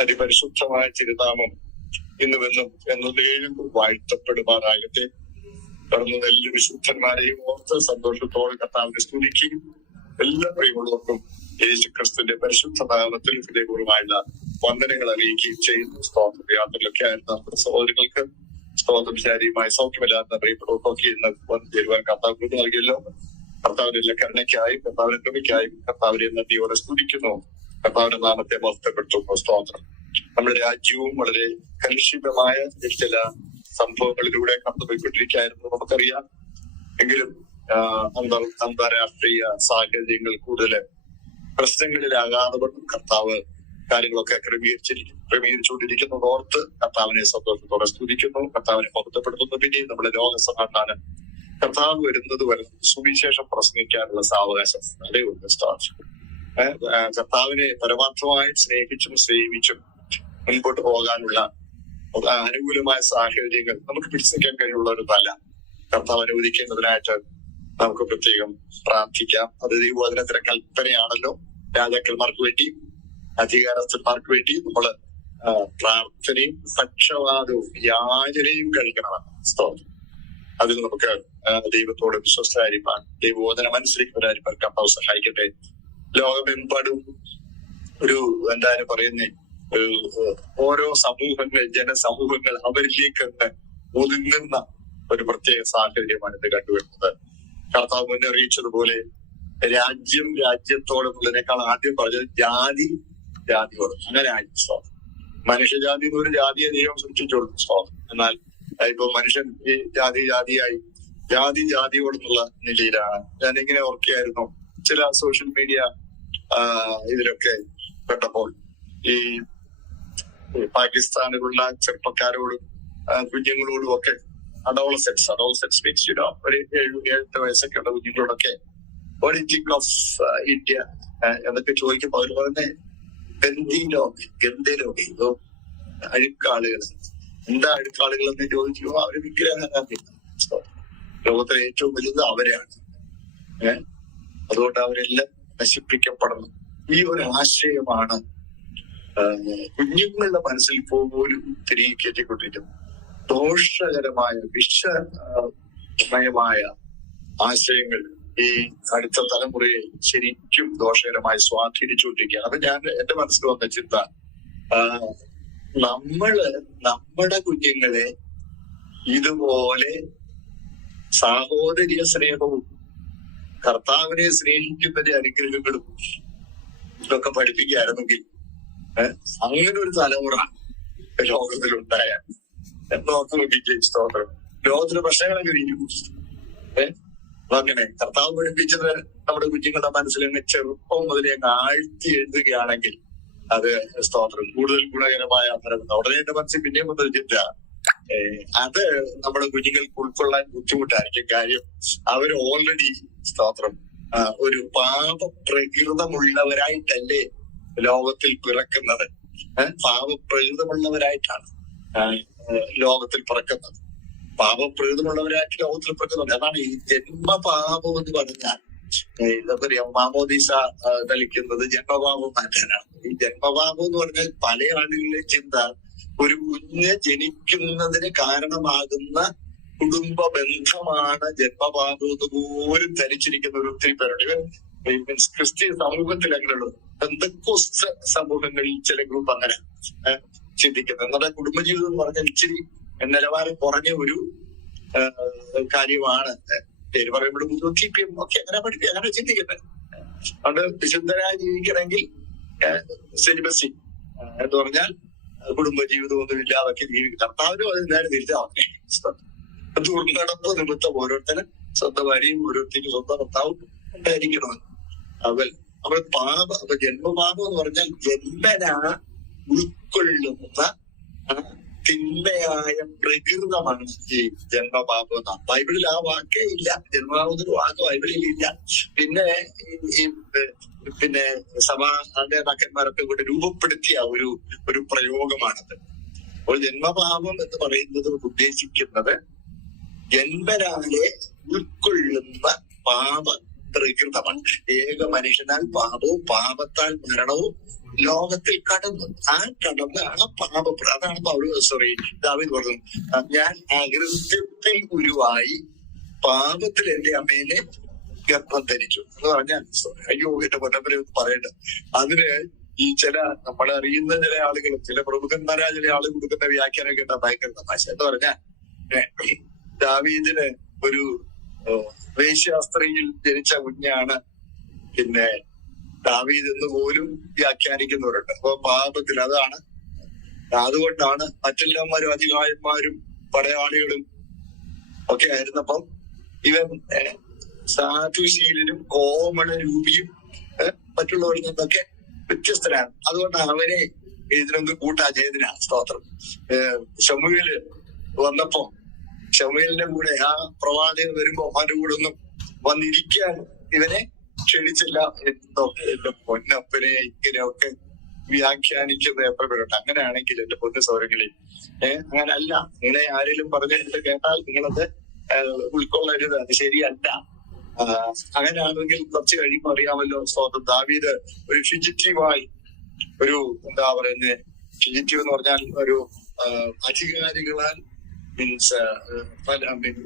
അതിപരിശുദ്ധമായ തിരുനാമം ഇന്നുമെന്നും എന്നേക്കും വാഴ്ത്തപ്പെടുമാറാകട്ടെ. കടന്നു എല്ലാ വിശുദ്ധന്മാരെയും ഓർത്ത് സന്തോഷത്തോടെ കർത്താവിനെ സ്തുതിക്കുകയും എല്ലാ പ്രിയമുള്ളവർക്കും യേശു ക്രിസ്തുവിന്റെ പരിശുദ്ധ നാമത്തിൽ ഹൃദയപൂർവ്വമായുള്ള വന്ദനങ്ങൾ അറിയിക്കുകയും ചെയ്യുന്നു. സ്തോത്ര യാത്രയിലൊക്കെ ആയിരുന്ന നമ്മുടെ സഹോദരങ്ങൾക്ക് സ്തോത്രം ശാരീരികമായി സൗഖ്യമില്ലാത്ത പ്രിയപ്പെട്ടവർക്കൊക്കെ ഇന്ന് വന്നു ചേരുവാൻ കർത്താവ് കൃപ നൽകിയല്ലോ. കർത്താവിന്റെ എല്ലാ കരുണയ്ക്കായും കർത്താവിന്റെ കൃപയ്ക്കായും കർത്താവിനെ നന്ദിയോടെ സ്തുതിക്കുന്നു. കർത്താവിന്റെ നാമത്തെ മഹത്വപ്പെടുത്തുന്നു. സ്തോത്രം. നമ്മുടെ രാജ്യവും വളരെ കലുഷിതമായ ചില സംഭവങ്ങളിലൂടെ കടന്നുപോയിക്കൊണ്ടിരിക്കുകയായിരുന്നു നമുക്കറിയാം. എങ്കിലും അന്താരാഷ്ട്രീയ സാഹചര്യങ്ങൾ കൂടുതൽ പ്രശ്നങ്ങളിലാകാതെ കർത്താവ് കാര്യങ്ങളൊക്കെ ക്രമീകരിച്ചുകൊണ്ടിരിക്കുന്നത് ഓർത്ത് കർത്താവിനെ സന്തോഷത്തോടെ സ്തുതിക്കുന്നു, കർത്താവിനെ മഹത്വപ്പെടുത്തുന്നു. പിന്നെയും നമ്മുടെ ലോകസമാധാനം കർത്താവ് വരുന്നത് വരെ സുവിശേഷം പ്രസംഗിക്കാനുള്ള സാവകാശം അതേയുണ്ട്. കർത്താവിനെ പരമാർത്ഥമായി സ്നേഹിച്ചും സേവിച്ചും മുൻപോട്ട് പോകാനുള്ള അനുകൂലമായ സാഹചര്യങ്ങൾ നമുക്ക് പിടിച്ചിരിക്കാൻ കഴിവുള്ളവരല്ല. കർത്താവ് അനുവദിക്കുന്നതിനായിട്ട് നമുക്ക് പ്രത്യേകം പ്രാർത്ഥിക്കാം. അത് ദൈവവചനത്തിന്റെ കൽപ്പനയാണല്ലോ. രാജാക്കന്മാർക്ക് വേണ്ടി അധികാരസ്ഥന്മാർക്ക് വേണ്ടി നമ്മള് പ്രാർത്ഥനയും പക്ഷപാതവും യാചനയും കഴിക്കണമെന്ന് സ്തോത്രം. അതിൽ നമുക്ക് ദൈവത്തോട് വിശ്വസ്തരായിരിക്കാൻ ദൈവബോധനം അനുസരിക്കുന്നവരായിരിക്കാൻ കർത്താവ് സഹായിക്കട്ടെ. ലോകമെമ്പാടും ഒരു എന്താണ് പറയുന്നേ, ഓരോ സമൂഹങ്ങൾ ജനസമൂഹങ്ങൾ അവരിലേക്ക് ഒതുങ്ങുന്ന ഒരു പ്രത്യേക സാഹചര്യമാണ് ഇത് കണ്ടുവരുന്നത്. കർത്താവ് മുന്നറിയിച്ചതുപോലെ രാജ്യം രാജ്യത്തോടുള്ളതിനേക്കാൾ ആദ്യം പറഞ്ഞത് ജാതി ജാതിയോട്. അങ്ങനെ ആയിരുന്നു. മനുഷ്യജാതി എന്നൊരു ജാതിയെ ദൈവം സൃഷ്ടിച്ചോളൂ. എന്നാൽ ഇപ്പൊ മനുഷ്യൻ ഈ ജാതിയായി ജാതി ജാതിയോടെന്നുള്ള നിലയിലാണ്. ഞാൻ ഇങ്ങനെ ഓർക്കുകയായിരുന്നു, ചില സോഷ്യൽ മീഡിയ ഇതിലൊക്കെ കണ്ടപ്പോൾ ഈ പാകിസ്ഥാനിലുള്ള ചെറുപ്പക്കാരോടും കുഞ്ഞുങ്ങളോടും ഒക്കെ അഡോളസെറ്റ്സ് മീൻസ് ഒരു 7-8 വയസ്സൊക്കെ ഉള്ള കുഞ്ഞുങ്ങളോടൊക്കെ what you think of India എന്നൊക്കെ ചോദിക്കുമ്പോൾ അവർ പറഞ്ഞേ ഗന്ധയിലൊക്കെ ഇതോ അഴുക്കാളുകൾ. എന്താ അഴുക്കാളുകൾ എന്ന് ചോദിക്കുമ്പോൾ അവര് വിഗ്രഹം ലോകത്തിലെ ഏറ്റവും വലുത് അവരാണ്. അതുകൊണ്ട് അവരെല്ലാം നശിപ്പിക്കപ്പെടണം. ഈ ഒരു ആശയമാണ് കുഞ്ഞുങ്ങളുടെ മനസ്സിൽ പോലും തിരികെ കയറ്റിക്കൊണ്ടിരിക്കുന്നത്. ദോഷകരമായ വിഷമയമായ ആശയങ്ങൾ ഈ അടുത്ത തലമുറയെ ശരിക്കും ദോഷകരമായി സ്വാധീനിച്ചുകൊണ്ടിരിക്കുകയാണ്. അപ്പൊ ഞാൻ എന്റെ മനസ്സിൽ വന്ന ചിന്ത, നമ്മുടെ കുഞ്ഞുങ്ങളെ ഇതുപോലെ സാഹോദര്യ സ്നേഹവും കർത്താവിനെ സ്നേഹിക്കുന്നതിന്റെ അനുഗ്രഹങ്ങളും ഇതൊക്കെ പഠിപ്പിക്കുകയായിരുന്നെങ്കിൽ അങ്ങനെ ഒരു തലമുറ ലോകത്തിലുണ്ടായ എന്നോർത്ത് നോക്കിക്കേ. സ്തോത്രം. ലോകത്തിന് പ്രശ്നങ്ങളൊക്കെ ഇരിക്കും. അങ്ങനെ കർത്താവ് പഠിപ്പിച്ചത് നമ്മുടെ കുഞ്ഞുങ്ങളുടെ മനസ്സിൽ അങ്ങ് ചെറുപ്പം മുതലേ അങ്ങ് ആഴ്ത്തി എഴുതുകയാണെങ്കിൽ അത് സ്തോത്രം കൂടുതൽ ഗുണകരമായ ഫലം. ഉടനെ എന്റെ മനസ്സിൽ പിന്നെയും വന്നൊരു ചിന്ത, അത് നമ്മുടെ കുഞ്ഞുങ്ങൾക്ക് ഉൾക്കൊള്ളാൻ ബുദ്ധിമുട്ടായിരിക്കും. കാര്യം അവർ ഓൾറെഡി സ്തോത്രം ഒരു പാപപ്രകൃതമുള്ളവരായിട്ടല്ലേ ലോകത്തിൽ പിറക്കുന്നത്. പാപപ്രകൃതമുള്ളവരായിട്ടാണ് ലോകത്തിൽ പിറക്കുന്നത്. പാപപ്രകൃതമുള്ളവരായിട്ട് ലോകത്തിൽ പിറക്കുന്നുണ്ട്. അതാണ് ഈ ജന്മപാപം എന്ന് പറഞ്ഞാൽ. എന്താ പറയാ, മാമോദീസ ധരിക്കുന്നത് ജന്മപാപം മാറ്റാനാണ്. ഈ ജന്മപാപം എന്ന് പറഞ്ഞാൽ പല ആളുകളുടെ ചിന്ത ഒരു കുഞ്ഞ് ജനിക്കുന്നതിന് കാരണമാകുന്ന കുടുംബ ബന്ധമാണ് ജന്മപാപം എന്ന് പോലും ധരിച്ചിരിക്കുന്ന ഒരു ഒത്തിരി പേരുണ്ട്. ഇവൻ മീൻസ് ക്രിസ്ത്യൻ സമൂഹത്തിൽ അങ്ങനെയുള്ളത്. പെന്തക്കോസ്ത് സമൂഹങ്ങളിൽ ചില ഗ്രൂപ്പ് അങ്ങനെ ചിന്തിക്കുന്നത്. നമ്മുടെ കുടുംബജീവിതം എന്ന് പറഞ്ഞാൽ ഇച്ചിരി നിലവാരം കുറഞ്ഞ ഒരു കാര്യമാണ്. പേര് പറയുമ്പോഴും CPM ഒക്കെ അങ്ങനെ ചിന്തിക്കുന്നത്. അതുകൊണ്ട് വിശുദ്ധരായി ജീവിക്കണമെങ്കിൽ സെലിബസി എന്ന് പറഞ്ഞാൽ കുടുംബജീവിതം ഒന്നും ഇല്ലാതൊക്കെ ജീവിക്കും. കർത്താവിനും അത് നേരെ തിരിച്ചാവട്ടെ. ദുർനടപ്പ് നിമിത്തം ഓരോരുത്തരും സ്വന്തം ഭാര്യയും ഓരോരുത്തർക്കും സ്വന്തം ഭർത്താവും ഉണ്ടായിരിക്കണമെന്ന്. അപ്പൊ ജന്മപാപം എന്ന് പറഞ്ഞാൽ ജന്മന ഉൾക്കൊള്ളുന്ന തിന്മയായ പ്രകൃതമാണ് ഈ ജന്മപാപം എന്നാണ്. ബൈബിളിൽ ആ വാക്കേ ഇല്ല. ജന്മപാപം എന്നൊരു വാക്ക് ബൈബിളിൽ ഇല്ല. പിന്നെ സഭാ നേതാക്കന്മാരൊക്കെ കൂടെ രൂപപ്പെടുത്തിയ ഒരു പ്രയോഗമാണത്. അപ്പോൾ ജന്മപാപം എന്ന് പറയുന്നത് ഉദ്ദേശിക്കുന്നത് ജന്മനാലെ ഉൾക്കൊള്ളുന്ന പാപ പ്രകൃതമാണ്. ഏക മനുഷ്യനാൽ പാപവും പാപത്താൽ മരണവും ലോകത്തിൽ കടന്നു. ആ കടന്ന് ആ പാപപ്പെട്ട, അതാണ് ദാവീദ് പറഞ്ഞു, ഞാൻ അകൃത്യത്തിൽ ഗുരുവായി പാപത്തിൽ എന്റെ അമ്മേനെ ഗർഭം ധരിച്ചു എന്ന് പറഞ്ഞാൽ, അയ്യോ എന്റെ പൊന്നപ്പനെ ഒന്ന് പറയണ്ട. അതിന് ഈ ചില നമ്മളറിയുന്ന ചില ആളുകൾ, ചില പ്രമുഖന്മാരായ ചില ആളുകൾ കൊടുക്കുന്ന വ്യാഖ്യാനം കേട്ടാ ഭയങ്കര തമാശ. എന്ന് പറഞ്ഞാൽ ദാവീദിന് ഒരു വേശ്യാസ്ത്രീയിൽ ജനിച്ച കുഞ്ഞാണ് പിന്നെ ദാവീദ് എന്ന് പോലും വ്യാഖ്യാനിക്കുന്നവരുണ്ട്. അപ്പൊ പാപത്തിൽ അതാണ്, അതുകൊണ്ടാണ് മറ്റെല്ലാമാരും അധികായന്മാരും പടയാളികളും ഒക്കെ ആയിരുന്നപ്പം ഇവൻ സാധുശീലനും കോമള രൂപിയും മറ്റുള്ളവരിൽ നിന്നൊക്കെ വ്യത്യസ്തനാണ്. അതുകൊണ്ടാണ് അവനെ ഇതിനൊന്നും കൂട്ടാജയതിനാണ്. സ്തോത്രം. ശമൂവേല് വന്നപ്പോ ശമൂവേലിന്റെ കൂടെ ആ പ്രവാചകൻ വരുമ്പോ അവന്റെ കൂടെ ഒന്നും വന്നിരിക്കാൻ ഇവനെ ക്ഷണിച്ചില്ല എന്നൊക്കെ എന്റെ പൊന്നപ്പനെ ഇങ്ങനെയൊക്കെ വ്യാഖ്യാനിക്കുന്ന എത്ര പേരുണ്ട്. അങ്ങനെയാണെങ്കിൽ എന്റെ പൊന്നു സൗരങ്ങളിൽ അങ്ങനല്ല. നിങ്ങളെ ആരെങ്കിലും പറഞ്ഞിട്ട് കേട്ടാൽ നിങ്ങളത് ഉൾക്കൊള്ളരുത്, അത് ശരിയല്ല. അങ്ങനെയാണെങ്കിൽ കുറച്ച് കഴിയുമ്പോൾ അറിയാമല്ലോ, സ്തോത്രം, ദാവീദ് ഒരു ഫിജിറ്റീവായി, ഒരു എന്താ പറയുന്നത്, ഫിജിറ്റീവ് എന്ന് പറഞ്ഞാൽ ഒരു അധികാരികളാൽ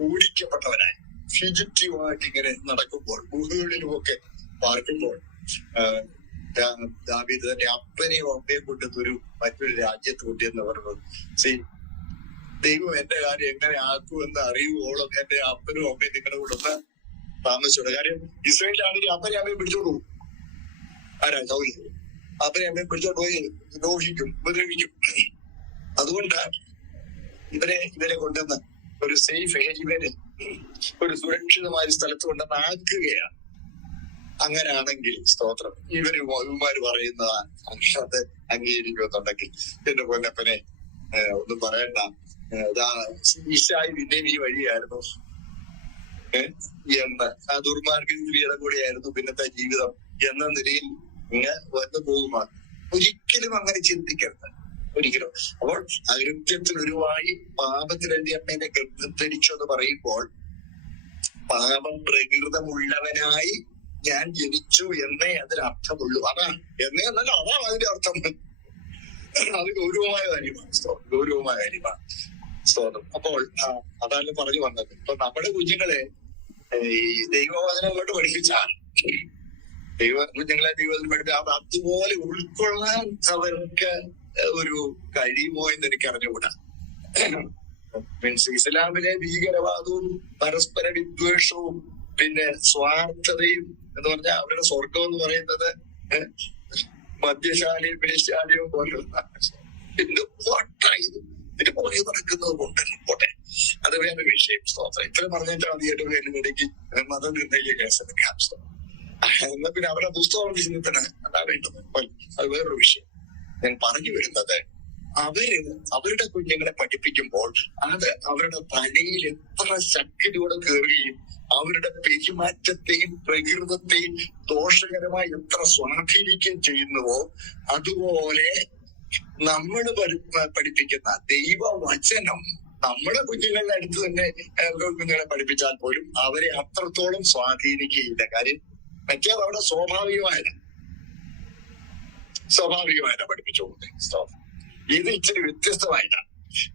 ഓടിക്കപ്പെട്ടവനായി ഫിജിറ്റീവായിട്ട് ഇങ്ങനെ നടക്കുമ്പോൾ, ഗുഹകളിലുമൊക്കെ പാർക്കുമ്പോൾ ദാവീദ് തന്റെ അപ്പനെയും അമ്മയും കൊണ്ടൊരു മറ്റൊരു രാജ്യത്ത് കൊണ്ടെന്ന് പറഞ്ഞത്, ദൈവം എന്റെ കാര്യം എങ്ങനെ ആക്കുമെന്ന് അറിയുവോളം എന്റെ അപ്പനും അമ്മയും നിങ്ങളുടെ കൂടെ താമസിച്ചോളൂ. കാര്യം ഇസ്രായേലിലാണെങ്കിൽ അപ്പനെ അമ്മയും പിടിച്ചോണ്ട് പോകും. ആരാ? സൗലി. അപ്പനെ അമ്മയും പിടിച്ചോണ്ട് പോയി ദ്രോഹിക്കും, ഉപദ്രവിക്കും. അതുകൊണ്ട് ഇവരെ കൊണ്ടുവന്ന് ഒരു സേഫ് ഹേവന്, ഒരു സുരക്ഷിതമായ സ്ഥലത്ത് കൊണ്ടുവന്ന് ആക്കുകയാണ്. അങ്ങനെയാണെങ്കിൽ സ്തോത്രം, ഇവന്മാര് പറയുന്നതാണ് അത് അംഗീകരിക്കുമെന്നുണ്ടെങ്കിൽ എന്റെ പൊന്നപ്പനെ ഒന്നും പറയണ്ട. ഈശായി നിന്നെ ഈ വഴിയായിരുന്നു എന്ന്, ആ ദുർമാർഗ സ്ത്രീയുടെ കൂടെയായിരുന്നു പിന്നത്തെ ജീവിതം എന്ന നിലയിൽ വന്നു പോകുമാണ്. ഒരിക്കലും അങ്ങനെ ചിന്തിക്കരുത്, ഒരിക്കലും. അപ്പോൾ അകൃത്യത്തിൽ ഒരുവായി പാപത്തിൽ എന്റെ അമ്മേനെ ഗർഭം ധരിച്ചു എന്ന് പറയുമ്പോൾ, പാപം പ്രകൃതമുള്ളവനായി ഞാൻ ജനിച്ചു എന്നേ അതിനർത്ഥമുള്ളൂ. അതാണ് എന്നേ എന്നല്ല, അതാണ് അതിന്റെ അർത്ഥം. അത് ഗൗരവമായ കാര്യമാണ്, ഗൗരവമായ കാര്യമാണ്. സ്തോത്രം. അപ്പോൾ അതാണ് പറഞ്ഞു വന്നത്. ഇപ്പൊ നമ്മുടെ കുഞ്ഞുങ്ങളെ ഈ ദൈവവചനം കൊണ്ട് പഠിപ്പിച്ചാൽ, കുഞ്ഞുങ്ങളെ ദൈവവചനം പഠിപ്പിച്ചാൽ അതുപോലെ ഉൾക്കൊള്ളാൻ അവർക്ക് ഒരു കഴിയുമോ എന്ന് എനിക്ക് അറിഞ്ഞുകൂടാ. മീൻസ് ഇസ്ലാമിലെ ഭീകരവാദവും പരസ്പര വിദ്വേഷവും പിന്നെ സ്വാർത്ഥതയും എന്ന് പറഞ്ഞാൽ അവരുടെ സ്വർഗം എന്ന് പറയുന്നത് മദ്യശാലയും വേശ്യാലയും പോലുള്ള ഇതിന്റെ പുറകെ നടക്കുന്നത് പോട്ടെ, അത് വേറെ വിഷയം. സ്തോത്രം. ഇത്രയും പറഞ്ഞിട്ട് അതിയുടെ പേരിലിടയ്ക്ക് മതനിർണ്ണയ കേസെടുക്കാം. എന്നാ പിന്നെ അവരുടെ പുസ്തകം ചിന്തത്തിന് അതാ വേണ്ടത്, അത് വേറൊരു വിഷയം. ഞാൻ പറഞ്ഞു വരുന്നത്, അവരുടെ കുഞ്ഞുങ്ങളെ പഠിപ്പിക്കുമ്പോൾ അത് അവരുടെ തലയിൽ എത്ര ശക്തിയോടെ കയറുകയും അവരുടെ പെരുമാറ്റത്തെയും പ്രകൃതത്തെയും ദോഷകരമായി എത്ര സ്വാധീനിക്കുകയും ചെയ്യുന്നുവോ, അതുപോലെ നമ്മൾ പഠിപ്പിക്കുന്ന ദൈവവചനം നമ്മുടെ കുഞ്ഞുങ്ങളുടെ അടുത്ത് തന്നെ കുഞ്ഞുങ്ങളെ പഠിപ്പിച്ചാൽ പോലും അവരെ അത്രത്തോളം സ്വാധീനിക്കുകയില്ല. കാര്യം മറ്റേ അവിടെ സ്വാഭാവികമായിട്ടാണ് പഠിപ്പിച്ചുകൊണ്ടത്. ഇത് ഇച്ചിരി വ്യത്യസ്തമായിട്ടാണ്.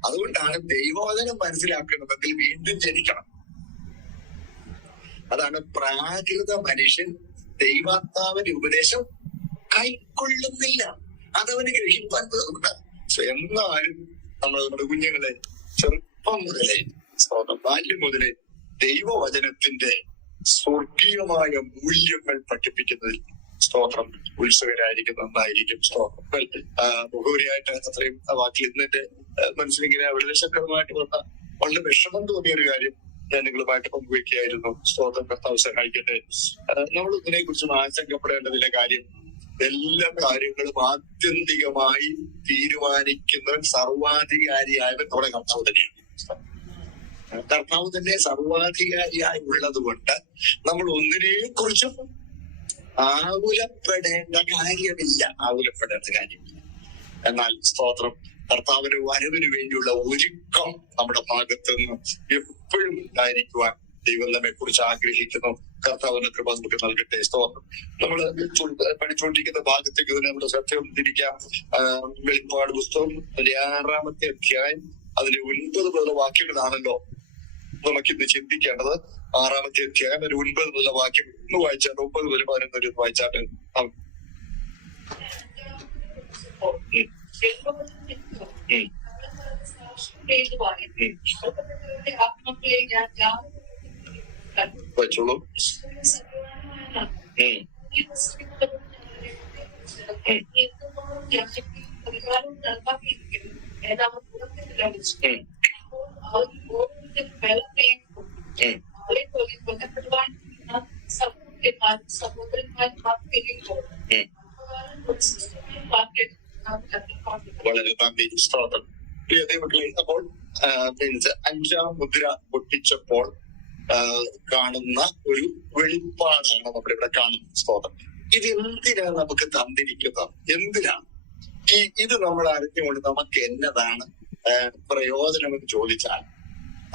അതുകൊണ്ടാണ് ദൈവവചനം മനസ്സിലാക്കണമെങ്കിൽ വീണ്ടും ജനിക്കണം. അതാണ് പ്രാകൃത മനുഷ്യൻ ദൈവാത്മാവിന്റെ ഉപദേശം കൈക്കൊള്ളുന്നില്ല, അതവന് ഗ്രഹിക്കാൻ പോകുന്നുണ്ട്. എന്നാലും നമ്മുടെ കുഞ്ഞുങ്ങളെ ചെറുപ്പം മുതലേ, ബാല്യം മുതലേ ദൈവവചനത്തിന്റെ സ്വർഗീയമായ മൂല്യങ്ങൾ പഠിപ്പിക്കുന്നതിൽ സ്തോത്രം ഉത്സുകരായിരിക്കും, നന്നായിരിക്കും. സ്തോത്രം. ബഹുരിയായിട്ട് അത്രയും വാക്കിൽ ഇന്നെന്റെ മനസ്സിലിങ്ങനെ വളരെ ശക്തമായിട്ട് വന്ന വളരെ വിഷമം തോന്നിയ ഒരു കാര്യം ഞാൻ നിങ്ങളുമായിട്ട് പങ്കുവയ്ക്കുകയായിരുന്നു. സ്തോത്രം. കർത്താവ് സഹായിക്കട്ടെ. നമ്മൾ ഇതിനെ കുറിച്ച് ആശങ്കപ്പെടേണ്ടതില്ല. കാര്യം എല്ലാ കാര്യങ്ങളും ആത്യന്തികമായി തീരുമാനിക്കുന്നവൻ സർവാധികാരിയായവൻ നമ്മുടെ കർത്താവ് തന്നെയാണ്. കർത്താവ് തന്നെ സർവാധികാരിയായി ഉള്ളത് കൊണ്ട് നമ്മൾ ഒന്നിനെ കുറിച്ചും ആകുലപ്പെടേണ്ട കാര്യമില്ല. എന്നാൽ സ്തോത്രം, കർത്താവിന്റെ വരവിന് വേണ്ടിയുള്ള ഒരുക്കം നമ്മുടെ ഭാഗത്ത് നിന്ന് എപ്പോഴും ഉണ്ടായിരിക്കുവാൻ ദൈവം നമ്മെ കുറിച്ച് ആഗ്രഹിക്കുന്നു. കർത്താവിന്റെ കൃപ നമുക്ക് നൽകട്ടെ. സ്തോത്രം. നമ്മൾ പഠിച്ചുകൊണ്ടിരിക്കുന്ന ഭാഗത്തേക്ക് തന്നെ നമ്മുടെ ശ്രദ്ധ തിരിക്കാം. വെളിപ്പാട് പുസ്തകം 6-ാമത്തെ അധ്യായം അതിലെ 9 മുതലുള്ള വാക്യങ്ങളാണല്ലോ നമുക്കിന്ന് ചിന്തിക്കേണ്ടത്. 6-ാമത്തെ അധ്യായം അതിൽ 9 മുതലുള്ള വാക്യം ഒന്ന് വായിച്ചാൽ 9 മുതൽ 11 വരെ വായിച്ചാൽ വായിച്ചോളൂ. വളരെ നന്ദി. സ്തോത്രം. അപ്പോൾ 5-ാം മുദ്ര പൊട്ടിച്ചപ്പോൾ കാണുന്ന ഒരു വെളിപ്പാടാണ് നമ്മളിവിടെ കാണുന്നത്. സ്തോത്രം. ഇത് എന്തിനാണ് നമുക്ക് തന്നിരിക്കുന്നത്? എന്തിനാണ് ഇത് നമ്മൾ അറിഞ്ഞുകൊണ്ട് നമുക്ക് എന്നതാണ് പ്രയോജനമെന്ന് ചോദിച്ചാൽ,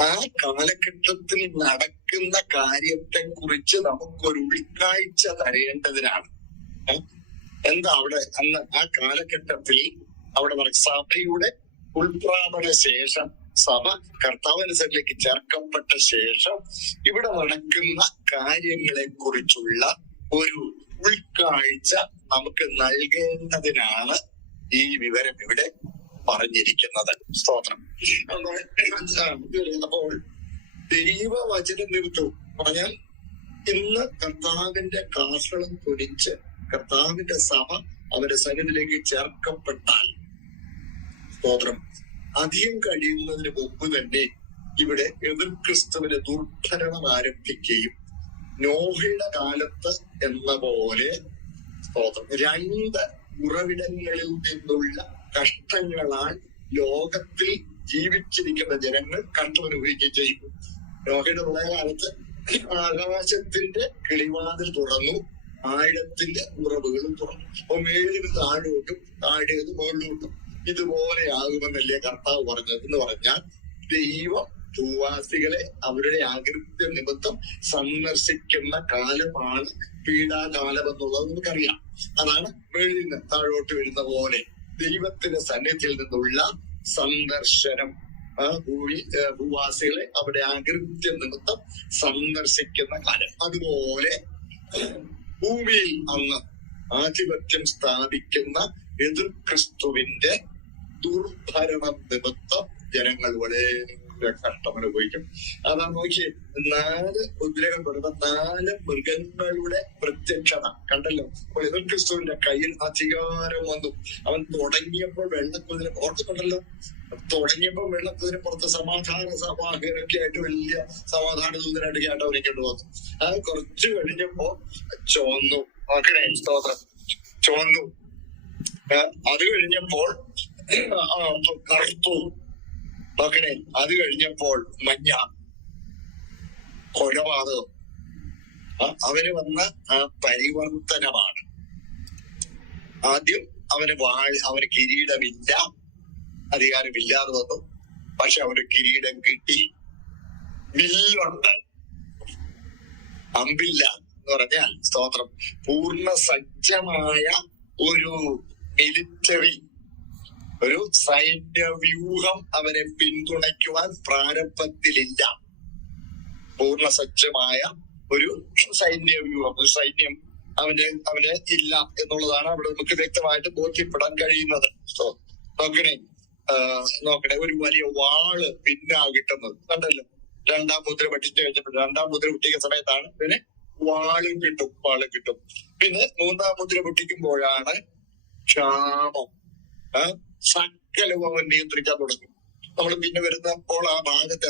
ആ കാലഘട്ടത്തിൽ നടക്കുന്ന കാര്യത്തെ കുറിച്ച് നമുക്കൊരു ഉൾക്കാഴ്ച തരേണ്ടതിനാണ്. എന്താ അവിടെ അന്ന് ആ കാലഘട്ടത്തിൽ അവിടെ സഭയുടെ ഉൾപ്രാപണ ശേഷം, സഭ കർത്താവിനുസരിലേക്ക് ചേർക്കപ്പെട്ട ശേഷം ഇവിടെ നടക്കുന്ന കാര്യങ്ങളെ കുറിച്ചുള്ള ഒരു ഉൾക്കാഴ്ച നമുക്ക് നൽകേണ്ടതിനാണ് ഈ വിവരം ഇവിടെ പറഞ്ഞിരിക്കുന്നത്. സ്തോത്രം. അപ്പോൾ ദൈവവചന നിമിത്തം പറഞ്ഞാൽ ഇന്ന് കർത്താവിന്റെ കാസളം തുനിച്ച് കർത്താവിന്റെ സഭ അവരുടെ സന്നിധിയിലേക്ക് ചേർക്കപ്പെട്ടാൽ, സ്തോത്രം, അധികം കഴിയുന്നതിന് മുമ്പ് തന്നെ ഇവിടെ എതിർ ക്രിസ്തുവിന്റെ ദുർഭരണം ആരംഭിക്കുകയും നോഹയുടെ കാലത്ത് എന്ന പോലെ, സ്തോത്രം, 2 ഉറവിടങ്ങളിൽ നിന്നുള്ള കഷ്ടങ്ങളാൽ ലോകത്തിൽ ജീവിച്ചിരിക്കുന്ന ജനങ്ങൾ കഷ്ടമനുഭവിക്കുകയും ചെയ്യും. നോഹയുടെ പ്രളയകാലത്ത് ആകാശത്തിന്റെ കിളിവാതിൽ തുറന്നു, ആഴത്തിന്റെ ഉറവുകളും തുറന്നു. അപ്പൊ മേലിന് താഴോട്ടും താഴേത് മുകളിലോട്ടും ഇതുപോലെ ആകുമെന്നല്ലേ കർത്താവ് പറഞ്ഞത്. എന്ന് പറഞ്ഞാൽ ദൈവം ഭൂവാസികളെ അവരുടെ ആകൃത്യ നിമിത്തം സന്ദർശിക്കുന്ന കാലമാണ് പീഡാകാലം എന്നുള്ളത് നമുക്കറിയാം. അതാണ് മേളിൽ നിന്ന് താഴോട്ട് വരുന്ന പോലെ ദൈവത്തിന്റെ സന്നിധിയിൽ നിന്നുള്ള സന്ദർശനം. ഭൂവാസികളെ അവരുടെ ആകൃത്യ നിമിത്തം സന്ദർശിക്കുന്ന കാലം. അതുപോലെ ഭൂമിയിൽ അന്ന് ആധിപത്യം സ്ഥാപിക്കുന്ന എതിർ ക്രിസ്തുവിന്റെ ദുർഭരണം നിമിത്തം ജനങ്ങൾ വളരെ കഷ്ടമനുഭവിക്കും. അതാ നോക്കി 4 മുദ്രകൾ പെടുന്ന 4 മൃഗങ്ങളുടെ പ്രത്യക്ഷത കണ്ടല്ലോ. അപ്പോൾ എതിർ ക്രിസ്തുവിന്റെ കയ്യിൽ അധികാരം വന്നു. അവൻ തുടങ്ങിയപ്പോൾ വെള്ളക്കുതിര ഓർത്തുകൊണ്ടല്ലോ, തുടങ്ങിയപ്പോൾ വെള്ളക്കുതിര പുറത്ത് സമാധാന സമാഹനൊക്കെ ആയിട്ട് വലിയ സമാധാന ദൂതനായിട്ട് അവരേക്കൊണ്ട് വന്നു. അത് കുറച്ച് കഴിഞ്ഞപ്പോ ചുവന്നു. സ്തോത്രം. ചുവന്നു. അത് കഴിഞ്ഞപ്പോൾ കറുത്തു. നോക്കണേ. അത് കഴിഞ്ഞപ്പോൾ മഞ്ഞ. കൊലപാതകം. അവന് വന്ന ആ പരിവർത്തനമാണ്. ആദ്യം അവന് കിരീടമില്ല, അധികാരമില്ലാതെ വന്നു. പക്ഷെ അവന് കിരീടം കിട്ടി. വില്ലുണ്ട്, അമ്പില്ല എന്ന് പറഞ്ഞാൽ, സ്തോത്രം, പൂർണ്ണ സജ്ജമായ ഒരു മിലിറ്ററി, ഒരു സൈന്യ വ്യൂഹം അവനെ പിന്തുണയ്ക്കുവാൻ പ്രാരംഭത്തിലില്ല. പൂർണ്ണ സജ്ജമായ ഒരു സൈന്യ വ്യൂഹം, ഒരു സൈന്യം അവന് ഇല്ല എന്നുള്ളതാണ് അവിടെ നമുക്ക് വ്യക്തമായിട്ട് ബോധ്യപ്പെടാൻ കഴിയുന്നത്. നോക്കണേ, ഒരു വലിയ വാള് പിന്നാ കിട്ടുന്നത് കണ്ടല്ലോ. 2-ാം മുദ്ര പൊട്ടിച്ചു കഴിഞ്ഞപ്പോൾ 2-ാം മുദ്ര പൊട്ടിക്കുന്ന സമയത്താണ് പിന്നെ വാളും കിട്ടും. പിന്നെ 3-ാം മുദ്ര പൊട്ടിക്കുമ്പോഴാണ് ക്ഷാമം. സകലവും അവൻ നിയന്ത്രിക്കാൻ തുടങ്ങും. നമ്മൾ പിന്നെ വരുന്നപ്പോൾ ആ ഭാഗത്ത്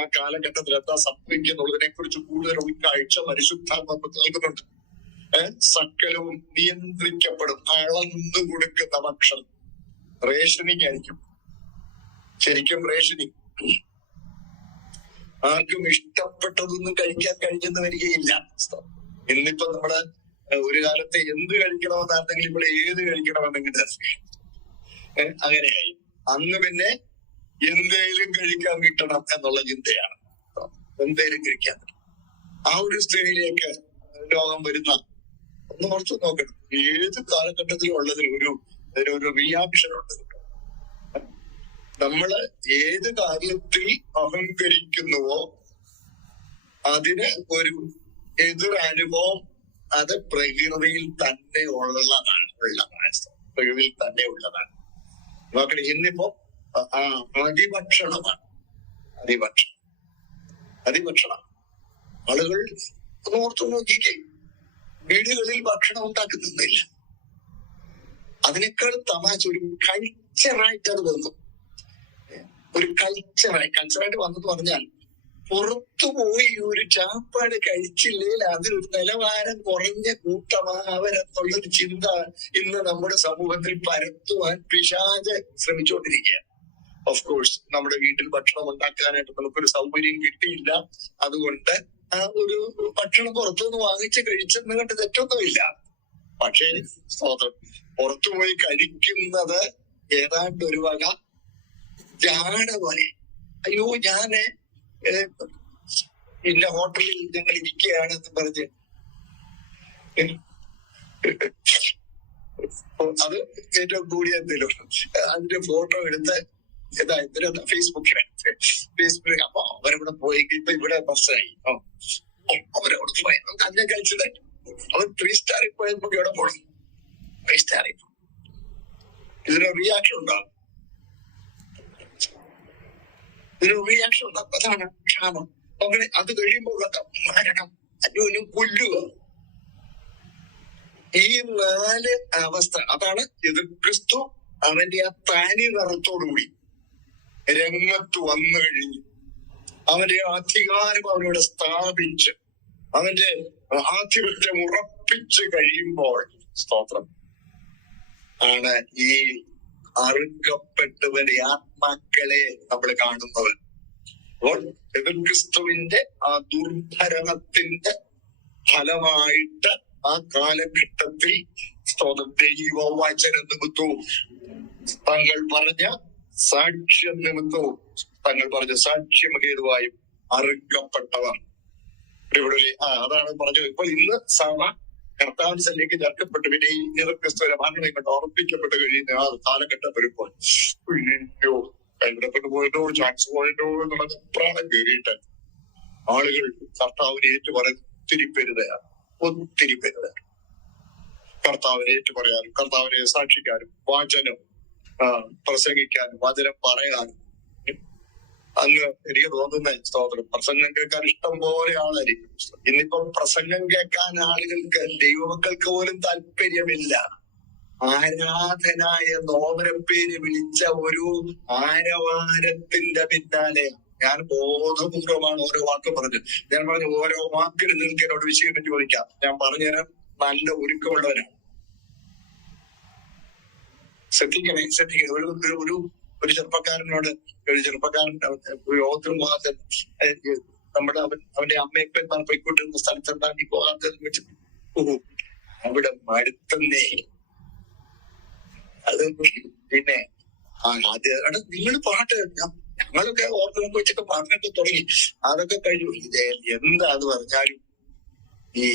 ആ കാലഘട്ടത്തിൽ എന്താ സംഭവിക്കുന്നുള്ളതിനെ കുറിച്ച് കൂടുതൽ ഉൾക്കാഴ്ച പരിശുദ്ധാത്മ നൽകുന്നുണ്ട്. സകലവും നിയന്ത്രിക്കപ്പെടും. അളന്നു കൊടുക്കുന്ന ഭക്ഷണം റേഷനിങ് ആയിരിക്കും. ശരിക്കും റേഷനിങ്. ആർക്കും ഇഷ്ടപ്പെട്ടതൊന്നും കഴിക്കാൻ കഴിഞ്ഞെന്ന് വരികയില്ല. ഇന്നിപ്പോ നമ്മള് ഒരു കാലത്ത് എന്ത് കഴിക്കണമെന്നായിരുന്നെങ്കിലും ഇവിടെ ഏത് കഴിക്കണമെന്നെങ്കിലും അങ്ങനെയായി. അന്ന് പിന്നെ എന്തേലും കഴിക്കാൻ കിട്ടണം എന്നുള്ള ചിന്തയാണ്. എന്തേലും കഴിക്കാൻ. ആ ഒരു സ്ഥിതിയിലേക്ക് ലോകം വരുന്ന ഒന്ന് ഓർത്തു നോക്കണം. ഏത് കാലഘട്ടത്തിലും ഉള്ളതിന് ഒരു റിയാക്ഷൻ ഉണ്ട്. നമ്മള് ഏത് കാര്യത്തിൽ അഹങ്കരിക്കുന്നുവോ അതിന് ഒരു എതിരനുഭവം അത് പ്രകൃതിയിൽ തന്നെ ഉള്ളതാണ്. പ്രകൃതിയിൽ തന്നെ ഉള്ളതാണ്. നോക്കണേ, ഇന്നിപ്പോ അതിഭക്ഷണമാണ്. അതിഭക്ഷണം ആളുകൾ ഓർത്തു നോക്കിക്കേ, വീടുകളിൽ ഭക്ഷണം ഉണ്ടാക്കുന്നില്ല. അതിനേക്കാൾ തമാശ ഒരു കൾച്ചറായിട്ട് അത് വന്നു. ഒരു കൾച്ചറായിട്ട് വന്നെന്ന് പറഞ്ഞാൽ, പുറത്തുപോയി ഒരു ചാപ്പാട് കഴിച്ചില്ലെങ്കിൽ അതിലൊരു നിലവാരം കുറഞ്ഞ കൂട്ടമാണ് അവരെന്നുള്ളൊരു ചിന്ത ഇന്ന് നമ്മുടെ സമൂഹത്തിൽ പരത്തുവാൻ പിശാച് ശ്രമിച്ചുകൊണ്ടിരിക്കുക. ഓഫ് കോഴ്സ് നമ്മുടെ വീട്ടിൽ ഭക്ഷണം ഉണ്ടാക്കാനായിട്ട് നമുക്കൊരു സൗകര്യം കിട്ടിയില്ല. അതുകൊണ്ട് ഒരു ഭക്ഷണം പുറത്തുനിന്ന് വാങ്ങിച്ച് കഴിച്ചെന്ന് കണ്ട് തെറ്റൊന്നുമില്ല. പക്ഷേ പുറത്തുപോയി കഴിക്കുന്നത് ഏതാണ്ട് ഒരു വക ജാട പോലെ. അയ്യോ, ഞാന് ഇന്ന ഹോട്ടലിൽ ഞങ്ങൾ ഇരിക്കുകയാണെന്ന് പറഞ്ഞ് അത് ഏറ്റവും കൂടിയ എന്തെങ്കിലും അതിന്റെ ഫോട്ടോ എടുത്ത് ഫേസ്ബുക്കിൽ അപ്പൊ അവരവിടെ പോയെങ്കിൽ ഇപ്പൊ ഇവിടെ ബസ്സായി, അവരവിടെ പോയി അന്നെ കഴിച്ചത്. അവർ 3 സ്റ്റാറിൽ പോയപ്പോ ഇവിടെ പോകണം. 5 സ്റ്റാറിൽ ഇതിനൊരു റിയാക്ഷൻ ഉണ്ടാകും. അതാണ് ക്ഷാമം. അങ്ങനെ അത് കഴിയുമ്പോൾ മരണം, അന്യോന്യം കൊല്ലുക. ഈ 4 അവസ്ഥ അതാണ് ഇത്. ക്രിസ്തു അവന്റെ ആ താനി നിറത്തോടുകൂടി രംഗത്ത് വന്നു കഴിഞ്ഞു. അവന്റെ അധികാരം അവനോട് സ്ഥാപിച്ച് അവന്റെ ആധിപത്യം ഉറപ്പിച്ച് കഴിയുമ്പോൾ സ്തോത്രം ആണ് ഈ അറുക്കപ്പെട്ടവന്റെ ആത്മാക്കളെ നമ്മൾ കാണുന്നത്. അപ്പോൾ ക്രിസ്തുവിന്റെ ആ ദുർഭരണത്തിന്റെ ഫലമായിട്ട് ആ കാലഘട്ടത്തിൽ ദൈവവചന നിമിത്തവും തങ്ങൾ പറഞ്ഞ സാക്ഷ്യം നിമിത്തവും തങ്ങൾ പറഞ്ഞ സാക്ഷ്യം ഹേതുവായും അറുക്കപ്പെട്ടവർ ഇവിടെ അതാണ് പറഞ്ഞത്. ഇപ്പോൾ ഇന്ന് സഭ കർത്താവിന്റെ സന്നിധിയിലേക്ക് ചേർക്കപ്പെട്ടു. പിന്നെ ഈ ക്രിസ്തുവിന്റെ മരണം കൊണ്ട് ഉറപ്പിക്കപ്പെട്ട് കഴിയുന്ന ആ കാലഘട്ടം വരുമ്പോൾ കൈവിടപ്പെട്ടു പോയതോ ചാൻസ് പോയതോ എന്നുള്ള പ്രാണം കയറിയിട്ട് ആളുകൾ കർത്താവിനെ ഏറ്റുപറയാൻ ഒത്തിരി പേരുതയാണ്. കർത്താവിനെ ഏറ്റുപറയാനും കർത്താവിനെ സാക്ഷിക്കാനും വചനം പ്രസംഗിക്കാനും വചനം പറയാനും അങ്ങ് എനിക്ക് തോന്നുന്ന സ്തോത്രം പ്രസംഗം കേൾക്കാൻ ഇഷ്ടം പോലെ ആളായിരിക്കും. ഇന്നിപ്പം പ്രസംഗം കേൾക്കാൻ ആളുകൾക്ക് ദൈവമക്കൾക്ക് പോലും താല്പര്യമില്ല. ആരാധനായ നോമനപ്പേര് വിളിച്ച ഒരു ആരവാരത്തിന്റെ പിന്നാലെ ഞാൻ ബോധപൂർവമാണ് ഓരോ വാക്ക് പറഞ്ഞത്. ഞാൻ പറഞ്ഞ ഓരോ വാക്കിന് നിങ്ങൾക്ക് എന്നോട് വിശദീകരണം ചോദിക്കാം. ഞാൻ പറഞ്ഞുതരാൻ നല്ല ഒരുക്കമുള്ളവരാണ്. ശ്രദ്ധിക്കണേ. ഒരു ചെറുപ്പക്കാരനോട് യോഗത്തിന് പോകാത്ത അവന്റെ അമ്മയപ്പന്മാർ പോയിക്കൊണ്ടിരുന്ന സ്ഥലത്തെന്താണ് നീ പോകാത്തതെന്ന് വെച്ചിട്ട് അവിടെ മടുത്തന്നേ. അത് പിന്നെ നിങ്ങൾ പാട്ട് ഞങ്ങളൊക്കെ ഓർമ്മ വെച്ചൊക്കെ പാട്ടിനൊക്കെ തുടങ്ങി. അതൊക്കെ കഴിഞ്ഞു. എന്താന്ന് പറഞ്ഞാലും ഈ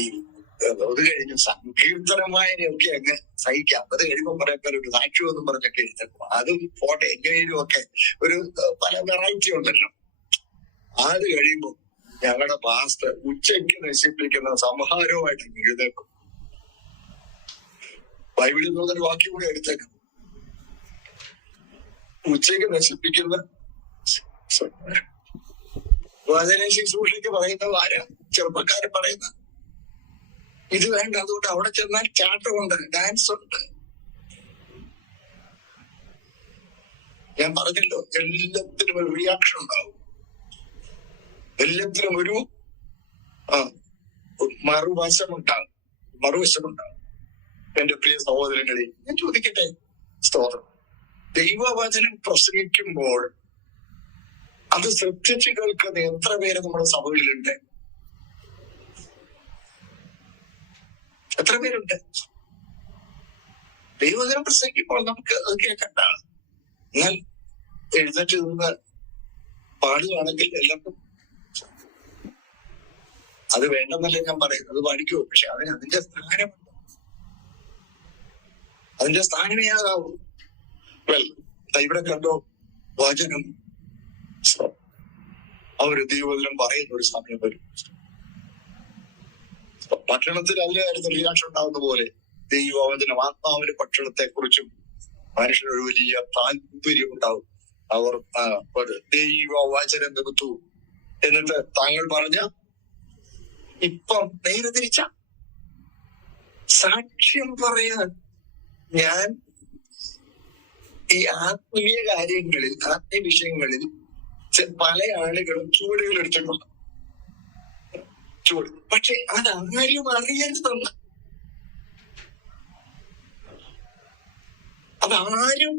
അത് കഴിഞ്ഞു സങ്കീർത്തനമായതിനെയൊക്കെ അങ്ങ് സഹിക്കാം. അത് കഴിയുമ്പോൾ പറയപ്പോ ഒരു സാക്ഷ്യം എന്നും പറഞ്ഞൊക്കെ എഴുതണം. അതും പോട്ടെ, എങ്ങനെയും ഒക്കെ ഒരു പല വെറൈറ്റി ഉണ്ടല്ലോ. അത് കഴിയുമ്പോ ഞങ്ങളുടെ പാസ്റ്റർ ഉച്ചയ്ക്ക് നശിപ്പിക്കുന്ന സംഹാരവുമായിട്ട് എഴുതേക്കും. ബൈബിളിൽ നിന്നൊരു വാക്യം കൂടെ എടുത്തേക്കും. ഉച്ചയ്ക്ക് നശിപ്പിക്കുന്ന വചന ശുശ്രൂഷയ്ക്ക് പറയുന്നത് ആരാ? ചെറുപ്പക്കാരൻ പറയുന്ന ഇത് വേണ്ട. അതുകൊണ്ട് അവിടെ ചെന്നാൽ ചാട്ടമുണ്ട്, ഡാൻസ് ഉണ്ട്. ഞാൻ പറഞ്ഞല്ലോ, എല്ലാത്തിനും ഒരു റിയാക്ഷൻ ഉണ്ടാവും. എല്ലാത്തിനും ഒരു മറുവശമുണ്ടാകും. എന്റെ പ്രിയ സഹോദരങ്ങളെ, ഞാൻ ചോദിക്കട്ടെ, സ്തോത്രം, ദൈവവചനം പ്രസംഗിക്കുമ്പോൾ അത് ശ്രദ്ധിച്ചു കേൾക്കുന്ന എത്ര പേര് നമ്മുടെ സഭകളിലുണ്ട്? എത്ര പേരുണ്ട്? ദൈവവചനം പ്രസംഗിക്കുമ്പോൾ നമുക്ക് അത് കേൾക്കണ്ട. എന്നാൽ എഴുന്നേറ്റ് നിന്ന് പാടുകയാണെങ്കിൽ എല്ലാവർക്കും അത് വേണ്ടെന്നല്ല ഞാൻ പറയുന്നത്, പഠിക്കൂ. പക്ഷെ അതിന്റെ സ്ഥാനമുണ്ട്, അതിന്റെ സ്ഥാനമേ ആകാവൂ. ഇവിടെ കണ്ടോ വചനം, അവര് ദൈവവചനം പറയുന്ന ഒരു സമയം വരും. ഭക്ഷണത്തിൽ അതിന്റെ കാര്യത്തിൽ റിയാക്ഷൻ ഉണ്ടാകുന്ന പോലെ ദൈവവചനം, ആത്മാവിന്റെ ഭക്ഷണത്തെ കുറിച്ചും മനുഷ്യനൊരു വലിയ താല്പര്യം ഉണ്ടാവും. അവർ ദൈവവചനം നിമിത്തു എന്നിട്ട് താങ്കൾ പറഞ്ഞ ഇപ്പം നേരെ തിരിച്ച സാക്ഷ്യം പറയാൻ ഞാൻ ഈ ആത്മീയ കാര്യങ്ങളിൽ, ആത്മീയ വിഷയങ്ങളിൽ പല ആളുകളും ചുവടുകൾ എടുത്തിട്ടുണ്ട്. പക്ഷെ അതാരും അറിയരുതെന്ന്, അതാരും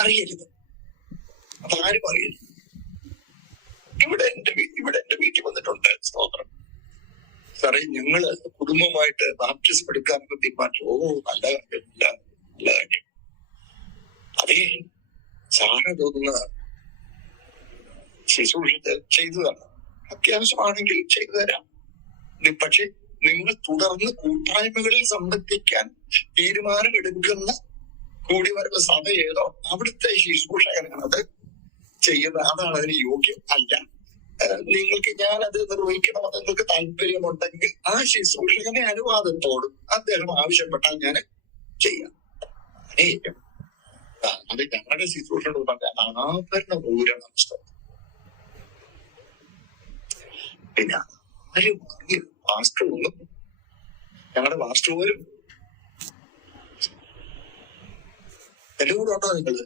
അറിയരുത്, അതാരും അറിയരുത്. ഇവിടെ എന്റെ വീട്ടിൽ വന്നിട്ടുണ്ട്. സ്തോത്രം. സാറേ, ഞങ്ങള് കുടുംബമായിട്ട് ബാപ്റ്റിസം എടുക്കാനൊക്കെ തീരുമാനിച്ചു. നല്ല കാര്യം, നല്ല കാര്യം. അതേ സാറ് തോന്നുന്ന ശുശ്രൂഷ ചെയ്തതാണ്, അത്യാവശ്യമാണെങ്കിൽ ചെയ്തു തരാം. പക്ഷെ നിങ്ങൾ തുടർന്ന് കൂട്ടായ്മകളിൽ സംബന്ധിക്കാൻ തീരുമാനമെടുക്കുന്ന കൂടിവരവ് സഭ ഏതോ അവിടുത്തെ ശുശ്രൂഷകനാണ് അത് ചെയ്യുന്നത്. അതാണ് അതിന് യോഗ്യം. അല്ല, നിങ്ങൾക്ക് ഞാനത് നിർവഹിക്കണമെന്ന് നിങ്ങൾക്ക് താല്പര്യമുണ്ടെങ്കിൽ ആ ശുശ്രൂഷകനെ അനുവാദത്തോടും അദ്ദേഹം ആവശ്യപ്പെട്ടാൽ ഞാൻ ചെയ്യാം. അത് ഞങ്ങളുടെ ശുശ്രൂഷ പറഞ്ഞാൽ ആഭരണ പൂരം നഷ്ടം. പിന്നെ ആരും മാസ്റ്റർ ഒന്നും, ഞങ്ങളുടെ മാസ്റ്റർ പോലും എന്റെ കൂടെ ഉണ്ടോ നിങ്ങള്?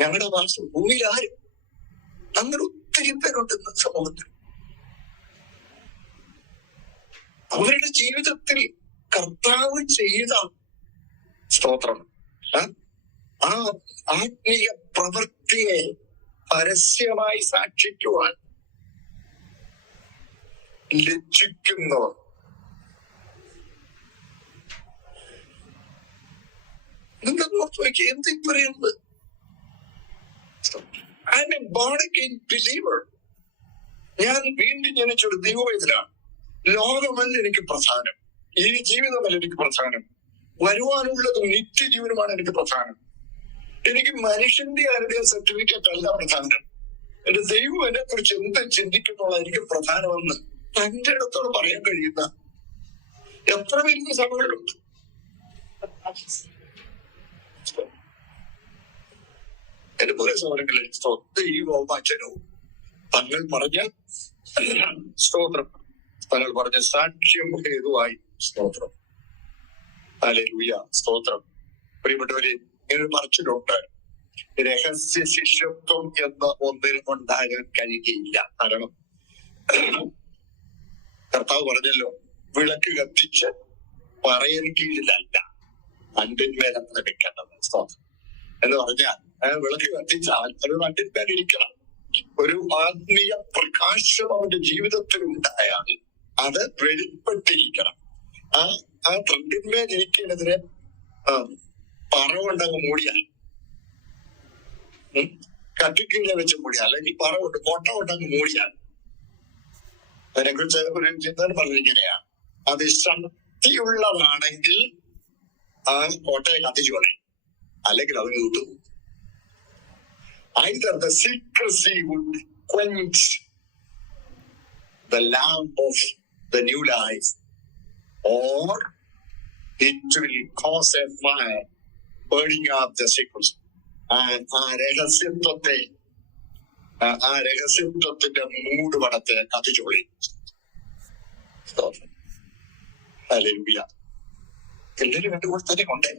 ഞങ്ങളുടെ മാസ്റ്റർ ഭൂമിയിൽ ആരും, അങ്ങനെ ഒത്തിരി പേരുണ്ട് സമൂഹത്തിൽ. അവരുടെ ജീവിതത്തിൽ കർത്താവ് ചെയ്ത സ്തോത്രം ആ ആത്മീയ പ്രവൃത്തിയെ പരസ്യമായി സാക്ഷിക്കുവാൻ ലജ്ജിക്കുന്നവർ. നിങ്ങൾ ഓർത്ത് നോക്കി, എന്ത് പറയുന്നത്? I M a born again believer. ഞാൻ വീണ്ടും ജനിച്ചൊരു ദൈവവേദനാണ്. ലോകമല്ല എനിക്ക് പ്രധാനം, ഈ ജീവിതമല്ല എനിക്ക് പ്രധാനം, വരുവാനുള്ളതും നിത്യജീവനുമാണ് എനിക്ക് പ്രധാനം. എനിക്ക് മനുഷ്യന്റെ ആരുടെയും സർട്ടിഫിക്കറ്റ് അല്ല പ്രധാനം. എന്റെ ദൈവം എന്നെ കുറിച്ച് എന്ത് ചിന്തിക്കുന്നുള്ള എനിക്ക് പ്രധാനമെന്ന് തന്റെ ഇടത്തോട് പറയാൻ കഴിയുന്ന എത്ര വലിയ സഭകളുണ്ട്. എന്റെ പോലെ സൗരങ്ങളിൽ ദൈവവും വചനവും തങ്ങൾ പറഞ്ഞ സ്തോത്രം, തങ്ങൾ പറഞ്ഞ സാക്ഷ്യം ഹേതുവായി സ്തോത്രം. ഹല്ലേലൂയ, സ്തോത്രം. പ്രിയപ്പെട്ടവരെ, ഇങ്ങനെ മറിച്ചിട്ടുണ്ട്, രഹസ്യ ശിഷ്യത്വം എന്ന ഒന്നിനും ഉണ്ടാകാൻ കഴിയുകയില്ല. കാരണം കർത്താവ് പറഞ്ഞല്ലോ, വിളക്ക് കത്തിച്ച് പറയൻ കീഴിലല്ല അണ്ടിന്മേലാണ് വെക്കേണ്ടത്. സ്തോത്രം എന്ന് പറഞ്ഞാൽ വിളക്ക് കത്തിച്ചാൽ അത് അണ്ടിന്മേലിരിക്കണം. ഒരു ആത്മീയ പ്രകാശം അവന്റെ ജീവിതത്തിൽ ഉണ്ടായാൽ അത് വെളിപ്പെട്ടിരിക്കണം. ആ തണ്ടിന്മേലിരിക്കുന്നതിന് പറ കൊണ്ടങ്ങ് മൂടിയാൽ, കട്ടിക്കീഴെ വെച്ച് മൂടിയാൽ, അല്ലെങ്കിൽ പറ കൊണ്ട് കോട്ട കൊണ്ടങ്ങ് മൂടിയാൽ, അതിനെക്കുറിച്ച് ഒരു ചിന്തകൻ പറഞ്ഞിരിക്കുകയാണ്, അത് ശക്തിയുള്ളതാണെങ്കിൽ ആ കോട്ടയെ കത്തിച്ചു കളയും, അല്ലെങ്കിൽ അത് കിട്ടും. Either the secrecy would quench the lamp of the new life, or it will cause a fire burning up the secrecy. ആ രഹസ്യത്വത്തിന്റെ മൂടുപടത്തെ കത്തിച്ചുകൊള്ളി. ഹല്ലേലൂയ. എല്ലാവരും എന്റെ കൂടെ തന്നെ കൊണ്ടേ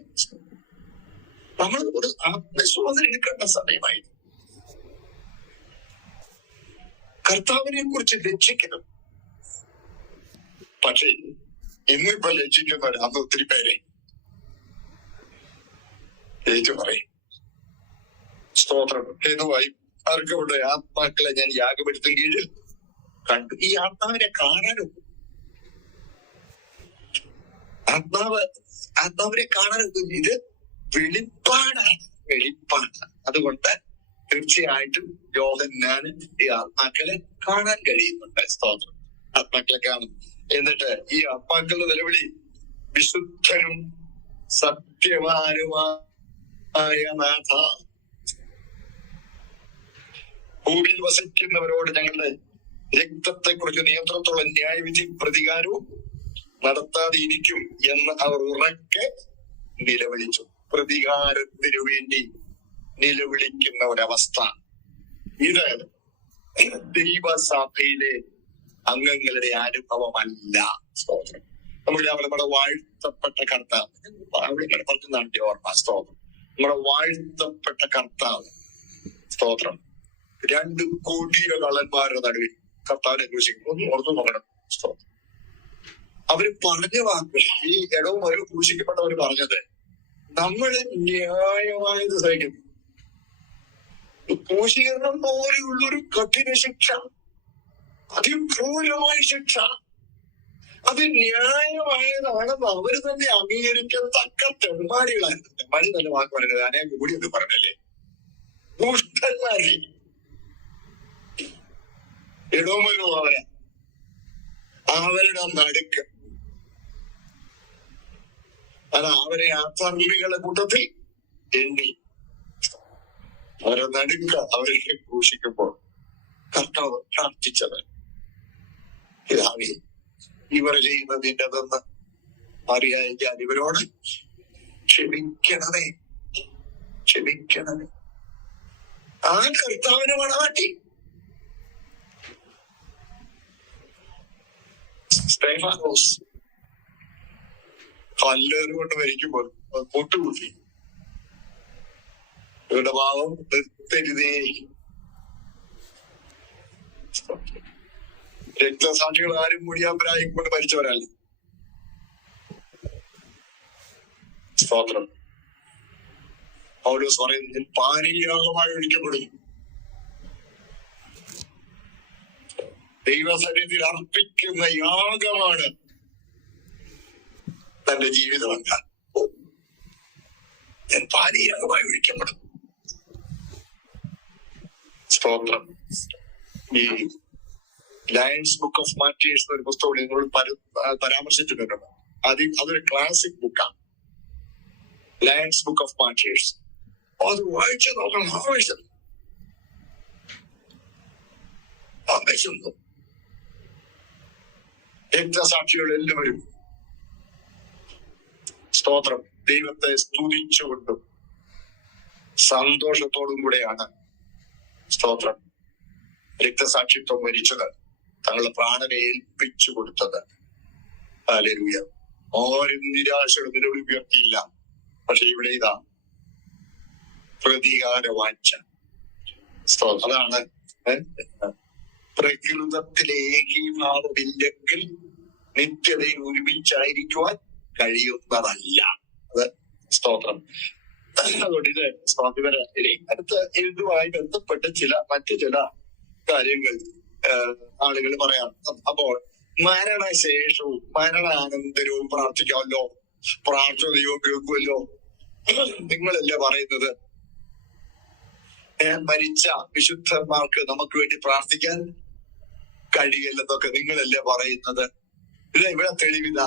നമ്മൾ ഒരു ആത്മവിശ്വാസം എടുക്കേണ്ട സമയമായി. കർത്താവിനെ കുറിച്ച് ലജ്ജിക്കണം. പക്ഷേ ഇന്നിപ്പോ ലജ്ജിക്കുന്നവർ അന്ന് ഒത്തിരി പേരെ ഏറ്റു പറയും. സ്തോത്രം. ഹേതുവായി ആർക്കവിടെ ആത്മാക്കളെ ഞാൻ യാഗപെടുത്തും കീഴിൽ കണ്ടു. ഈ ആത്മാവിനെ കാണാനും, ആത്മാവിനെ കാണാനും ഇത് വെളിപ്പാടാണ്. അതുകൊണ്ട് തീർച്ചയായിട്ടും യോഹന്നാന് ഈ ആത്മാക്കളെ കാണാൻ കഴിയുന്നുണ്ട്. സ്തോത്രം. ആത്മാക്കളെ കാണും. എന്നിട്ട് ഈ ആത്മാക്കളുടെ നിലവിളി വിശുദ്ധനും സത്യവാനുമായ നാഥ, ഭൂമിയിൽ വസിക്കുന്നവരോട് ഞങ്ങളുടെ രക്തത്തെ കുറിച്ച് നിയന്ത്രണത്തോളം ന്യായവിധി പ്രതികാരവും നടത്താതെ ഇരിക്കും എന്ന് അവർ ഉറക്കെ നിലവിളിച്ചു. പ്രതികാരത്തിനു വേണ്ടി നിലവിളിക്കുന്ന ഒരവസ്ഥ. ഇത് ദൈവസഭയിലെ അംഗങ്ങളുടെ അനുഭവമല്ല. സ്തോത്രം. നമ്മുടെ വാഴ്ത്തപ്പെട്ട കർത്താവ്, പറഞ്ഞു നടത്തിയ ഓർമ്മ. സ്തോത്രം. നമ്മുടെ വാഴ്ത്തപ്പെട്ട കർത്താവ്, സ്തോത്രം, 2 കൊടിയ കള്ളന്മാരുടെ നടുവിൽ കർത്താവിനെ ക്രൂശിക്കും. ഒന്ന് ഓർത്തു നോക്കണം. സ്തോത്രം. അവര് പറഞ്ഞ വാക്കുകൾ, ഈ ഇടവും ഒരു ക്രൂശിക്കപ്പെട്ടവര് പറഞ്ഞത്, നമ്മള് ന്യായമായത് സഹിക്കും. ക്രൂശീകരണം പോലെയുള്ളൊരു കഠിന ശിക്ഷ, അതിക്രൂരമായ ശിക്ഷ, അത് ന്യായമായതാണെന്ന് അവര് തന്നെ അംഗീകരിക്കത്തക്ക തെമ്മാടികളായിരുന്നു. തെമ്മാടി നല്ല വാക്ക് പറയുന്നത്, അനേകം കൂടിയൊക്കെ പറഞ്ഞല്ലേ, ദുഷ്ടന്മാരെ. ഇടോമരോ അവരുടെ നടുക്ക്, അവരെ അധർമ്മികളുടെ കൂട്ടത്തിൽ എണ്ണി അവരെ നടുക്ക അവരെ ക്രൂശിക്കുമ്പോൾ കർത്താവ് പ്രാർത്ഥിച്ചത്, പിതാവേ, ഇവർ ചെയ്യുന്നതിൻ്റെതെന്ന് അറിയാൻ ഇവരോട് ക്ഷമിക്കണമേ, ക്ഷമിക്കണമേ. ആ കർത്താവിനെ മണവാട്ടി സ്തെഫാനോസ് കല്ലേറ് കൊണ്ട് മരിക്കുമ്പോൾ പൊട്ടുകൂട്ടി, ഇവരുടെ ഭാവം നിർത്തരുതേ. രക്തസാക്ഷികൾ ആരും മുടിയാമ്പരായി കൊണ്ട് മരിച്ചവരല്ല. സ്തോത്രം. പൗലോസ് പറയുന്നത്, പാനീയാഗമായി ഒഴിക്കപ്പെടും. ദൈവസന്നിധിയിൽ അർപ്പിക്കുന്ന യാഗമാണ് തന്റെ ജീവിതമല്ല. ഞാൻ പാനീയാഗമായി ഒഴിക്കപ്പെടും. സ്തോത്രം. ഈ ലയൺസ് ബുക്ക് ഓഫ് മാർട്ടിയേഴ്സ് എന്നൊരു പുസ്തകം നിങ്ങൾ പരാമർശിച്ചിട്ടുണ്ടല്ലോ. അതൊരു ക്ലാസിക് ബുക്കാണ്, ലയൺസ് ബുക്ക് ഓഫ് മാർട്ടിയേഴ്സ്. അത് വായിച്ചു നോക്കണം. ആവേശം രക്തസാക്ഷികൾ എല്ലാവരും, സ്തോത്രം, ദൈവത്തെ സ്തുതിച്ചുകൊണ്ടും സന്തോഷത്തോടും കൂടെയാണ്, സ്തോത്രം, രക്തസാക്ഷിത്വം വരിച്ചത്, തങ്ങളുടെ പ്രാണനെ ഏൽപ്പിച്ചു കൊടുത്തത്. ഹല്ലേലൂയ. ആരും നിരാശയുടെ നിലവിളി ഉയർത്തിയില്ല. പക്ഷെ ഇവിടെ ഇതാ പ്രതികാര വാഞ്ച. അതാണ് പ്രകൃതത്തിലെ ഏകീഭാവമില്ലെങ്കിൽ നിത്യതയിൽ ഒരുമിച്ചായിരിക്കുവാൻ കഴിയുന്നതല്ല. അത് സ്തോത്രം. അതുകൊണ്ട് ഇത് സ്വാതിവരെ അടുത്ത ഇതുമായി ബന്ധപ്പെട്ട് മറ്റു ചില കാര്യങ്ങൾ ആളുകൾ പറയാം. അപ്പോൾ മരണശേഷവും മരണാനന്തരവും പ്രാർത്ഥിക്കാമല്ലോ, പ്രാർത്ഥനയോ കേൾക്കുമല്ലോ. നിങ്ങളല്ലേ പറയുന്നത് മരിച്ച വിശുദ്ധന്മാർക്ക് നമുക്ക് വേണ്ടി പ്രാർത്ഥിക്കാൻ കഴിയില്ലെന്നൊക്കെ നിങ്ങളല്ലേ പറയുന്നത്. ഇവിടെ തെളിവില്ല.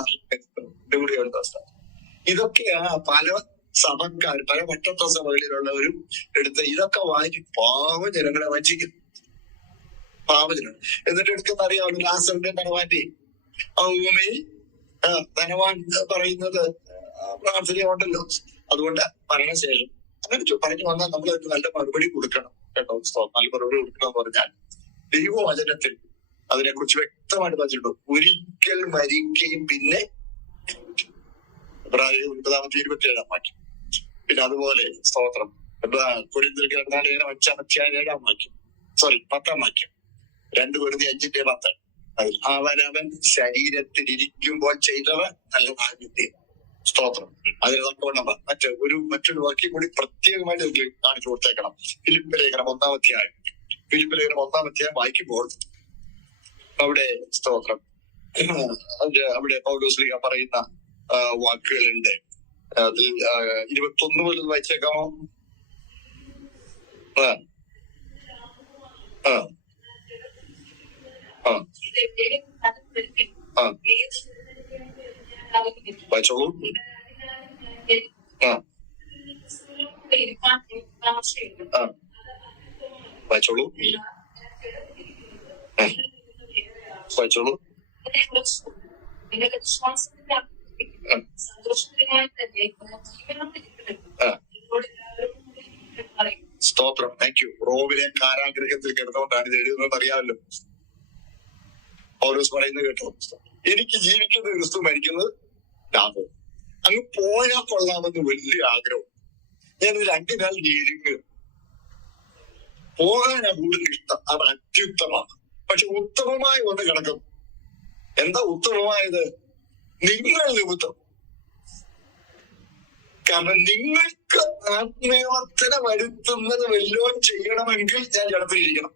ഇതൊക്കെയാ പല സഭക്കാർ, പല വട്ടത്ത സഭകളിലുള്ളവരും എടുത്ത് ഇതൊക്കെ വാങ്ങി പാവജനങ്ങളെ വഞ്ചിക്കുന്നു. പാവജനം എന്നിട്ട് എടുക്കുന്ന അറിയാമല്ലോ, ലാസറിന്റെ ധനവാന്റെ ഊമി ധനവാൻ പറയുന്നത് പ്രാർത്ഥനയുണ്ടല്ലോ. അതുകൊണ്ട് മരണശേഷം അങ്ങനെ പറഞ്ഞു വന്നാൽ നമ്മൾ നല്ല മറുപടി കൊടുക്കണം കേട്ടോ. നല്ല മറുപടി കൊടുക്കണം എന്ന് പറഞ്ഞാൽ ദൈവവചനത്തിൽ അതിനെക്കുറിച്ച് വ്യക്തമായിട്ട് പറഞ്ഞിട്ടുണ്ട്. ഒരിക്കൽ മരിക്കുകയും പിന്നെ 9:27 വാക്യം. പിന്നെ അതുപോലെ സ്തോത്രം കൊരിന്ത്യർക്ക് 5:7 വാക്യം, 10 വാക്യം, 2 Corinthians 5:10. അതിൽ അവനവൻ ശരീരത്തിലിരിക്കുമ്പോൾ ചെയ്തവർ നല്ല ഭാഗ്യത്തെ. സ്തോത്രം. അതിന് തക്കവണ്ണം മറ്റൊരു വാക്യം കൂടി പ്രത്യേകമായിട്ട് കാണിച്ചു കൊടുത്തേക്കണം. ഫിലിപ്പ് ലേഖനം 1-ാം അധ്യായം. ഫിലിപ്പ് ലേഖനം 1-ാം അധ്യായം വായിക്കുമ്പോൾ അവിടെ സ്തോത്രം അവിടെ പൗലോസ് പറയുന്ന വാക്കുകളുണ്ട്. അതിൽ 21 മുതൽ വായിച്ചേക്കാമോ? ആ ആ ആ വായിച്ചോളൂ. ആ ആ വായിച്ചോളൂ. വായിച്ചോളൂ. സ്തോത്രം. Thank you. റോമിലെ കാരാഗ്രഹത്തിൽ കിടന്നുകൊണ്ടാണ് ഇത് എഴുതുന്നത് അറിയാമല്ലോ. പൗലോസ് പറയുന്നത് കേട്ടോ, എനിക്ക് ജീവിക്കുന്നത് ക്രിസ്തു, മരിക്കുന്നത് ലാഭം. അങ്ങ് പോയാൽ കൊള്ളാമെന്ന് വലിയ ആഗ്രഹം. ഞാൻ 2 നാൾ ഞെരുങ്ങ് പോകാനാ കൂടുതൽ ഇഷ്ടം. അത് അത്യുത്തമാണ്. പക്ഷെ ഉത്തമമായി വന്ന് കിടക്കും. എന്താ ഉത്തമമായത്? നിങ്ങൾ നിമിത്തം. കാരണം നിങ്ങൾക്ക് ആത്മീയവർത്തന വരുത്തുന്നത് വല്ലതും ചെയ്യണമെങ്കിൽ ഞാൻ ജഡത്തിലിരിക്കണം.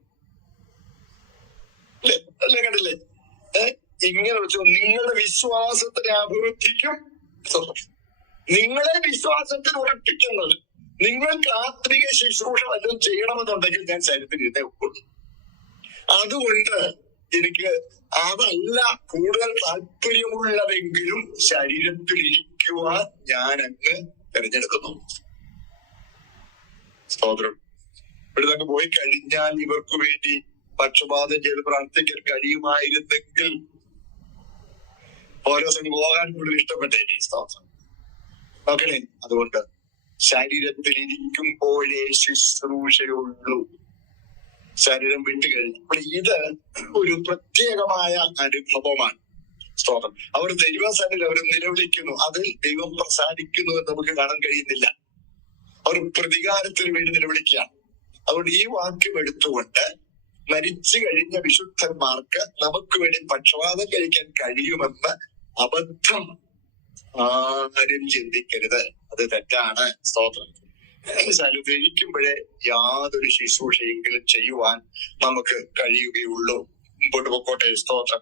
അല്ലേ? അല്ലേ? കണ്ടില്ലേ? ഇങ്ങനെ വെച്ചു നിങ്ങളുടെ വിശ്വാസത്തിന് അഭിവൃദ്ധിക്കും, നിങ്ങളെ വിശ്വാസത്തിന് ഉറപ്പിക്കുന്നത്, നിങ്ങൾക്ക് ആത്മീയ ശുശ്രൂഷ വല്ലതും ചെയ്യണമെന്നുണ്ടെങ്കിൽ ഞാൻ ശരീരത്തിലിരുന്നേ ഉള്ളൂ. അതുകൊണ്ട് എനിക്ക് അതല്ല കൂടുതൽ താല്പര്യമുള്ളതെങ്കിലും ശരീരത്തിലിരിക്കുവാൻ ഞാൻ അങ്ങ് തിരഞ്ഞെടുക്കുന്നു. സ്തോത്രം. ഇവിടുന്ന് പോയി കഴിഞ്ഞാൽ ഇവർക്ക് വേണ്ടി പക്ഷപാതം ചെയ്ത് പ്രാർത്ഥിക്കാൻ കഴിയുമായിരുന്നെങ്കിൽ ഓരോ സമയം പോകാൻ കൂടുതൽ ഇഷ്ടപ്പെട്ടേ. സ്തോത്രം. ഓക്കെ. അതുകൊണ്ട് ശരീരത്തിലിരിക്കുമ്പോഴേ ശുശ്രൂഷയുള്ളൂ. ശരീരം വിട്ടുകഴിഞ്ഞു. അപ്പോൾ ഇത് ഒരു പ്രത്യേകമായ അനുഭവമാണ്. സ്തോത്രം. അവർ ദൈവസന്നിധിയിൽ അവർ നിലവിളിക്കുന്നു. അതിൽ ദൈവം പ്രസാദിക്കുന്നു എന്ന് നമുക്ക് കാണാൻ കഴിയുന്നില്ല. അവർ പ്രതികാരത്തിന് വേണ്ടി നിലവിളിക്കുകയാണ്. അതുകൊണ്ട് ഈ വാക്യം എടുത്തുകൊണ്ട് മരിച്ചു കഴിഞ്ഞ വിശുദ്ധന്മാർക്ക് നമുക്ക് വേണ്ടി പക്ഷപാതം കഴിക്കാൻ കഴിയുമെന്ന് അബദ്ധം ആരും ചിന്തിക്കരുത്. അത് തെറ്റാണ്. സ്തോത്രം. ധരിക്കുമ്പോഴേ യാതൊരു ശുശ്രൂഷയെങ്കിലും ചെയ്യുവാൻ നമുക്ക് കഴിയുകയുള്ളൂ. മുമ്പോട്ട് പൊക്കോട്ടെ. സ്തോത്രം.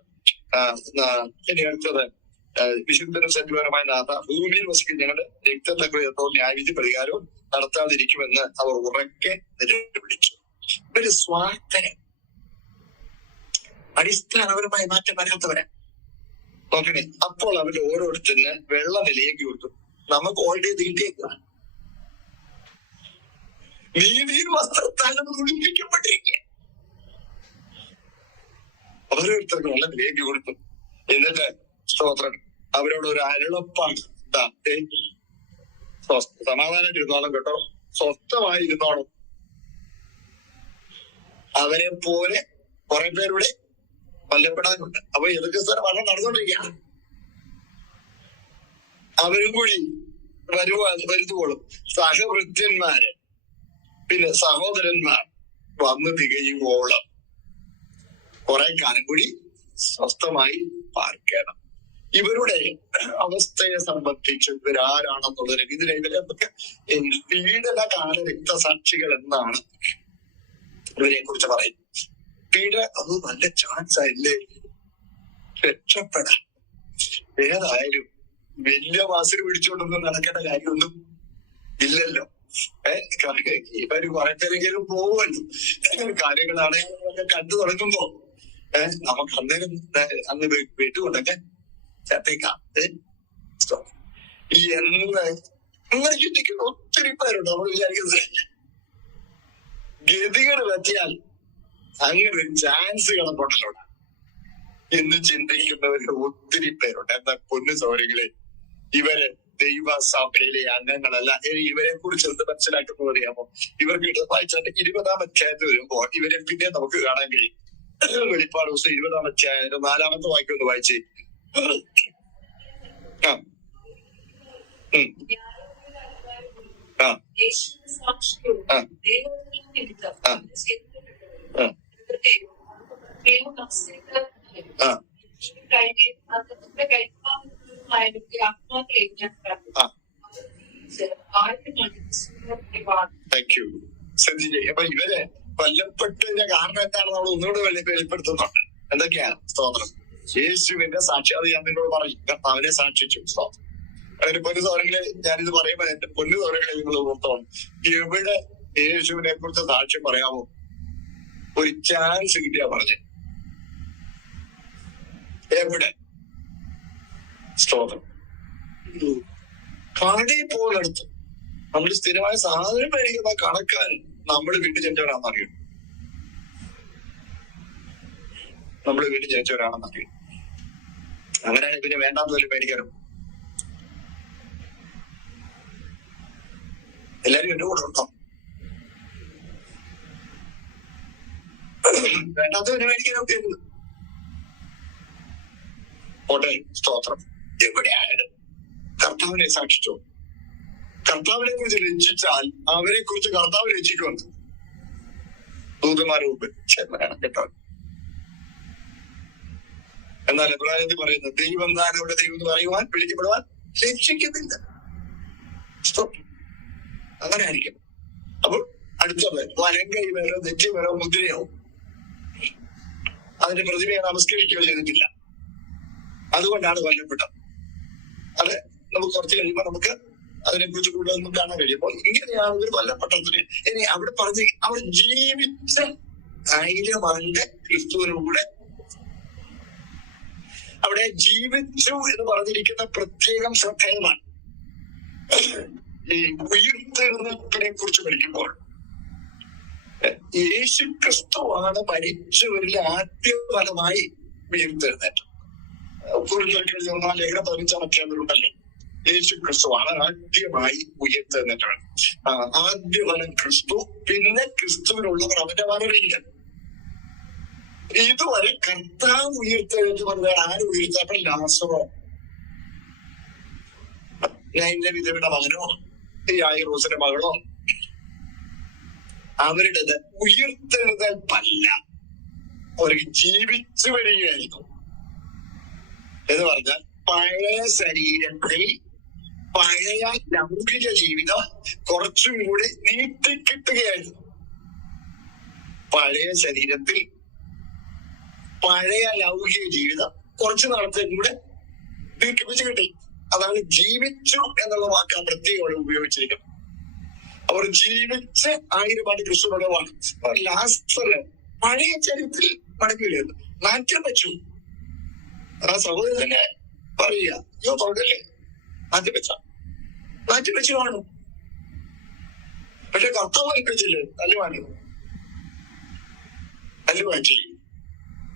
ഇനി അടുത്തത്, വിശുദ്ധനും സത്യപരമായ നാഥ, ഭൂമിയിൽ വസിക്കുന്ന ഞങ്ങളുടെ രക്തത്തക്രയത്തോളം ന്യായവിധി പരിഹാരവും നടത്താതിരിക്കുമെന്ന് അവർ ഉറക്കെ നിലവിളിച്ചു. ഒരു സ്വാർത്ഥനം, അടിസ്ഥാനപരമായി മാറ്റം വരാത്തവരാ. നോക്കണേ. അപ്പോൾ അവർ ഓരോരുത്തരിന് വെള്ള നിലയേക്ക് കൊടുത്തു. നമുക്ക് ഓൾറെഡി തീറ്റേക്കാണ്. നീതിയിൽ വസ്ത്രത്താലും ഒളിപ്പിക്കപ്പെട്ടിരിക്കുക. ഓരോരുത്തർക്ക് വെള്ള നിലയേക്ക് കൊടുത്തു. എന്നിട്ട് സ്തോത്രം അവരോട് ഒരു അരുളപ്പാണ്. സമാധാനമായിട്ട് ഇരുന്നോണം കേട്ടോ, സ്വസ്ഥമായി ഇരുന്നോണം. അവരെ പോലെ കുറെ പേരുടെ കൊല്ലപ്പെടാനുണ്ട്. അപ്പൊ ഏതൊക്കെ സ്ഥലമാണ് നടന്നുകൊണ്ടിരിക്കുകയാണ്. അവരും കൂടി വരുത്തുകൊള്ളും. സഹവൃത്യന്മാര് പിന്നെ സഹോദരന്മാർ വന്ന് തികയുവോളം കുറെ കാലം കൂടി സ്വസ്ഥമായി പാർക്കണം. ഇവരുടെ അവസ്ഥയെ സംബന്ധിച്ച് ഇവരാരാണെന്നുള്ളത് ഇവരൊക്കെ പീഡനകാല രക്തസാക്ഷികൾ എന്നാണ് ഇവരെ കുറിച്ച് പറയുന്നത്. അത് നല്ല ചാൻസ് ആയില്ലേ രക്ഷപ്പെടാൻ. ഏതായാലും വലിയ വാസിൽ പിടിച്ചുകൊണ്ടൊന്നും നടക്കേണ്ട കാര്യമൊന്നും ഇല്ലല്ലോ. ഇവര് കുറെ പേരെങ്കിലും പോവുമല്ലോ. കാര്യങ്ങളാണ് കണ്ടു തുടങ്ങുമ്പോ നമുക്ക് അന്നേരം അങ്ങ് വിട്ടുകൊണ്ടൊക്കെ ചേർത്തേക്കാം. അങ്ങനെ ചിന്തിക്കുന്ന ഒത്തിരി പേരുണ്ട്. നമ്മൾ വിചാരിക്കുന്നത് ഗതികൾ പറ്റിയാൽ അങ്ങനെ ഒരു ചാൻസ് കിടപ്പുണ്ടല്ലോ എന്ന് ചിന്തിക്കുന്നവര് ഒത്തിരി പേരുണ്ട്. എന്താ പൊന്നു സൗകര്യങ്ങളെ, ഇവര് ദൈവസഭയിലെ അംഗങ്ങളല്ല. ഇവരെ കുറിച്ച് എന്ത് മനസ്സിലാക്കുന്നത് അറിയാമോ? ഇവർക്ക് വായിച്ചാൽ 20-ാം അധ്യായത്തിൽ വരുമ്പോൾ ഇവരെ പിന്നെ നമുക്ക് കാണാൻ കഴിയും. വെളിപ്പാട് ദിവസം 20-ാം അധ്യായം 4-ാമത്തെ വാക്യം ഒന്ന് വായിച്ചേ. അപ്പൊ ഇവര് കൊല്ലപ്പെട്ടതിന്റെ കാരണം എന്താണ് നമ്മൾ ഒന്നുകൂടെ വെളിപ്പെടുത്തുന്നുണ്ട്. എന്തൊക്കെയാണ്? സ്തോത്രം. യേശുവിന്റെ സാക്ഷി. അത് ഞാൻ നിങ്ങളോട് പറയും. അവനെ സാക്ഷിച്ചു. സ്തോത്രം. അതിന്റെ പൊന്നു സൗരങ്ങളെ ഞാനിത് പറയുമ്പോ എന്റെ പൊന്നു സൗരങ്ങളെ നിങ്ങൾ ഓർത്തോണം. എവിടെ യേശുവിനെ കുറിച്ച് സാക്ഷ്യം പറയാമോ? ഒരു ചാൻസ് കിട്ടിയാ പറഞ്ഞു എവിടെ സ്തോത്രം. കടയിൽ പോകുന്നിടത്ത് നമ്മൾ സ്ഥിരമായ സാധനം മേടിക്കുന്ന കണക്കാൻ നമ്മൾ വീട്ടിൽ ജനിച്ചവരാണെന്നറിയും. നമ്മൾ വീട്ടിൽ ജനിച്ചവരാണെന്നറിയും. അങ്ങനെയാണെങ്കിൽ പിന്നെ വേണ്ടാത്തതിൽ മേടിക്കാനും എല്ലാരും എന്റെ കൂടെ ഉണ്ടോ? വേണ്ടാത്തതിന് മേടിക്കാനൊക്കെ പോട്ടെ. സ്തോത്രം. എവിടെയായാലും കർത്താവിനെ സാക്ഷിച്ചോ. കർത്താവിനെ കുറിച്ച് രക്ഷിച്ചാൽ അവരെ കുറിച്ച് കർത്താവ് രക്ഷിക്കുമെന്ന് ദൂതന്മാരുടെ മുമ്പ് ചേർന്നാണ് കേട്ടോ. എന്നാൽ എബ്രായത്തിൽ പറയുന്നത് ദൈവം താനവിടെ ദൈവം എന്ന് പറയുവാൻ വിളിക്കപ്പെടുവാൻ രക്ഷിക്കുന്നില്ല. അങ്ങനെ ആയിരിക്കും. അപ്പോൾ അടുത്തത് വലങ്കൈ വേറോ നെറ്റി വേറോ മുദ്രയാവും. അതിന്റെ പ്രതിമയെ നമസ്കരിക്കുകയോ ചെയ്തിട്ടില്ല, അതുകൊണ്ടാണ് കൊല്ലപ്പെട്ടത്. അത് നമുക്ക് കുറച്ച് കഴിയുമ്പോൾ നമുക്ക് അതിനെക്കുറിച്ച് കൂടുതലൊന്നും കാണാൻ കഴിയുമ്പോൾ ഇങ്ങനെയാണ് ഒരു കൊല്ലപ്പെട്ടതിന്. ഇനി അവിടെ പറഞ്ഞ അവർ ജീവിച്ച 1000 ആണ്ട് ക്രിസ്തുവിനൂടെ അവിടെ ജീവിച്ചു എന്ന് പറഞ്ഞിരിക്കുന്ന പ്രത്യേകം ശ്രദ്ധേയമാണ്. ഈ ഉയർത്തെഴുന്നേൽപ്പിനെ കുറിച്ച് പഠിക്കുമ്പോൾ യേശു ക്രിസ്തുവാണ് മരിച്ചവരിൽ ആദ്യ ഫലമായി ഉയർത്തെഴുന്നേറ്റം. ലേഖനം 15 അധ്യായത്തിലുണ്ടല്ലോ, യേശു ക്രിസ്തുവാണ് ആദ്യമായി ഉയർത്തെഴുന്നേറ്റം. ആദ്യ ഫലം ക്രിസ്തു, പിന്നെ ക്രിസ്തുവിനുള്ളവർ അവന്റെ വരവില്ല. ഇതുവരെ കർത്താവ് ഉയർത്തെഴുന്നേറ്റ് പറഞ്ഞാൽ ആര് ഉയർത്തപ്പോൾ ലാസറോ, നൈന്റെ വിധവയുടെ മകനോ യായിറോസിന്റെ മകളോ, അവരുടേത് ഉയർത്തെഴുന്നേൽപ്പല്ല, അവർക്ക് ജീവിച്ചു വരികയായിരുന്നു. എന്ന് പറഞ്ഞാൽ പഴയ ശരീരത്തിൽ പഴയ ലൗകിക ജീവിതം കുറച്ചും കൂടി നീട്ടിക്കിട്ടുകയായിരുന്നു. പഴയ ശരീരത്തിൽ പഴയ ലൗകിക ജീവിതം കുറച്ചു നാളത്തേക്കും കൂടെ ദീർഘിപ്പിച്ച് കിട്ടി. അതാണ് ജീവിച്ചു എന്നുള്ള വാക്ക് പ്രത്യേകം ഉപയോഗിച്ചിരിക്കുന്നത്. അവർ ജീവിച്ച് 1000 ആണ്ട് ക്രിസ്തുവിനുള്ളതാണ്. ലാസറ് പഴയ ചരിത്രത്തിൽ മടങ്ങിയിരുന്നു, മാറ്റം വെച്ചു. ആ സഹോദരൻ തന്നെ പറയുക, അയ്യോ തോന്നല്ലേ മാറ്റി വെച്ച് കാണും. പക്ഷെ കർത്താവ് ഏൽപ്പിച്ചില്ലേ, അല്ലുമാറ്റി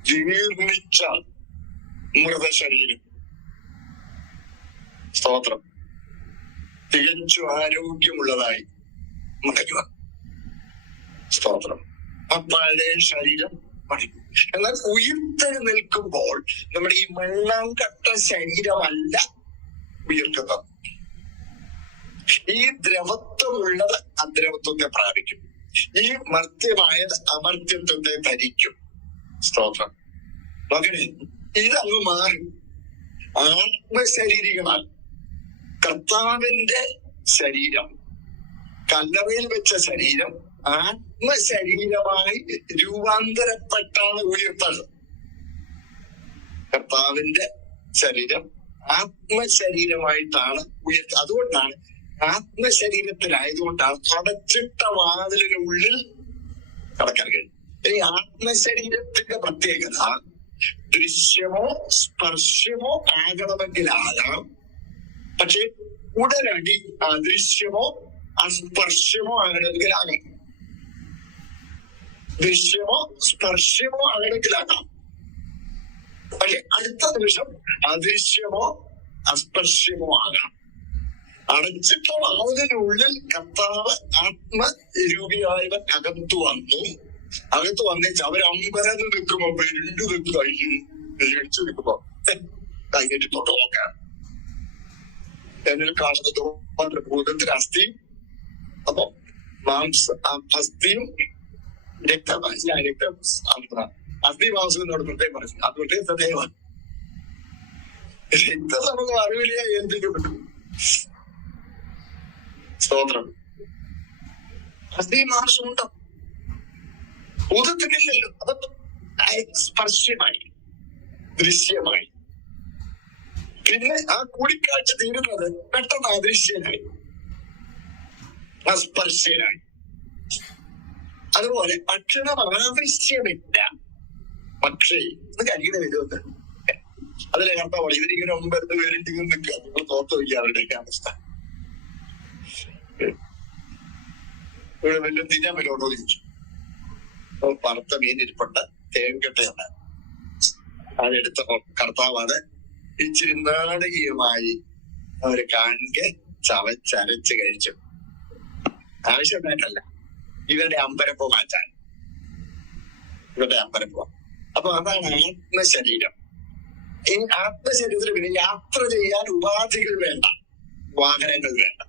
ജീർണിച്ച മൃതശരീരം, സ്തോത്രം, തികച്ചു ആരോഗ്യമുള്ളതായി മടങ്ങുക. സ്തോത്രം. ആ പഴയ ശരീരം മടങ്ങും. എന്നാൽ ഉയർത്തെഴുന്നേൽക്കുമ്പോൾ നമ്മുടെ ഈ മണ്ണാം കട്ട ശരീരമല്ല ഉയർത്തുന്നത്. ഈ ദ്രവത്വമുള്ളത് അദ്രവത്വത്തെ പ്രാപിക്കും, ഈ മർത്യമായത് അമർത്യത്വത്തെ ധരിക്കും. സ്തോത്രം. മകനെ, ഇതങ്ങ് മാറും. ആത്മശരീരികളാൽ കർത്താവിന്റെ ശരീരം, കല്ലറയിൽ വെച്ച ശരീരം ആത്മശരീരമായി രൂപാന്തരപ്പെട്ടാണ് ഉയർത്തത്. കർത്താവിന്റെ ശരീരം ആത്മശരീരമായിട്ടാണ് ഉയർത്തത്. അതുകൊണ്ടാണ് ആത്മശരീരത്തിലായതുകൊണ്ടാണ് അടച്ചിട്ട വാതിലിനുള്ളിൽ കടക്കാൻ കഴിയും. ഈ ആത്മശരീരത്തിന്റെ പ്രത്യേകത ദൃശ്യമോ സ്പർശ്യമോ ആകണമെങ്കിലാകാം. പക്ഷെ ഉടനടി അദൃശ്യമോ അസ്പർശ്യമോ ആകണമെങ്കിലാകാം. ദൃശ്യമോ സ്പർശ്യമോ ആകണമെങ്കിലാകാം. പക്ഷെ അടുത്ത നിമിഷം അദൃശ്യമോ അസ്പർശ്യമോ ആകാം. അടച്ചിട്ടുള്ള അതിനുള്ളിൽ കർത്താവ് ആത്മരൂപിയായവൻ അകത്തു വന്നേച്ച് അവരമ്പരന്ന് നിൽക്കുമ്പോ വെരുണ്ടു നിൽക്കുക, ഇടിച്ചു നിൽക്കുമ്പോ കൈകെട്ടി തൊട്ട് നോക്കാൻ എന്നിൽ കാണുന്നത് ഭൂതത്തിന് അസ്ഥിയും, അപ്പൊ അസ്ഥിയും അസ്ഥി മാംസത്തിനോട് പ്രത്യേകം പറഞ്ഞു. അത് പ്രത്യേകം സദൈവമാണ്. രക്തം നമുക്ക് അറിവില്ല ഏൽപ്പിക്കപ്പെട്ടു. സ്തോത്രം. അസ്ഥി മാംസം ഉണ്ടോ? ഭൂതത്തിനില്ലല്ലോ. അത് സ്പർശ്യമായി, ദൃശ്യമായി. പിന്നെ ആ കൂടിക്കാഴ്ച തീരുന്നത് പെട്ടെന്ന് അദൃശ്യനായി, അസ്പർശ്യനായി. അതുപോലെ ഭക്ഷണം ആവശ്യമില്ല, പക്ഷേ ഇത് കഴിക്കുന്ന വരുമെന്ന് അതിലെ കർത്താവ് ഇവരിങ്ങനെ ഒമ്പത് പേരിട്ടിങ്ങനെ നിൽക്കുക. നിങ്ങൾ തോർത്തു വയ്ക്കുക അവരുടെയൊക്കെ അവസ്ഥ. ഇവിടെ വല്ലതും തിന്നാൻ പറ്റുമോ ചോദിച്ചു. വറുത്ത മീനിരിപ്പുണ്ട്, തേങ്കട്ടയുണ്ട്. അതെടുത്ത കർത്താവാണ് ഇച്ചിരി നാടകീയമായി അവര് കാണെ ചവച്ചരച്ച് കഴിച്ചു. ആവശ്യമായിട്ടല്ല, ഇവരുടെ അമ്പരപ്പ് മാറ്റാൻ, ഇവരുടെ അമ്പരപ്പ്. അപ്പൊ അതാണ് ആത്മശരീരം. ഈ ആത്മശരീരത്തിന് പിന്നെ യാത്ര ചെയ്യാൻ ഉപാധികൾ വേണ്ട, വാഹനങ്ങൾ വേണ്ട.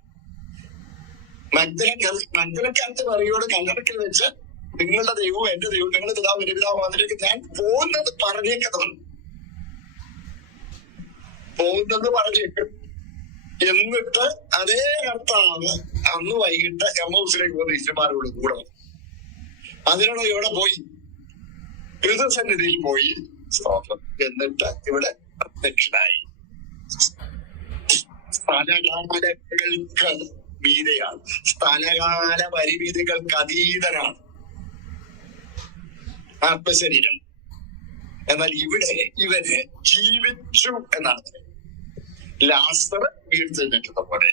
മഗ്ദലക്കാലത്ത് മറിയോട് കല്ലറക്കിൽ വെച്ച് നിങ്ങളുടെ ദൈവവും എന്റെ ദൈവവും നിങ്ങളുടെ പിതാവും എന്റെ പിതാവും അതിലേക്ക് ഞാൻ പോകുന്നത് പറഞ്ഞേക്കുന്നതാണ്, പോകുന്നത് പറഞ്ഞേക്കും. എന്നിട്ട് അതേ കർത്താവ് അന്ന് വൈകിട്ട് എമ്മൗസിലേക്ക് പോകുന്ന ശിഷ്യന്മാരോട് കൂടെ അതിനോട് ഇവിടെ പോയി പിതൃസന്നിധിയിൽ പോയി എന്നിട്ട് ഇവിടെ പ്രത്യക്ഷനായി. സ്ഥലകാലങ്ങൾക്ക് മീതയാണ്, സ്ഥലകാല പരിമിതികൾക്ക് അതീതനാണ് ആത്മശരീരം. എന്നാൽ ഇവിടെ ഇവര് ജീവിച്ചു എന്നാണ്. ലാസർ ഉയർത്തെഴുന്നേറ്റത് പോലെ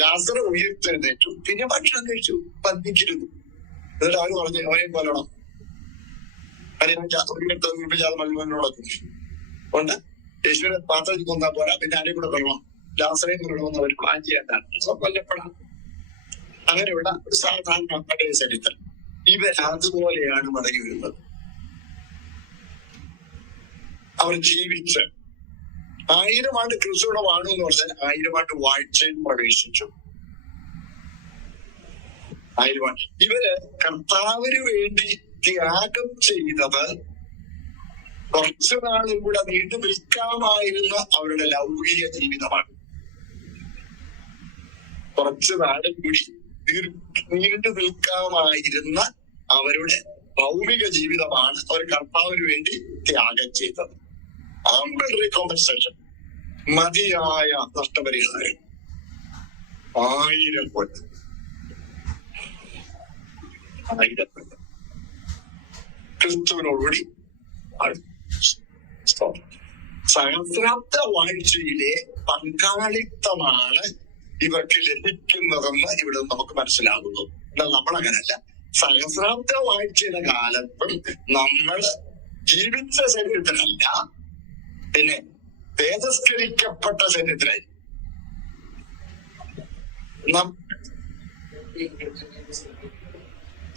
ലാസർ ഉയർത്തെഴുന്നേറ്റു, പിന്നെ ഭക്ഷണം കഴിച്ചു, പന്തിച്ചിരുന്നു. എന്നിട്ട് അവര് പറഞ്ഞു അവനെ കൊല്ലണം, മത്സരങ്ങളോടൊക്കെ ഉണ്ട്. യേശുവിനെ പാത്രത്തിൽ കൊന്നാ പോരാ, പിന്നെ ആരെയും കൂടെ കൊല്ലണം, ലാസറേയും കൊല്ലണമെന്ന് അവർ പ്ലാൻ ചെയ്യാനാണ്, കൊല്ലപ്പെടാം. അങ്ങനെയുള്ള ഒരു സാധാരണ പഴയ ചരിത്രം. ഇവരതുപോലെയാണ് മടങ്ങി വരുന്നത്. അവർ ജീവിച്ച് 1000 ആണ്ട് ക്രിസ്തുവിടെ വാണു എന്ന് പറഞ്ഞാൽ 1000 ആണ്ട് വാഴ്ചയിൽ പ്രവേശിച്ചു. 1000 ആണ്ട് ഇവര് കർത്താവിന് വേണ്ടി ത്യാഗം ചെയ്തത് കുറച്ചു നാളും കൂടെ നീണ്ടു നിൽക്കാമായിരുന്ന അവരുടെ ലൗകിക ജീവിതമാണ്. കുറച്ചു നാളും കൂടി നീണ്ടു നിൽക്കാമായിരുന്ന അവരുടെ ഭൗമിക ജീവിതമാണ് അവർ കർത്താവിന് വേണ്ടി ത്യാഗം ചെയ്തത്. ആംബിൾ റീകോമ്പൻസേഷൻ, മതിയായ നഷ്ടപരിഹാരം, 1000 കൊല്ലം. ക്രിസ്തുവിനോടുകൂടി സഹസ്രാബ്ദ വാഴ്ചയിലെ പങ്കാളിത്തമാണ് ഇവർക്ക് ലഭിക്കുന്നതെന്ന് ഇവിടെ നമുക്ക് മനസ്സിലാകുന്നു. എന്നാൽ നമ്മളങ്ങനല്ല. സഹസ്രാബ്ദ വാഴ്ചയുടെ കാലത്തും നമ്മൾ ജീവിച്ച ശരീരത്തിനല്ല, പിന്നെ തേജസ്കരിക്കപ്പെട്ട ശരീരത്തിനായി.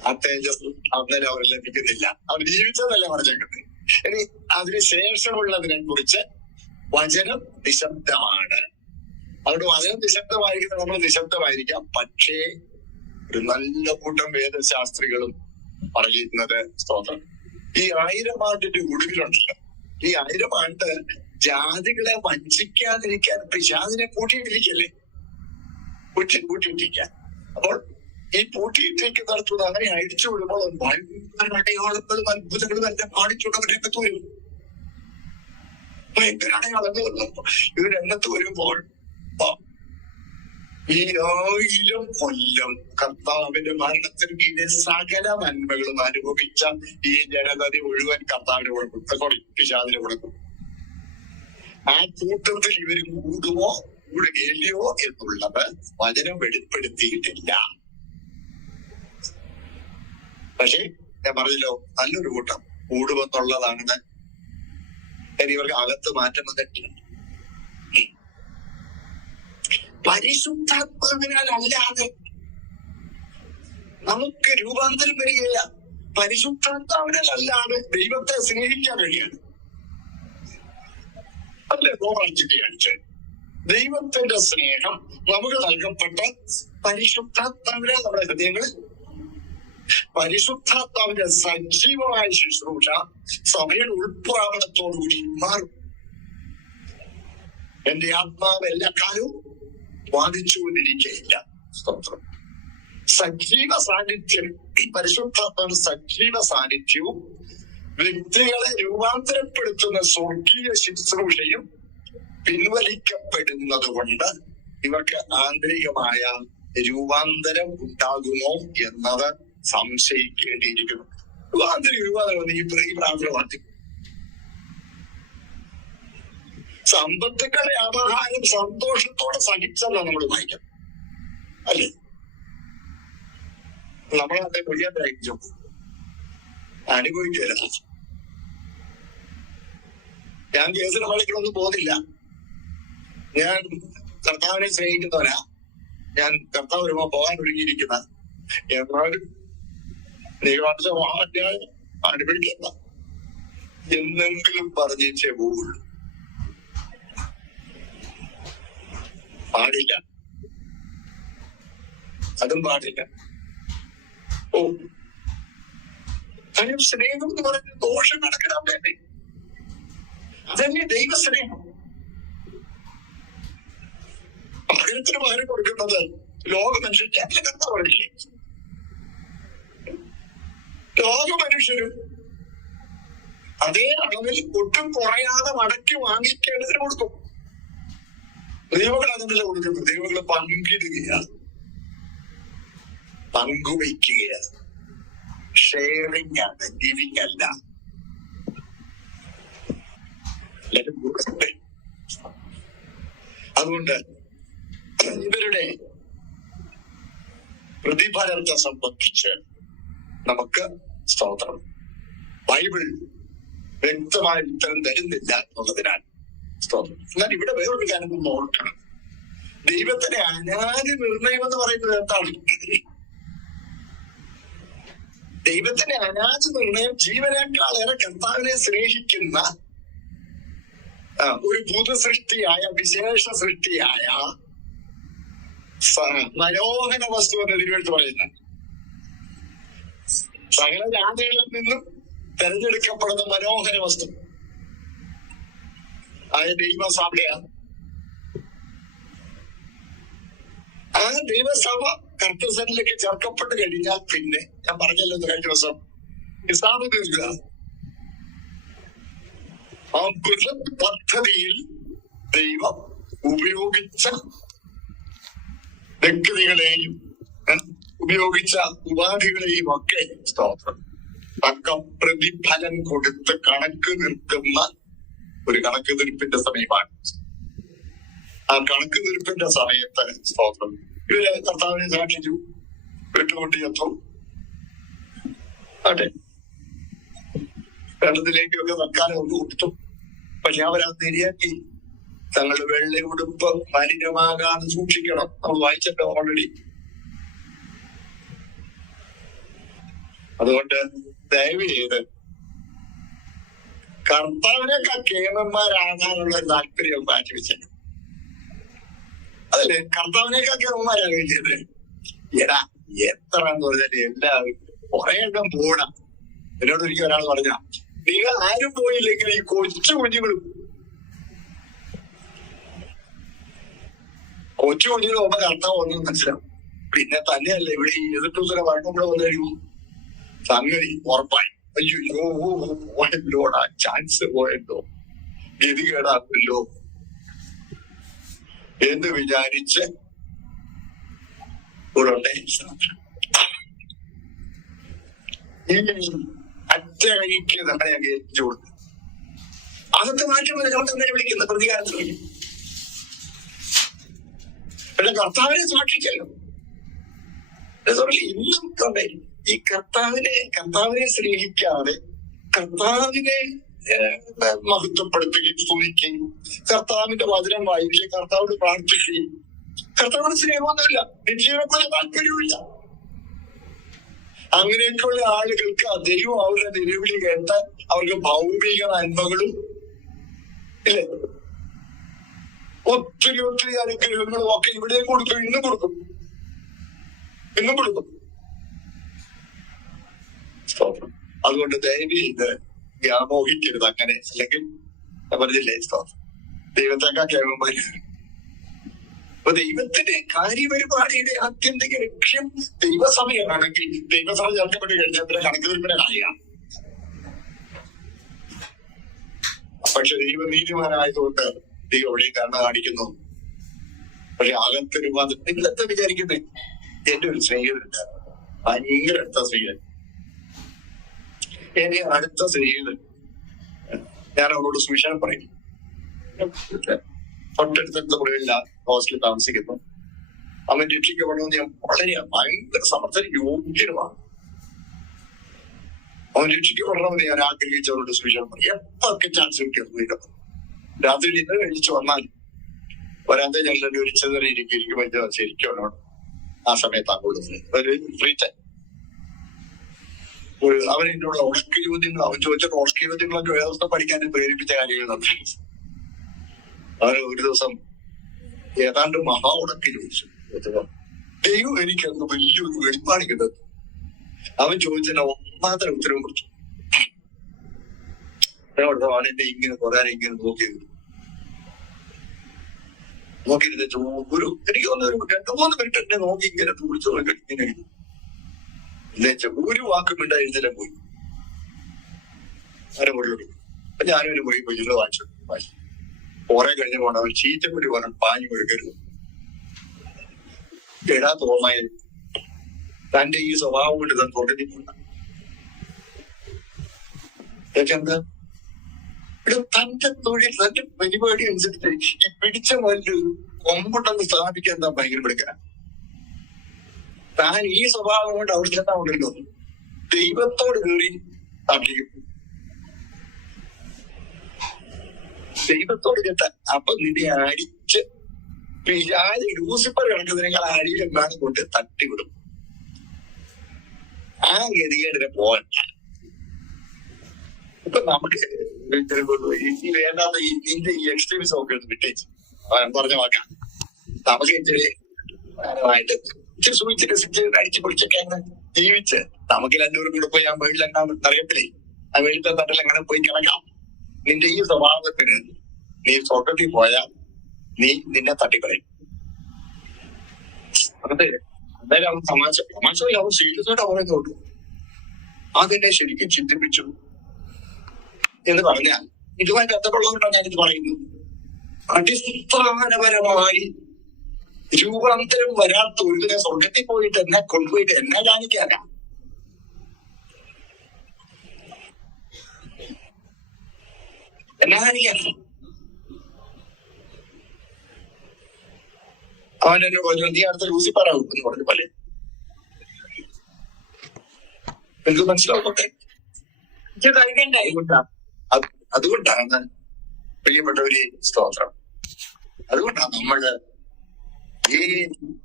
ആ തേജസ് അന്നേരം അവർ ലഭിക്കുന്നില്ല, അവർ ജീവിച്ചതല്ല പറഞ്ഞേക്കുന്നത്. ഇനി അതിനുശേഷമുള്ളതിനെ കുറിച്ച് വചനം നിശബ്ദമാണ്. അതുകൊണ്ട് വചനം നിശബ്ദമായിരിക്കുന്നത് നമ്മൾ നിശബ്ദമായിരിക്കാം. പക്ഷേ ഒരു നല്ല കൂട്ടം വേദശാസ്ത്രികളും പറയുന്നത് സ്തോത്രം, ഈ 1000 ആണ്ടിന്റെ ഒടുവിലുണ്ടല്ലോ, ഈ 1000 ആണ്ട് ജാതികളെ വഞ്ചിക്കാതിരിക്കാൻ പിശാചിനെ കൂട്ടിയിട്ടിരിക്കല്ലേ, കൂട്ടിയിട്ടിരിക്കാൻ. അപ്പോൾ ഈ പൂട്ടിയിട്ടിരിക്കുന്നിടത്തുനിന്ന് അങ്ങനെ അഴിച്ചു വിടുമ്പോൾ ഭയങ്കര അടയാളങ്ങളും അത്ഭുതങ്ങളും എല്ലാം കാണിച്ചുകൊണ്ട് രംഗത്ത് വരും. ഭയങ്കര അടയാളങ്ങൾ ഇത് രംഗത്ത് വരുമ്പോൾ ഈ 1000 കൊല്ലം കർത്താവിന്റെ മരണത്തിന് കീഴിലെ സകല നന്മകളും അനുഭവിച്ച ഈ ജനതയെ മുഴുവൻ കർത്താവിന് കൊടുക്കും, പിശാചിന് കൊടുക്കും. ആ കൂട്ടത്തിൽ ഇവർ കൂടുമോ കൂടുകയില്ലയോ എന്നുള്ളത് വചനം വെളിപ്പെടുത്തിയിട്ടില്ല. പക്ഷെ ഞാൻ പറഞ്ഞല്ലോ, നല്ലൊരു കൂട്ടം കൂടുമെന്നുള്ളതാണ്. ഇവർക്ക് അകത്ത് മാറ്റം വന്നിട്ടില്ല. പരിശുദ്ധാത്മാവിനാൽ അല്ലാതെ നമുക്ക് രൂപാന്തരം വരികയില്ല. പരിശുദ്ധാത്മാവിനാൽ അല്ലാതെ ദൈവത്തെ സ്നേഹിക്കാൻ കഴിയാണ്. അല്ലേ റോമാഞ്ചിന്റെ ദൈവത്തിന്റെ സ്നേഹം നമുക്ക് നൽകപ്പെട്ട പരിശുദ്ധാത്മാവിനാൽ നമ്മുടെ ഹൃദയങ്ങളിൽ പരിശുദ്ധാത്മാവിന്റെ സജീവമായ ശുശ്രൂഷ സഭയുടെ ഉൾപ്രാവണത്തോടുകൂടി മാറും. എന്റെ ആത്മാവ് എല്ലാ കാലവും വാദിച്ചുകൊണ്ടിരിക്കുകയില്ല. സ്തോത്രം. സജീവ സാന്നിധ്യം, പരിശുദ്ധാത്മാവിന്റെ സജീവ സാന്നിധ്യവും വ്യക്തികളെ രൂപാന്തരപ്പെടുത്തുന്ന സ്വർഗീയ ശുശ്രൂഷയും പിൻവലിക്കപ്പെടുന്നത് കൊണ്ട് ഇവർക്ക് ആന്തരികമായ രൂപാന്തരം ഉണ്ടാകുമോ എന്നത് സംശയിക്കേണ്ടിയിരിക്കുന്നു. രൂപാന്തരം ഈ പ്രാർത്ഥന വർദ്ധിക്കും. സമ്പത്തുക്കളെ അപഹാരം സന്തോഷത്തോടെ സഹിച്ചല്ല നമ്മൾ വായിക്കാം, അല്ലേ? നമ്മളെ കൊയ്യാത്തയച്ചു അനുഭവിക്കുകയല്ല. ഞാൻ കേസിന് മണിക്കൊന്നും പോകുന്നില്ല. ഞാൻ കർത്താവിനെ സ്നേഹിക്കുന്നവരാ. ഞാൻ കർത്താവ് വരുമ്പോ പോകാൻ ഒരുങ്ങിയിരിക്കുന്ന. എന്നാലും ദൈവാംശം അനുഭവിക്കണ്ട എന്നെങ്കിലും പറഞ്ഞേ പോവുള്ളൂ. പാടില്ല, അതും പാടില്ല. ഓ, കാര്യം സ്നേഹം എന്ന് പറഞ്ഞ ദോഷം നടക്കണം വേണ്ടേ? അതല്ലേ ദൈവസ്നേഹം. പകരത്തിന് പകരം കൊടുക്കുന്നത് ലോക മനുഷ്യർക്ക് അല്ല. കർത്താവ് പറഞ്ഞില്ലേ, ലോക മനുഷ്യരും അതേ അളവിൽ ഒട്ടും കുറയാതെ മടക്കി വാങ്ങിക്കേണ്ടതിന് കൊടുക്കും. ദൈവങ്ങൾ അതിനല്ല കൊടുക്കുന്നത്. ദൈവങ്ങൾ പങ്കിടുകയാണ്, പങ്കുവയ്ക്കുകയാണ്. ഷെയറിംഗ് ആണ്, ഗിവിംഗ് അല്ല. അതുകൊണ്ട് ഇവരുടെ പ്രതിഫലത്തെ സംബന്ധിച്ച് നമുക്ക് സ്തോത്രം ബൈബിൾ വ്യക്തമായ ഉത്തരം തരുന്നില്ല എന്നുള്ളതിനാൽ സ്തോത്രം. എന്നാൽ ഇവിടെ വേറൊരു കാര്യം നമ്മൾ ഓർക്കണം. ദൈവത്തിന്റെ അനാദി നിർണയം എന്ന് പറയുന്നത് എന്താണ്? ദൈവത്തിന്റെ അനാദി നിർണയം ജീവനേക്കാളേറെ കർത്താവിനെ സ്നേഹിക്കുന്ന ഒരു പുതുസൃഷ്ടിയായ വിശേഷ സൃഷ്ടിയായ മനോഹര വസ്തു എന്ന് തിരുവെടുത്ത് പറയുന്നത്. സകല ജാതികളിൽ നിന്നും തെരഞ്ഞെടുക്കപ്പെടുന്ന മനോഹര വസ്തു ആയ ദൈവസഭയാണ്. ആ ദൈവസഭ കർത്തസനിലേക്ക് ചേർക്കപ്പെട്ട് കഴിഞ്ഞാൽ പിന്നെ ഞാൻ പറഞ്ഞല്ലോ കഴിഞ്ഞ ദിവസം ഹിസാബ് തീർക്കുക. ആ ബൃഹത് പദ്ധതിയിൽ ദൈവം ഉപയോഗിച്ച വ്യക്തികളെയും ഉപയോഗിച്ച ഉപാധികളെയും ഒക്കെ സ്തോത്രം തക്ക പ്രതിഫലം കൊടുത്ത് കണക്ക് നിൽക്കുന്ന ഒരു കണക്ക് തീർപ്പിന്റെ സമയമാണ്. ആ കണക്ക് തീർപ്പിന്റെ സമയത്ത് സ്തോത്രം ഇവര് കർത്താവിനെ സാക്ഷിച്ചു, വെട്ടുകൊണ്ടിയെത്തും, അതെ വെള്ളത്തിലേക്കൊക്കെ തൽക്കാലം ഒന്ന് കൊടുത്തു. പക്ഷെ അവരത് നിരയാക്കി തങ്ങളുടെ വെള്ള ഉടുപ്പ് മലിനമാകാതെ സൂക്ഷിക്കണം. നമ്മൾ വായിച്ചല്ലോ ഓൾറെഡി. അതുകൊണ്ട് ദയവ് ചെയ്ത് കർത്താവിനേക്കാൾ കേമന്മാരാകാനുള്ള താല്പര്യം മാറ്റിവെച്ചത്. അതല്ലേ കർത്താവിനേക്കാൾ കേമന്മാരാകുകയും ചെയ്തത്. എടാ എത്ര എന്ന് പറഞ്ഞാൽ എല്ലാവരും കുറെ എണ്ണം പോണം. എന്നോട് ഒരിക്കൽ ഒരാൾ പറഞ്ഞ, നിങ്ങൾ ആരും പോയില്ലെങ്കിൽ ഈ കൊച്ചു കുഞ്ഞുങ്ങളും പോകുമ്പോ കർത്താവ് ഒന്നും മനസ്സിലാവും. പിന്നെ തന്നെയല്ല ഇവിടെ ഈ എതിർത്തുസര വഴക്കുമ്പോൾ വന്നു കഴിയുമ്പോൾ സംഗതി ഉറപ്പായി. അയ്യോ പോയല്ലോ, ആ ചാൻസ് പോയല്ലോ, ഗതികേടാക്കുമല്ലോ എന്ന് വിചാരിച്ച് ഇവിടെ ഈ അറ്റകഴിക്ക് നമ്മളെ അങ്ങ് ഏൽപ്പിച്ചു കൊടുത്തു. അകത്ത് മാറ്റം തന്നെ വിളിക്കുന്ന പ്രതികാരത്തിൽ വിളിക്കും. പിന്നെ കർത്താവിനെ സാക്ഷിച്ചല്ലോ. ഇന്നും തൊണ്ടേ ഈ കർത്താവിനെ സ്നേഹിക്കാതെ കർത്താവിനെ മഹത്വപ്പെടുത്തുകയും സ്തുതിക്കുകയും കർത്താവിന്റെ വചനം വായിക്കുകയും കർത്താവിന് പ്രാർത്ഥിക്കുകയും കർത്താവിന് സ്നേഹമൊന്നുമില്ല, നിശ്ചയമായ താല്പര്യവുമില്ല. അങ്ങനെയൊക്കെയുള്ള ആളുകൾക്ക് ദൈവം അവരുടെ നിലവിളി കേട്ട് അവർക്ക് ഭൗമിക നന്മകളും ഇല്ലേ ഒത്തിരി ഒത്തിരി അനുഗ്രഹങ്ങളും ഒക്കെ ഇവിടെയും കൊടുക്കും, ഇന്നും കൊടുക്കും. അതുകൊണ്ട് ദയവ് ചെയ്ത് വ്യാമോഹിക്കരുത് അങ്ങനെ. അല്ലെങ്കിൽ പറഞ്ഞില്ലേ ദൈവത്തെക്കാൾ കേവന്മാര്. അപ്പൊ ദൈവത്തിന്റെ കാര്യപരിപാടിയുടെ ആത്യന്തിക ലക്ഷ്യം ദൈവസഭയാണെങ്കിൽ ദൈവസഭ ചേർക്കപ്പെട്ട് കഴിഞ്ഞാൽ കണക്ക് തീർപ്പിനെ അറിയാം. പക്ഷെ ദൈവം നീതിമാനായതുകൊണ്ട് ദൈവം എവിടെയും കാരണം കാണിക്കുന്നു. പക്ഷെ അകത്തൊരു നിങ്ങളെന്താ വിചാരിക്കുന്നത്? എന്റെ ഒരു സ്നേഹിതരുണ്ട്, ഭയങ്കര അടുത്ത സ്ത്രീകൾ. എന്റെ അടുത്ത സ്ത്രീകള് ഞാൻ അവരോട് സുവിശേഷം പറയും. തൊട്ടടുത്ത മുറിയില്ല ഹോസ്റ്റലിൽ താമസിക്കുന്നു. അവൻ രക്ഷിക്കപ്പെടണമെന്ന് ഞാൻ വളരെ ഭയങ്കര സമർത്ഥന യോഗ്യനുമാണ്. അവൻ രക്ഷിക്കപ്പെടണമെന്ന് ഞാൻ ആഗ്രഹിച്ചവരോട് സുവിശേഷം പറയും. എപ്പൊക്കെ ചാൻസ് കിട്ടിയത് രാത്രി ഇന്ന് കഴിച്ചു വന്നാൽ വരാതെ ഞങ്ങളുടെ ഒരു ചെറിയിരിക്കും ശരിക്കും അവനോട് ആ സമയത്താണ് കൊടുക്കുന്നത് ഒരു ഫ്രീ ടൈം. അവൻ എന്നോട് ഓസ്കി ചോദ്യങ്ങൾ അവൻ ചോദിച്ചിട്ട് ഓസ്കി ചോദ്യങ്ങളൊക്കെ വ്യവസ്ഥ പഠിക്കാൻ പ്രേരിപ്പിച്ച കാര്യങ്ങളുണ്ട്. അവൻ ഒരു ദിവസം ഏതാണ്ട് മഹാ ഉടക്കി ചോദിച്ചു, ദൈവം എനിക്കന്ന് വലിയൊരു വെളിപ്പാട് കിട്ടും. അവൻ ചോദിച്ചതിന്റെ ഒന്നാമത്തെ ഉത്തരവും കൊടുത്തു. അവനെന്നെ ഇങ്ങനെ പറയാൻ ഇങ്ങനെ നോക്കിയിരുന്നു ഒരു എനിക്ക് തോന്നുന്നു 2-3 മിനിറ്റ് എന്നെ നോക്കി ഇങ്ങനെ തുടിച്ചു ഇങ്ങനെ ഒരു വാക്കും ഇണ്ട എഴുതില്ല പോയി. അങ്ങനെ മുറിയോട് അപ്പൊ ഞാനും പോയി കൊച്ചിട്ട് വായിച്ചു. കുറെ കഴിഞ്ഞ് പോകണം അവൻ ചീറ്റപ്പൊടി പറഞ്ഞ പാഞ്ഞു കൊടുക്കരുത്. എടാ തോന്നായി തന്റെ ഈ സ്വഭാവം കൊണ്ട് താൻ തുടങ്ങിയിട്ടുണ്ട്. എന്താ തന്റെ തൊഴിൽ തന്റെ പരിപാടി അനുസരിച്ച് ഈ പിടിച്ച മല്ല് കൊമ്പുണ്ടെന്ന് സ്ഥാപിക്കാൻ താൻ ഭയങ്കര എടുക്കാൻ. താൻ ഈ സ്വഭാവം കൊണ്ട് അവിടെ ചെന്നാ ഉണ്ടല്ലോ ദൈവത്തോട് കയറി തട്ടിക്കും. ദൈവത്തോട് കേട്ട അപ്പൊ നിന്നെ അടിച്ച് ലൂസിഫർ കിടക്കുന്നതിനേക്കാൾ അരിയിലെങ്ങാണ് കൊണ്ട് തട്ടിവിടും. ആ ഗതികേടിനെ പോകാൻ ഇപ്പൊ നമുക്ക് ഈ വേണ്ടാത്ത നിന്റെ ഈ എക്സ്ട്രീമിസം ഒക്കെ ഒന്ന് വിട്ടേച്ച് പറഞ്ഞ വാക്കാം. നമുക്ക് ഇച്ചിരി സൂചിച്ച് രസിച്ച് അടിച്ചു പൊളിച്ചൊക്കെ അങ്ങനെ ജീവിച്ച് നമുക്ക് 200 കൂടെ പോയി ആ വീട്ടിലെങ്ങാൻ അറിയത്തില്ലേ ആ വീട്ടിലെ തട്ടിൽ എങ്ങനെ പോയി കിടക്കാം. നിന്റെ ഈ സ്വഭാവത്തിന് നീ സ്വർഗത്തിൽ പോയാൽ നീ നിന്നെ തട്ടിക്കളയും. അതെ എന്തായാലും അവൻ തമാശ അവൻ സീരിയസായിട്ട് അവനെ നോട്ടു. അതെന്നെ ശരിക്കും ചിന്തിപ്പിച്ചു എന്ന് പറഞ്ഞാൽ ഇതുമായി ബന്ധപ്പെട്ടുള്ളതുകൊണ്ടാണ് ഞാനിത് പറയുന്നത്. അടിസ്ഥാനപരമായി രൂപാന്തരം വരാത്ത ഒരുവിനെ സ്വർഗത്തിൽ പോയിട്ട് എന്നെ കൊണ്ടുപോയിട്ട് എന്നെ കാണിക്കാനാ. എന്നെ കാണിക്കാന അവൻ എന്നെ പറഞ്ഞു നീ അടുത്ത ലൂസിഫറാകും എന്ന് പറഞ്ഞു. പല എനിക്ക് മനസ്സിലാവട്ടെ കഴിക്കണ്ടായിട്ടാ. അതുകൊണ്ടാണ് പ്രിയപ്പെട്ടവരെ സ്തോത്രം. അതുകൊണ്ടാണ് നമ്മള് ഈ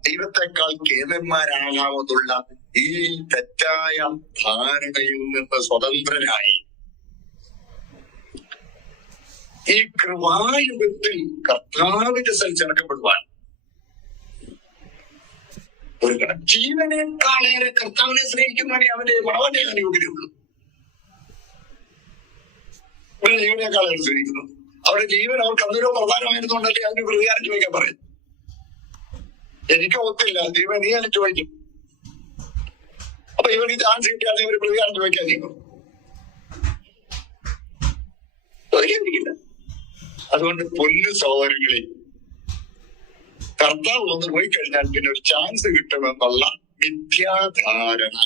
ദൈവത്തെക്കാൾ കേന്ദ്രന്മാരാകാമെന്നുള്ള ഈ തെറ്റായ ധാരണയിൽ നിന്ന് സ്വതന്ത്രരായി ഈ കൃപായുഗത്തിൽ കർത്താവിന്റെ സഞ്ചരിക്കപ്പെടുവാൻ ഒരു ജീവനേക്കാളേറെ കർത്താവിനെ സ്നേഹിക്കുന്നവനെ അവന്റെ മണവന്റെ യോഗ്യതയുള്ളൂ. ഒരു ജീവനേക്കാളേറെ സ്നേഹിക്കുന്നു. അവരുടെ ജീവൻ അവർക്ക് അതൊരു പ്രധാനമായിരുന്നുകൊണ്ടല്ലേ അതിന് പ്രതികാരം ചോദിക്കാൻ പറയും. എനിക്ക് ഒത്തില്ല ജീവൻ നീ അതിന് ചോദിക്കും. അപ്പൊ ഇവർക്ക് ചാൻസ് കിട്ടിയാൽ ഇവര് പ്രതികാരം ചോദിക്കാൻ ചോദിക്കാതിരിക്കില്ല. അതുകൊണ്ട് പൊന്നു സഹോദരങ്ങളെ കർത്താവ് ഒന്ന് പോയി കഴിഞ്ഞാൽ പിന്നെ ഒരു ചാൻസ് കിട്ടുമെന്നുള്ള മിഥ്യാധാരണ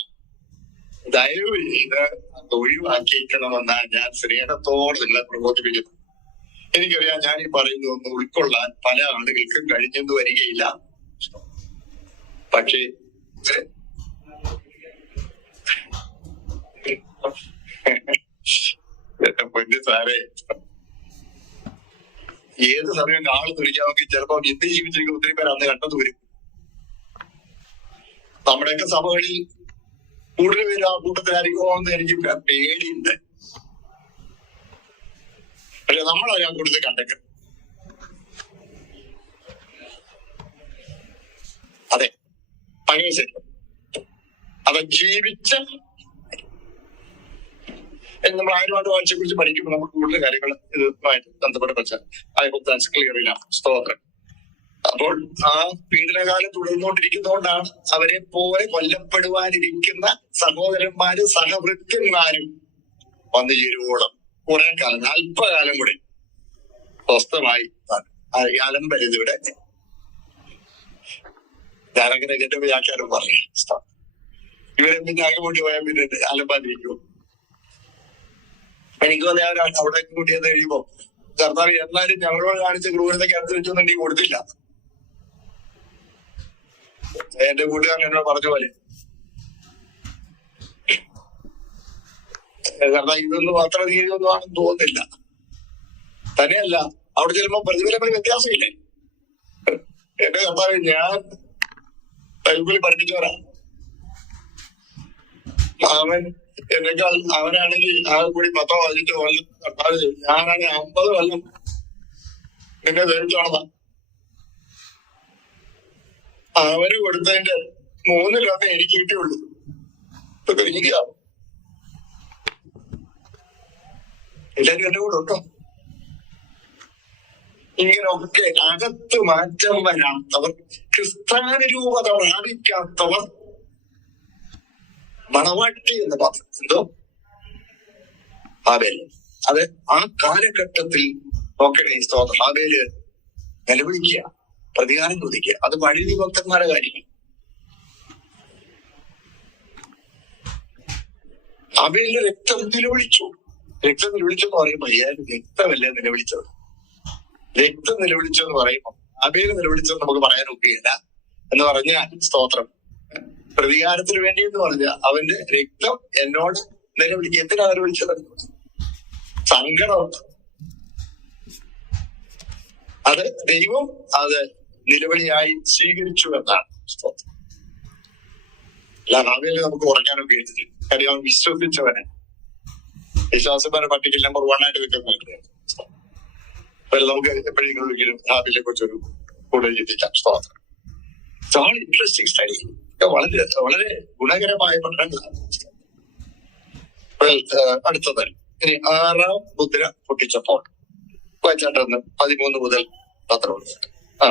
ദയവ് ചെയ്ത് അത് ഒഴിവാക്കിയിരിക്കണമെന്നാണ് ഞാൻ സ്നേഹത്തോടെ നിങ്ങളെ പ്രബോധിപ്പിക്കുന്നത്. എനിക്കറിയാം ഞാൻ ഈ പറയുന്നതൊന്നും ഉൾക്കൊള്ളാൻ പല ആളുകൾക്കും കഴിഞ്ഞെന്ന് വരികയില്ല. പക്ഷേ പൊന്നു സാറേ ഏത് സമയം ആള് തുടിക്കാമെങ്കിൽ ചിലപ്പോ എന്ത് ജീവിച്ചിരിക്കുന്ന ഒത്തിരി പേര് അന്ന് കണ്ടത് വരും. നമ്മുടെയൊക്കെ സഭകളിൽ കൂടുതൽ പേര് ആ കൂട്ടത്തിലായിരിക്കുമോന്ന് എനിക്ക് പേടിയുണ്ട്. പക്ഷെ നമ്മളറിയാൻ കൂടുതൽ കണ്ടേക്ക്. അതെ പഴയ ശരി അവൻ ജീവിച്ച നമ്മൾ ആരുമായിട്ട് വാഴ്ചയെ കുറിച്ച് പഠിക്കുമ്പോൾ നമുക്ക് കൂടുതൽ കാര്യങ്ങൾ ഇതുമായിട്ട് ബന്ധപ്പെട്ട് വെച്ചാൽ ക്ലിയർ ഇല്ല. സ്തോത്രം. അപ്പോൾ ആ പീഡനകാലം തുടർന്നുകൊണ്ടിരിക്കുന്നതുകൊണ്ടാണ് അവരെ പോലെ കൊല്ലപ്പെടുവാനിരിക്കുന്ന സഹോദരന്മാരും സഹവൃത്യന്മാരും വന്നു ചേരുവോളം കുറെ കാലം അല്പകാലം കൂടി സ്വസ്ഥമായി അലമ്പരുതിവിടെ ഞാനങ്ങനെ എന്റെ വ്യാഖ്യാനം പറഞ്ഞു. ഇവരെ പിന്നെ ആകെ കൂട്ടി പോയാൽ പിന്നെ അലമ്പാതിരിക്കുമോ? എനിക്ക് തോന്നി അവിടെ കൂട്ടിയത് കഴിയുമ്പോ കർത്താവ് എന്നാലും ഞങ്ങളോട് കാണിച്ച ക്രൂരതയ്ക്ക് അടുത്ത് വെച്ചൊന്നും നീ കൊടുത്തില്ല. എന്റെ കൂട്ടുകാരൻ എന്നോട് പറഞ്ഞ പോലെ കാരണം ഇതൊന്നും അത്ര നീതിയൊന്നും ആണെന്ന് തോന്നുന്നില്ല. തന്നെയല്ല അവിടെ ചെല്ലുമ്പോ പ്രതിഫലം വ്യത്യാസമില്ലേ? എന്റെ കർത്താവ് ഞാൻ ബൈബിളിൽ പഠിപ്പിച്ചവരാ. അവൻ എന്നെക്കാൾ അവനാണെങ്കിൽ ആകെ കൂടി 10 15 കൊല്ലം കർത്താവ്, ഞാനാണെങ്കിൽ 50 കൊല്ലം നിന്നെ ധരിച്ചോളാം. അവര് കൊടുത്തതിന്റെ 3 എനിക്ക് കിട്ടിയുള്ളൂ. ഇതൊക്കെ നീതിയാവും. എല്ലാരും എന്റെ കൂടെ ഉണ്ടോ? ഇങ്ങനെയൊക്കെ അകത്ത് മാറ്റം വരാത്തവർ, ക്രിസ്ത്യാനുരൂപത പ്രാപിക്കാത്തവർ മണവാട്ടി എന്ന പദം എന്തോ ഹാബേൽ. അത് ആ കാലഘട്ടത്തിൽ നോക്കണേ സ്തോത്രം, ഹാബേല് നിലവിളിക്കുക, പ്രതികാരം ചോദിക്കുക. അത് വഴുതി ഭക്തന്മാരുടെ കാര്യങ്ങൾ. ഹാബേലിന്റെ രക്തം നിലവിളിച്ചു. രക്തം നിലവിളിച്ചെന്ന് പറയുമ്പോ രക്തമല്ല നിലവിളിച്ചത്. രക്തം നിലവിളിച്ചെന്ന് പറയുമ്പോ ഹാബേല് നിലവിളിച്ചെന്ന് നമുക്ക് പറയാൻ ഒക്കുകയില്ല. എന്ന് പറഞ്ഞാൽ സ്തോത്രം, പ്രതികാരത്തിന് വേണ്ടി എന്ന് പറഞ്ഞാൽ അവന്റെ രക്തം എന്നോട് നിലവിളിക്കുക. എന്തിനാ നിലവിളിച്ചത്? സങ്കടമുണ്ട്. അത് ദൈവം അത് നിലവിളിയായി സ്വീകരിച്ചു എന്നാണ് സ്തോത്രം. അല്ല ഹാബേല് നമുക്ക് കുറയ്ക്കാനൊക്കെ എഴുതി. കാര്യം അവൻ വിശ്വസിച്ചവനെ വിശ്വാസത്തിന്റെ പട്ടികയിൽ നമ്പർ 1 ആയിട്ട് വെക്കുന്നുണ്ട്. നമുക്ക് എപ്പോഴെങ്കിലും ഹാബേലിനെ കുറിച്ചൊരു കൂടുതൽ ചിന്തിക്കാം. സ്തോത്രം. Interesting study. വളരെ വളരെ ഗുണകരമായ പഠനങ്ങളാണ്. അടുത്തത് ഇനി 6ാം മുദ്ര പൊട്ടിച്ചപ്പോൾ വായിച്ചാട്ടെന്ന് 13 മുതൽ 14. ആ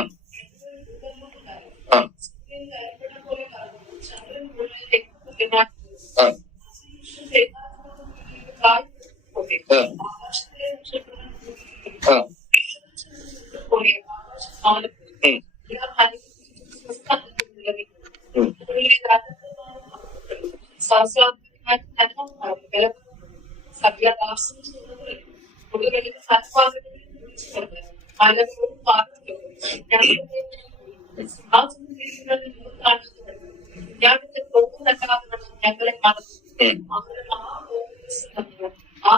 ആ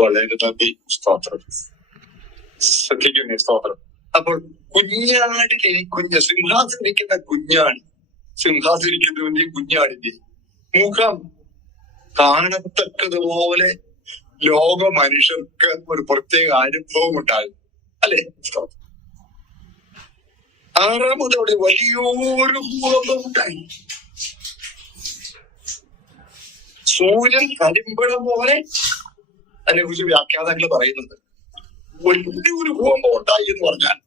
വളരെ നന്ദി. സ്തോത്രം. ശ്രദ്ധിക്കുന്നേ സ്തോത്രം. അപ്പോൾ കുഞ്ഞാടിനെ സിംഹാസനിരിക്കുന്ന കുഞ്ഞാടി, സിംഹാസനിരിക്കുന്നതിന്റെ കുഞ്ഞാടിന്റെ മുഖം കാണത്തക്കതുപോലെ ലോക മനുഷ്യർക്ക് ഒരു പ്രത്യേക അനുഭവം ഉണ്ടാകും അല്ലെ? 6ാമതോടെ വലിയൊരു ഭൂകമ്പം ഉണ്ടായി. സൂര്യൻ കരിമ്പിടം പോലെ അതിനെ കുറിച്ച് വ്യാഖ്യാതാക്കൾ പറയുന്നത് വലിയൊരു ഭൂകമ്പം ഉണ്ടായി എന്ന് പറഞ്ഞാൽ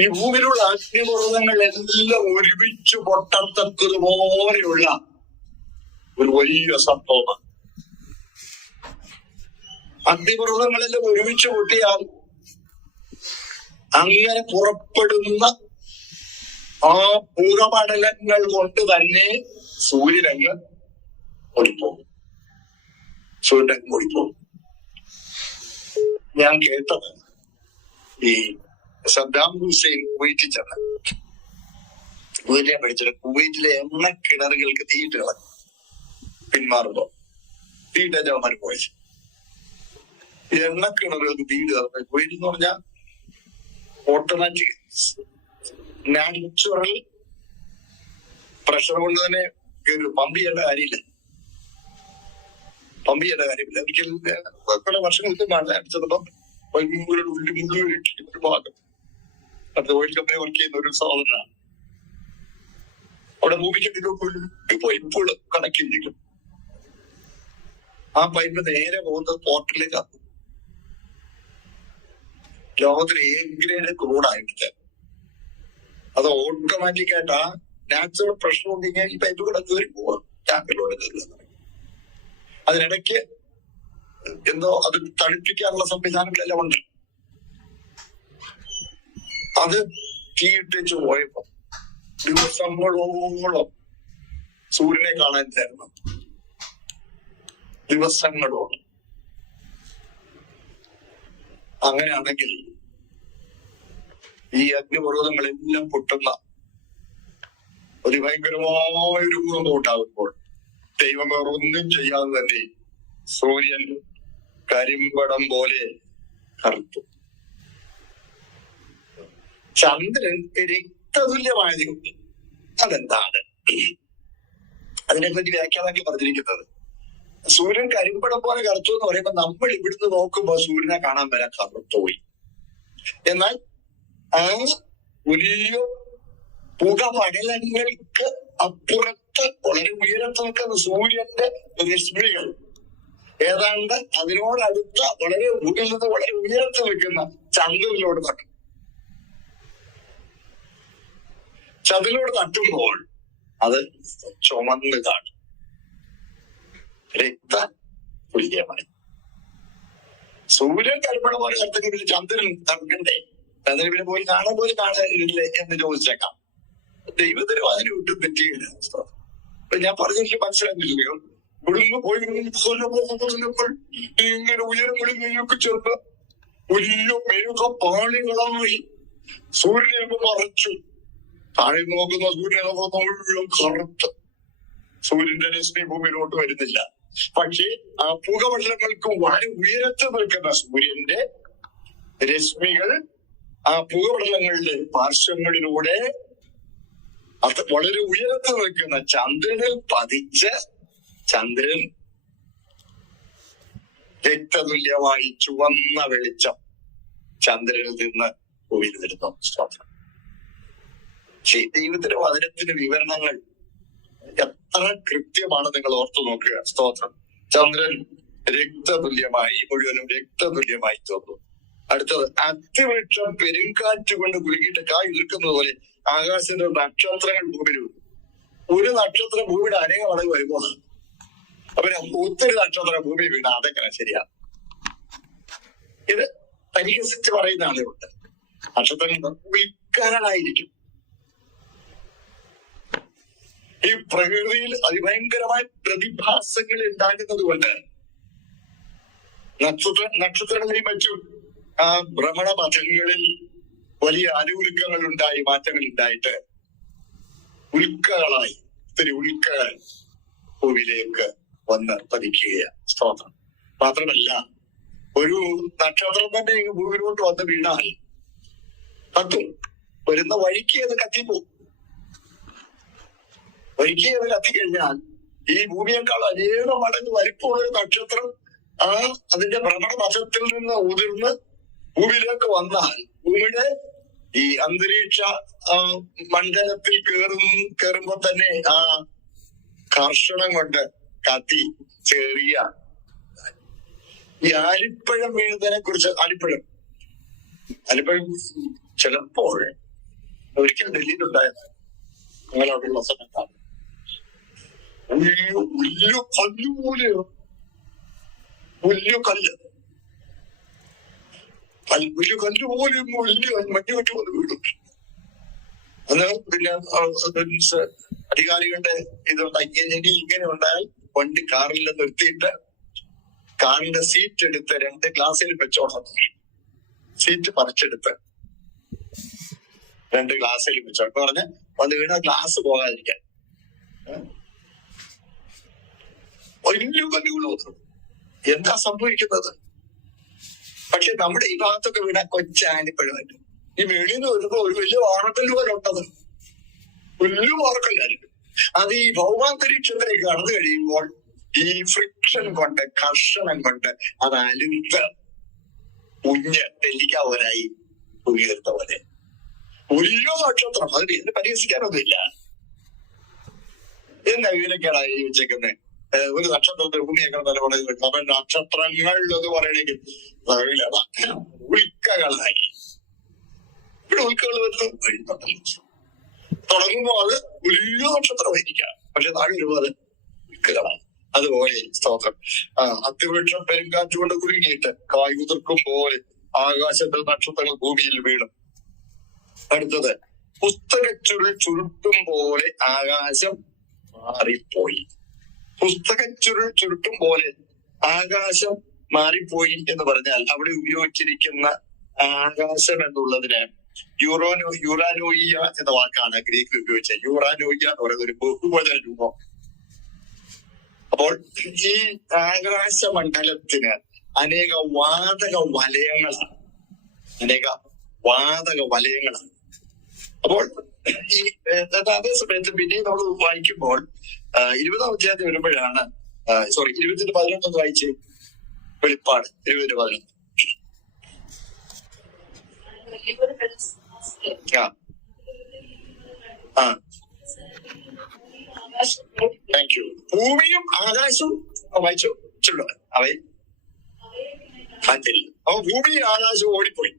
ഈ ഭൂമിയിലുള്ള അഗ്നിപർവ്വതങ്ങൾ എല്ലാം ഒരുമിച്ച് പൊട്ടത്തക്കതുപോലെയുള്ള ഒരു വലിയ സംഭവമാണ്. അഗ്നിപർവ്വതങ്ങളെല്ലാം ഒരുമിച്ച് പൊട്ടിയാൽ അങ്ങനെ പുറപ്പെടുന്ന ആ പുറപടലങ്ങൾ കൊണ്ട് തന്നെ സൂര്യനങ്ങ് ഓടിപ്പോകും. സൂര്യനങ്ങ് ഓടിപ്പോകും. ഞാൻ കേട്ടത് ഈ സദ്ദാം ഹുസൈൻ കുവൈറ്റിൽ ചെന്ന് കുവൈറ്റിനെ പഠിച്ചിട്ട് കുവൈറ്റിലെ എണ്ണ കിണറുകൾക്ക് തീയിട്ട് കളഞ്ഞു. പിന്മാറുമ്പോ തീയിട്ട ജവന്മാർ പോയി എണ്ണ കിണറുകൾക്ക് തീയിട്ട് കളഞ്ഞു. കുവൈറ്റ് എന്ന് പറഞ്ഞാൽ ഓട്ടോമാറ്റിക് നാച്ചുറൽ പ്രഷർ കൊണ്ട് തന്നെ പമ്പ് ചെയ്യേണ്ട കാര്യമില്ല. ഒരിക്കൽ പല വർഷങ്ങൾക്ക് ചെന്നപ്പം ഒരു ഭാഗം അത് ഓയിൽ കമ്പനി വർക്ക് ചെയ്യുന്ന ഒരു സഹോദരനാണ്. അവിടെ ഭൂമിക്ക് പൈപ്പുകൾ കണക്ട് ചെയ്തിരിക്കും. ആ പൈപ്പ് നേരെ പോകുന്നത് പോർട്ടിലേക്കാണ്. ലോകത്തിലെ A ഗ്രേഡ് ക്രൂഡായിട്ട് അത് ഓട്ടോമാറ്റിക് ആയിട്ട് ആ നാച്ചുറൽ പ്രഷർ കൊണ്ട് കഴിഞ്ഞാൽ ഈ പൈപ്പ് കൂടെ കയറി പോവാം. ടാങ്കിലൂടെ കയറുക. അതിനിടയ്ക്ക് എന്തോ അത് തണുപ്പിക്കാനുള്ള സംവിധാനങ്ങളെല്ലാം ഉണ്ട്. അത് തീയിട്ടേച്ച് പോയപ്പോ ദിവസങ്ങളോളം സൂര്യനെ കാണാൻ തരണം. ദിവസങ്ങളോളം. അങ്ങനെയാണെങ്കിൽ ഈ അഗ്നിപർവ്വതങ്ങളെല്ലാം പൊട്ടുന്ന ഒരു ഭയങ്കരമായൊരു ഭൂകമ്പം ഉണ്ടാകുമ്പോൾ ദൈവം ഒന്നും ചെയ്യാതെ തന്നെ സൂര്യൻ കരിമ്പടം പോലെ കറുത്തു. ചന്ദ്രൻ രക്തതുല്യമായതുകൊണ്ട് അതെന്താണ്? അതിനെപ്പറ്റി വ്യാഖ്യാനങ്ങൾ പറഞ്ഞിരിക്കുന്നത്, സൂര്യൻ കരിമ്പടം പോലെ കറുത്തു എന്ന് പറയുമ്പോൾ നമ്മൾ ഇവിടുന്ന് നോക്കുമ്പോൾ സൂര്യനെ കാണാൻ വരാൻ കറുത്തുപോയി. എന്നാൽ ആ വലിയ പുകപടലങ്ങൾക്ക് അപ്പുറത്ത് വളരെ ഉയരത്ത് നിൽക്കുന്ന സൂര്യന്റെ രശ്മികൾ ഏതാണ്ട് അതിനോടടുത്ത വളരെ ഭൂമിയിൽ നിന്ന് വളരെ ഉയരത്ത് നിൽക്കുന്ന ചന്ദ്രനിലോട് തട്ടും. ചന്ദ്രനോട് തട്ടുമ്പോൾ അത് ചുമന്ന് കാണും, രക്ത തുല്യമായി. സൂര്യൻ കരിമ്പടം പോലെ കറുത്തെങ്കിൽ ചന്ദ്രൻ തർക്കണ്ടേ? ചന്ദ്രൻ പിന്നെ പോയി കാണാൻ പോലും കാണാനില്ലേ എന്ന് ചോദിച്ചേക്കാം. ദൈവത്തിന് അതിന് ഒട്ടും തെറ്റിയില്ല. ഞാൻ പറഞ്ഞെനിക്ക് മനസ്സിലാക്കില്ലയോ? ഇവിടുന്ന് പോയി ഇങ്ങനെ ഉയരങ്ങളിൽ നിന്നൊക്കെ ചേർന്ന് വലിയ മേഘപാളികളായി സൂര്യനെ മറച്ചു. താഴെ നോക്കുന്ന സൂര്യനെ മുഴുവൻ കറുത്ത്. സൂര്യന്റെ രശ്മി ഭൂമിയിലോട്ട് വരുന്നില്ല. പക്ഷേ ആ പുകപടലങ്ങൾക്ക് വളരെ ഉയരത്ത് നിൽക്കുന്ന സൂര്യന്റെ രശ്മികൾ ആ പുകപടലങ്ങളുടെ പാർശ്വങ്ങളിലൂടെ അത് വളരെ ഉയരത്ത് നിൽക്കുന്ന ചന്ദ്രനിൽ പതിച്ച് ചന്ദ്രൻ രക്തതുല്യമായി ചുവന്ന വെളിച്ചം ചന്ദ്രനിൽ നിന്ന് ഭൂമിയിൽ വരുന്നു. സ്തോത്രം. ദൈവത്തിന്റെ വചനത്തിന്റെ വിവരണങ്ങൾ എത്ര കൃത്യമാണ് നിങ്ങൾ ഓർത്തു നോക്കുക. സ്തോത്രം. ചന്ദ്രൻ രക്തതുല്യമായി, മുഴുവനും രക്തതുല്യമായി തോന്നുന്നു. അടുത്തത്, അത്തിവൃക്ഷം പെരുങ്കാറ്റ് കൊണ്ട് കുലുക്കിയിട്ട് കായ് നിൽക്കുന്നത് പോലെ ആകാശത്തിന്റെ നക്ഷത്രങ്ങൾ ഭൂമിയിൽ വന്നു. ഒരു നക്ഷത്രം ഭൂമിയുടെ അനേക മടങ്ങ് വരുമ്പോൾ അവര് ഒത്തിരി നക്ഷത്രം ഭൂമിയിൽ വീണ അതെങ്ങനെ ശരിയാ? ഇത് പരിഹസിച്ച് പറയുന്ന ആളുകളുണ്ട്. നക്ഷത്രങ്ങൾ ഉൽക്കരണായിരിക്കും. ഈ പ്രകൃതിയിൽ അതിഭയങ്കരമായ പ്രതിഭാസങ്ങൾ ഉണ്ടാകുന്നത് കൊണ്ട് നക്ഷത്രങ്ങളെയും മറ്റും ആ ഭ്രമണപഥങ്ങളിൽ വലിയ അനുൽക്കങ്ങൾ ഉണ്ടായി, മാറ്റങ്ങൾ ഉണ്ടായിട്ട് ഉൽക്കകളായി ഒത്തിരി ഉൽക്കകൾ ഭൂമിയിലേക്ക് വന്ന് പതിക്കുകയാണ്. സ്തോത്രം. മാത്രമല്ല, ഒരു നക്ഷത്രം തന്നെ ഭൂമിയിലോട്ട് വന്ന് വീണാൽ കത്തും. വരുന്ന വഴിക്ക് അത് കത്തിപ്പോകും. വഴിക്ക് അത് കത്തിക്കഴിഞ്ഞാൽ ഈ ഭൂമിയേക്കാൾ അനേകം മടങ്ങ് വലിപ്പമുള്ള നക്ഷത്രം അതിന്റെ ഭ്രമണപഥത്തിൽ നിന്ന് ഉതിർന്ന് ഭൂമിയിലേക്ക് വന്നാൽ ഭൂമിയുടെ ഈ അന്തരീക്ഷ മണ്ഡലത്തിൽ കേറുമ്പോ തന്നെ ആ കർഷണം കൊണ്ട് കത്തി ചെറിയ ഈ ആലിപ്പഴം വീഴുന്നതിനെ കുറിച്ച് ആലിപ്പഴം ചിലപ്പോൾ ഒരിക്കൽ ഡൽഹിയിലുണ്ടായത് അങ്ങനെയുള്ള സമയത്താണ്. വലിയ കല്ല് വലിയ കല്ല് പോലെ വലിയ മഞ്ഞുകെട്ട് പോലെ വീടും. അന്ന് പിന്നെ അധികാരികളുടെ ഇതുണ്ടായി. ഇങ്ങനെ ഉണ്ടായാൽ വണ്ടി കാറിൽ നിർത്തിയിട്ട് കാറിന്റെ സീറ്റ് എടുത്ത് 2 ഗ്ലാസ്സിൽ വെച്ചോണം. സീറ്റ് പറിച്ചെടുത്ത് 2 ഗ്ലാസ്സിൽ വെച്ചോണം പറഞ്ഞ് വന്ന് വീണ ഗ്ലാസ് പോകാതിരിക്കാൻ. വലിയ കല്ലുകൾ എന്താ സംഭവിക്കുന്നത്? പക്ഷെ നമ്മുടെ ഈ ഭാഗത്തൊക്കെ വീണ കൊച്ചാനിപ്പഴുമായിട്ട് ഈ വെളിയിൽ നിന്ന് വരുമ്പോ ഒരു വലിയ വാറക്കല്ല് പോലെ ഉണ്ടത്. വലിയ വാറക്കല്ലായിരിക്കും. അത് ഈ ഭൗമാന്തരീക്ഷത്തിലേക്ക് കടന്നു കഴിയുമ്പോൾ ഈ ഫ്രിക്ഷൻ കൊണ്ട്, കർഷണം കൊണ്ട് അത് അലുത്ത് കുഞ്ഞ് നെല്ലിക്കാവനായി ഉയർത്ത പോലെ വലിയ നക്ഷത്രം. അതിന് ഇതിന് പരിഹസിക്കാനൊന്നുമില്ല. എന്താ ഇതിനൊക്കെയാണ് ഈ വെച്ചേക്കുന്നത്? ഒരു നക്ഷത്രത്തെ ഭൂമിയേക്കാൾ തലമുറയിൽ അവൻ നക്ഷത്രങ്ങൾ എന്ന് പറയണെങ്കിൽ ഉൽക്കകളായി. ഇവിടെ ഉൽക്കകൾ വരുന്നത് തുടങ്ങുമ്പോ അത് വലിയ നക്ഷത്രമായിരിക്കാം, പക്ഷെ താഴെ വരുമ്പോൾ അത് ഉൽക്കകളാണ്. അതുപോലെ സ്തോത്രം. അത്തിവൃക്ഷം പെരുങ്കാറ്റ് കൊണ്ട് കുലുങ്ങിയിട്ട് കായ് ഉതിർക്കും പോലെ ആകാശത്തിൽ നക്ഷത്രങ്ങൾ ഭൂമിയിൽ വീണു. അടുത്തത്, പുസ്തകച്ചുരുൾ ചുരുട്ടും പോലെ ആകാശം മാറിപ്പോയി. പുസ്തകച്ചുരുൾ ചുരുട്ടും പോലെ ആകാശം മാറിപ്പോയി എന്ന് പറഞ്ഞാൽ അവിടെ ഉപയോഗിച്ചിരിക്കുന്ന ആകാശം എന്നുള്ളതിന് യുറാനോയിയ എന്ന വാക്കാണ് ഗ്രീക്കിൽ ഉപയോഗിച്ചത്. യുറാനോയിയ എന്ന് പറയുന്ന ഒരു ബഹുവചന രൂപം. അപ്പോൾ ഈ ആകാശമണ്ഡലത്തിന് അനേക വാതക വലയങ്ങളാണ്. അപ്പോൾ ഈ അതേ സമയത്ത് പിന്നെ നമ്മൾ വായിക്കുമ്പോൾ 20-ാം അധ്യായത്തിൽ വരുമ്പോഴാണ് 20-11 വായിച്ച് വെളിപ്പാട് 20-11. Thank you. ഭൂമിയും ആകാശവും വായിച്ചു അവയെ മാറ്റില്ല. അപ്പൊ ഭൂമിയും ആകാശവും ഓടിപ്പോയി.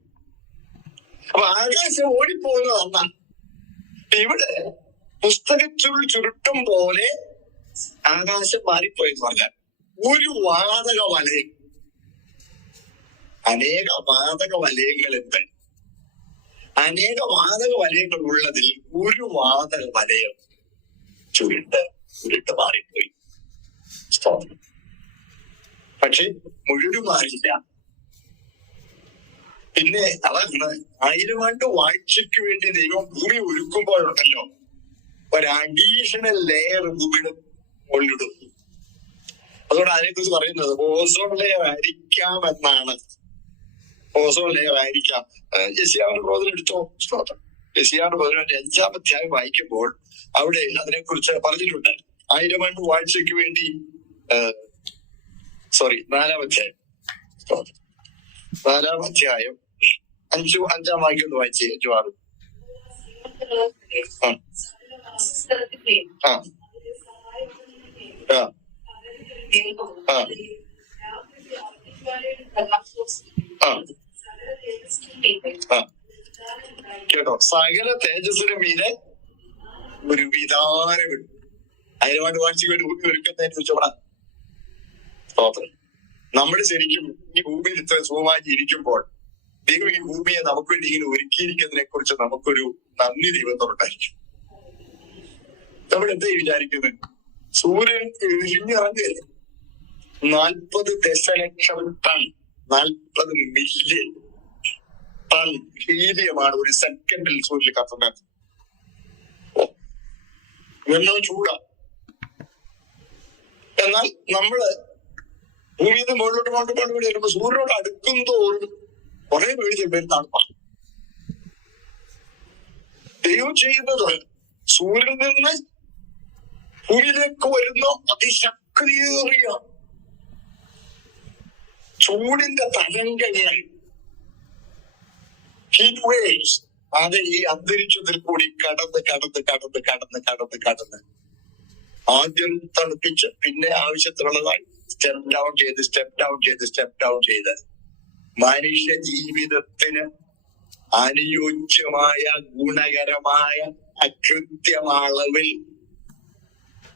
അപ്പൊ ആകാശം ഓടിപ്പോകുന്നതല്ല. ഇവിടെ പുസ്തകച്ചുരുൾ ചുരുട്ടും പോലെ ആകാശം മാറിപ്പോയി എന്ന് പറഞ്ഞാൽ ഒരു വാതക വലയം, അനേക വാതക വലയങ്ങളുണ്ട്. അനേക വാതക വലയങ്ങൾ ഉള്ളതിൽ ഒരു വാതക വലയം ചുരുട്ട് മാറിപ്പോയി. പക്ഷെ മുഴുവൻ മാറില്ല. പിന്നെ അതാണ് 1000 ആണ്ട് വാഴ്ചയ്ക്ക് വേണ്ടി ദൈവം ഭൂമി ഒരുക്കുമ്പോഴുണ്ടല്ലോ ഒരു അഡീഷണൽ ലെയർ ഭൂമിയുടെ മുകളിലിടും. അതുകൊണ്ട് അതിനെക്കുറിച്ച് പറയുന്നത് ഓസോൺ ലെയർ ആയിരിക്കാമെന്നാണ്. ഓസോൺ ലെയർ ആയിരിക്കാം. യെശയ്യാവിന്റെ പ്രവചനം എടുത്തോ. യെശയ്യാവിന്റെ പ്രവചനം 5-ാം അധ്യായം വായിക്കുമ്പോൾ അവിടെ അതിനെക്കുറിച്ച് പറഞ്ഞിട്ടുണ്ട്. 1000 ആണ്ട് വാഴ്ചയ്ക്ക് വേണ്ടി 4-ാം അധ്യായം 4-ാം അധ്യായം 5-ാം വാക്യം ഒന്ന് വായിച്ചേ. 5-6. കേട്ടോ, സകല തേജസ്സിന് മീതെ ഒരു വിധാനമുണ്ട്. 1000 ആണ്ട് വാഴ്ചയ്ക്ക് വേണ്ടി ഭൂമി ഒരുക്കുന്നതിനെ കുറിച്ചോടാ സ്തോത്രം. നമ്മൾ ശരിക്കും ഈ ഭൂമിയിൽ ഇത്ര സുഖമായി ഇരിക്കുമ്പോൾ ദൈവം ഈ ഭൂമിയെ നമുക്ക് വേണ്ടി ഇങ്ങനെ ഒരുക്കിയിരിക്കുന്നതിനെ കുറിച്ച് നമുക്കൊരു നന്ദി ദൈവത്തോണ്ടായിരിക്കും. നമ്മൾ എന്താ വിചാരിക്കുന്നത്? സൂര്യൻ ഇറങ്ങിയല്ലേ 40 ദശലക്ഷം ടൺ 40 മില്യൺ ടൺ ഹീലിയമാണ് ഒരു സെക്കൻഡിൽ സൂര്യനിൽ കത്തുന്നത്. വെള്ളം ചൂടാ. എന്നാൽ നമ്മള് ഭൂമിയിൽ നിന്ന് മുകളിലോട്ട് വരുമ്പോ സൂര്യനോട് അടുക്കും തോറും കുറെ പേര് തണുപ്പാണ്. ദൈവം ചെയ്യുന്നത് സൂര്യനിൽ നിന്ന് ഭൂമിയിലേക്ക് വരുന്ന അതിശക്തിയേറിയ ചൂടിന്റെ തരംഗങ്ങൾ, ഹീറ്റ് വേവ്സ്, അത് ഈ അന്തരീക്ഷത്തിൽ കൂടി കടന്ന് ആദ്യം തണുപ്പിച്ച് പിന്നെ ആവശ്യത്തിനുള്ളതായി സ്റ്റെപ്പ് ഡൗൺ ചെയ്ത് മനുഷ്യ ജീവിതത്തിന് അനുയോജ്യമായ ഗുണകരമായ അകൃത്യമളവിൽ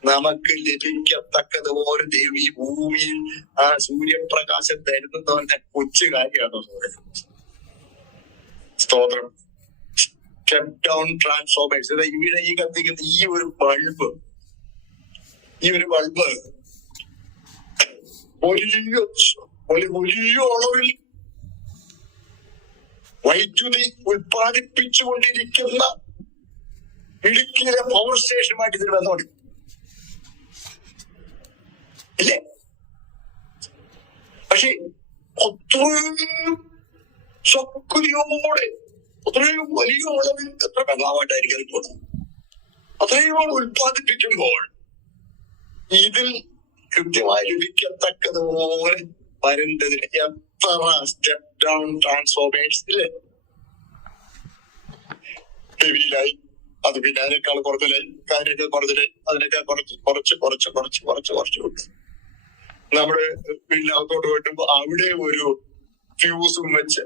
നമുക്ക് ലഭിക്കത്തക്കതുപോലെ ദൈവം ഈ ഭൂമിയിൽ ആ സൂര്യപ്രകാശം തരുന്നതവന്റെ കൊച്ചു കാര്യമാണോ സ്തോത്രം. Step down transformation. ഇവിടെ ഈ കത്തിക്കുന്ന ഈ ഒരു ബൾബ് വലിയ അളവിൽ വൈദ്യുതി ഉൽപ്പാദിപ്പിച്ചുകൊണ്ടിരിക്കുന്ന ഇടുക്കിയിലെ പവർ സ്റ്റേഷനുമായിട്ട് ഇതിൽ ബന്ധമുണ്ട് ഇല്ലേ? പക്ഷെ അത്രയും ശക്തിയോടെ അത്രയും വലിയ അളവിൽ എത്ര മെഗാവാട്ടായിരിക്കും അത് പോകുന്നത്. അത്രയും ഉൽപ്പാദിപ്പിക്കുമ്പോൾ ഇതിൽ കൃത്യമായി ലഭിക്കത്തക്കതുപോലെ വരേണ്ടതിന് എത്ര സ്റ്റെപ്പ് ഡൗൺ ട്രാൻസ്ഫോർമേഷൻ ഇല്ലേ? ഹെവിയിലായി, അത് പിന്നെ അതിനേക്കാൾ കുറച്ചിലായി, കാര്യങ്ങൾ കുറച്ചിലായി, അതിനേക്കാൾ കുറച്ച് ഉണ്ട്. നമ്മുടെ വീടിനകത്തോട്ട് പോയിട്ടുമ്പോ അവിടെ ഒരു ഫ്യൂസും വെച്ച്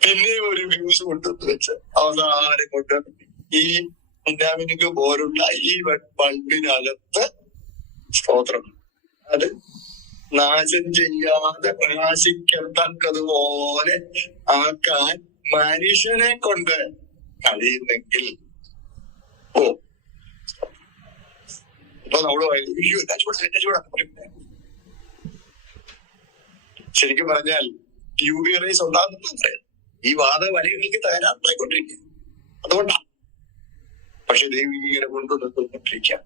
പിന്നെ ഒരു ഫ്യൂസ് കൊണ്ടുവന്ന് വെച്ച് അവസാനം കൊണ്ട് ഈ മിന്നാമിനുക്ക് പോലുള്ള ഈ ബൾബിനകത്ത് സ്തോത്രം അത് നാശം ചെയ്യാതെ പ്രകാശിക്കത്തക്കതുപോലെ ആക്കാൻ മനുഷ്യനെ കൊണ്ട് കഴിയുന്നെങ്കിൽ ഇപ്പൊ നമ്മള് ശരിക്കും പറഞ്ഞാൽ UV റേസ് ഉണ്ടാകുന്ന ഈ വാദവലയങ്ങൾക്ക് തകരാറിലായിക്കൊണ്ടിരിക്കുക. അതുകൊണ്ടാണ്. പക്ഷെ ദൈവം ഇങ്ങനെ കൊണ്ടുവന്നിരിക്കുക.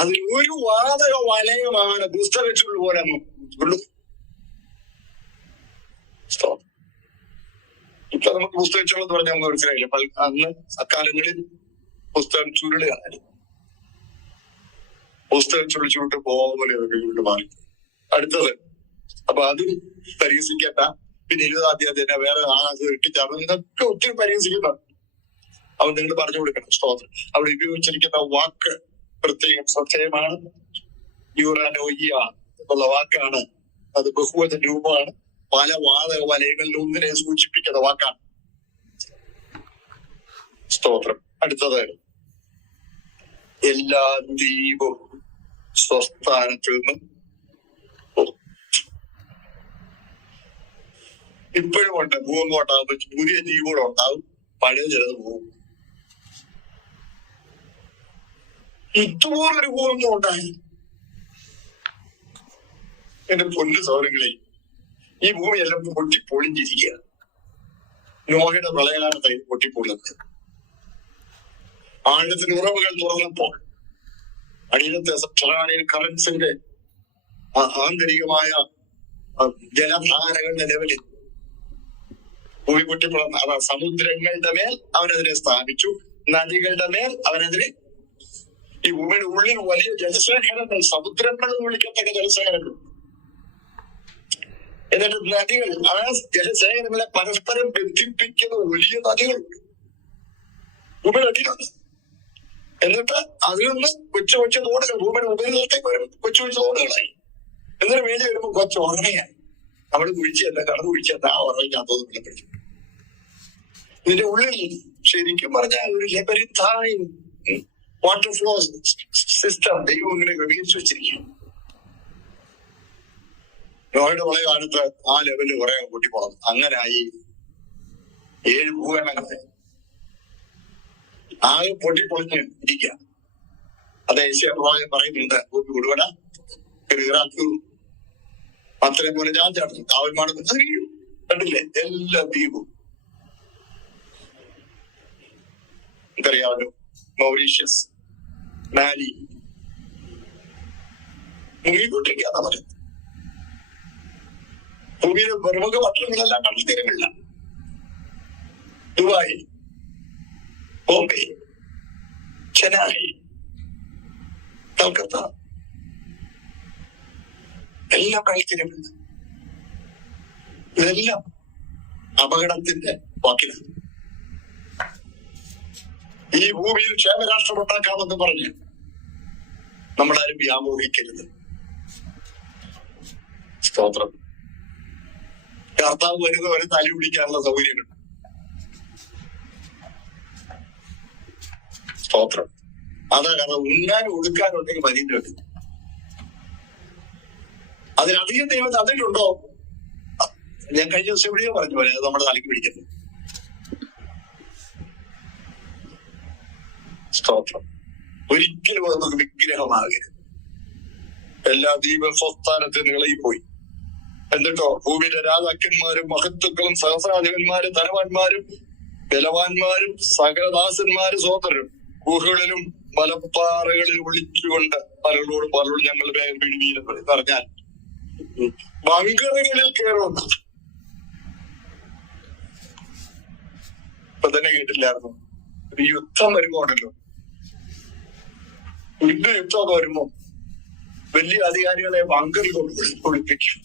അതിൽ ഒരു വാതക വലയമാണ് പുസ്തകച്ചുള്ള പോലെ ഉള്ളൂ. ഇപ്പൊ നമുക്ക് പുസ്തകച്ചുള്ള എന്ന് പറഞ്ഞാൽ നമുക്ക് മനസ്സിലായില്ല. അന്ന് അക്കാലങ്ങളിൽ പുസ്തകം ചുരുളുകയാണ്. പുസ്തകം ചുരുട്ട് പോലെ ചുരുട്ട് മാറി. അടുത്തത് അപ്പൊ അതും പരിഹസിക്കട്ട. പിന്നെ 20ാം അധ്യായത്തിന്റെ വേറെ ഇട്ടിച്ചാർന്ന് ഇതൊക്കെ ഒത്തിരി പരിഹസിക്കുന്നുണ്ട്. അവൻ നിങ്ങൾ പറഞ്ഞു കൊടുക്കണം. സ്തോത്രം. അവിടെ ഉപയോഗിച്ചിരിക്കുന്ന വാക്ക് പ്രത്യേകം ശ്രദ്ധേയമാണ്. യൂറാനോയ്യ എന്നുള്ള വാക്കാണ്. അത് ബഹുവചന രൂപമാണ്. പല വാതക വലയങ്ങളിൽ ഒന്നിനെ സൂചിപ്പിക്കുന്ന വാക്കാണ്. സ്തോത്രം. അടുത്തത് എല്ലാ ദ്വീപും സ്വസ്ഥാനത്ത് നിന്നും ഇപ്പോഴും ഉണ്ട്. ഭൂമിങ്ങോട്ടാകുമ്പോൾ പുതിയ ദ്വീപുകളും ഉണ്ടാവും, പഴയ ചിലത് പോകും. ഇതുപോലൊരു ഭൂമി ഉണ്ടായി. എന്റെ പൊന്നു സൗരങ്ങളെ, ഈ ഭൂമിയെല്ലാം പൊട്ടിപ്പൊളിഞ്ഞിരിക്കുക. നോഹയുടെ പ്രളയകാലത്തായി പൊട്ടിപ്പൊളിഞ്ഞത്. ആഴത്തിന് ഉറവുകൾ തുറന്നപ്പോൾ അടിയത്തെ സബ്റ്ററാനിയൻ കറൻസിന്റെ ആന്തരികമായ ജലധാരകളുടെ ലെവലിൽ ഭൂമി പൊട്ടിപ്പൊളന്ന സമുദ്രങ്ങളുടെ മേൽ അവനതിനെ സ്ഥാപിച്ചു. നദികളുടെ മേൽ അവനതിനെ, ഈ ഭൂമിയുടെ ഉള്ളിൽ വലിയ ജലശേഖരങ്ങൾ, സമുദ്രങ്ങൾ എന്ന് വിളിക്കത്തക്ക ജലശേഖരങ്ങൾ. എന്നിട്ട് നദികൾ, ആ ജലശേഖരങ്ങളെ പരസ്പരം ബന്ധിപ്പിക്കുന്ന വലിയ നദികളുണ്ട് ഭൂമിയുടെ അടിയിലുണ്ട്. എന്നിട്ട് അതിൽ നിന്ന് കൊച്ചു കൊച്ചു തോടുകൾ ഭൂമിയുടെ ഉപരിതലത്തേക്ക് വരും. കൊച്ചു കൊച്ചു തോടുകളായി. എന്നിട്ട് മേലെ വരുമ്പോൾ കൊച്ചു ഉറങ്ങയായി. അവിടെ കുഴിച്ചെന്താ കടന്നു കുഴിച്ചെന്താ ആ ഉറങ്ങാത്തോന്ന് വിലപ്പിടിച്ചു. ഇതിന്റെ ഉള്ളിൽ ശരിക്കും പറഞ്ഞാൽ ഒരു ലെബരിത്തായി വാട്ടർ ഫ്ലോ സിസ്റ്റം ദൈവം ഇങ്ങനെ ക്രമീകരിച്ചു വെച്ചിരിക്കും. നോയുടെ വളരെ കാലത്ത് ആ ലെവലിൽ കുറെ പൊട്ടിപ്പോണം. അങ്ങനായി 7 ഭൂഖണ്ഡങ്ങളെ ആകെ പൊട്ടിപ്പൊളിഞ്ഞ് ഇരിക്കുക. അത് ഏഷ്യ പറയുന്നുണ്ട്. ഭൂമി ഉടുവട അത്രയും പോലെ ഞാൻ ചാടുന്നു. കാവൽമാണം കണ്ടില്ലേ? എല്ലാ ദ്വീപും നമുക്കറിയാമല്ലോ. മൗറീഷ്യസ്, മാലി മുങ്ങിക്കൊണ്ടിരിക്കുകയെന്നാ പറയുന്നത്. ഭൂമിയിലെ പ്രമുഖ പട്ടണങ്ങളെല്ലാം കടൽ തീരങ്ങളിലാണ്. ദുബായ്, ബോംബെ, ചെന്നൈ, കൽക്കത്ത എല്ലാം കടൽത്തീരങ്ങളില്ല. ഇതെല്ലാം അപകടത്തിന്റെ വാക്കിലാണ്. ഈ ഭൂമിയിൽ ക്ഷേമരാഷ്ട്രം ഉണ്ടാക്കാമെന്ന് പറഞ്ഞ് നമ്മളാരും വ്യാമോഹിക്കരുത്. സ്തോത്രം. കർത്താവ് വരുന്നവരെ തലി പിടിക്കാനുള്ള സൗകര്യമുണ്ട്. സ്തോത്രം. അതാ കാരണം ഉണ്ണാനും ഒടുക്കാനുണ്ടെങ്കിൽ മരീനുണ്ട്. അതിനധികം ദൈവം തന്നിട്ടുണ്ടോ? ഞാൻ കഴിഞ്ഞ ദിവസം എവിടെയോ പറഞ്ഞു പോലെ അത് നമ്മുടെ തലയ്ക്ക് പിടിക്കുന്നു. സ്തോത്രം. ഒരിക്കലും അത് നമുക്ക് വിഗ്രഹമാകരുത്. എല്ലാ ദീപ സ്വസ്ഥാനത്ത് നിളയിപ്പോയി. എന്നിട്ടോ ഭൂമിയിലെ രാജാക്കന്മാരും മഹത്തുക്കളും സഹസ്രാധിപന്മാരും ധനവാന്മാരും ബലവാന്മാരും സകലദാസന്മാരും സ്വതന്ത്രരും ഗുഹകളിലും മലപ്പാറകളിലും ഒളിച്ചുകൊണ്ട് പലരോട് ഞങ്ങൾ വീഴുവീരെന്ന് പറഞ്ഞാൽ ബങ്കറുകളിൽ കയറുന്നു. ഇപ്പൊ തന്നെ കേട്ടില്ലായിരുന്നു, ഒരു യുദ്ധം വരുമ്പോണ്ടല്ലോ, യുദ്ധമൊക്കെ വരുമ്പോ വലിയ അധികാരികളെ ബങ്കറിൽ ഒളിപ്പിക്കും.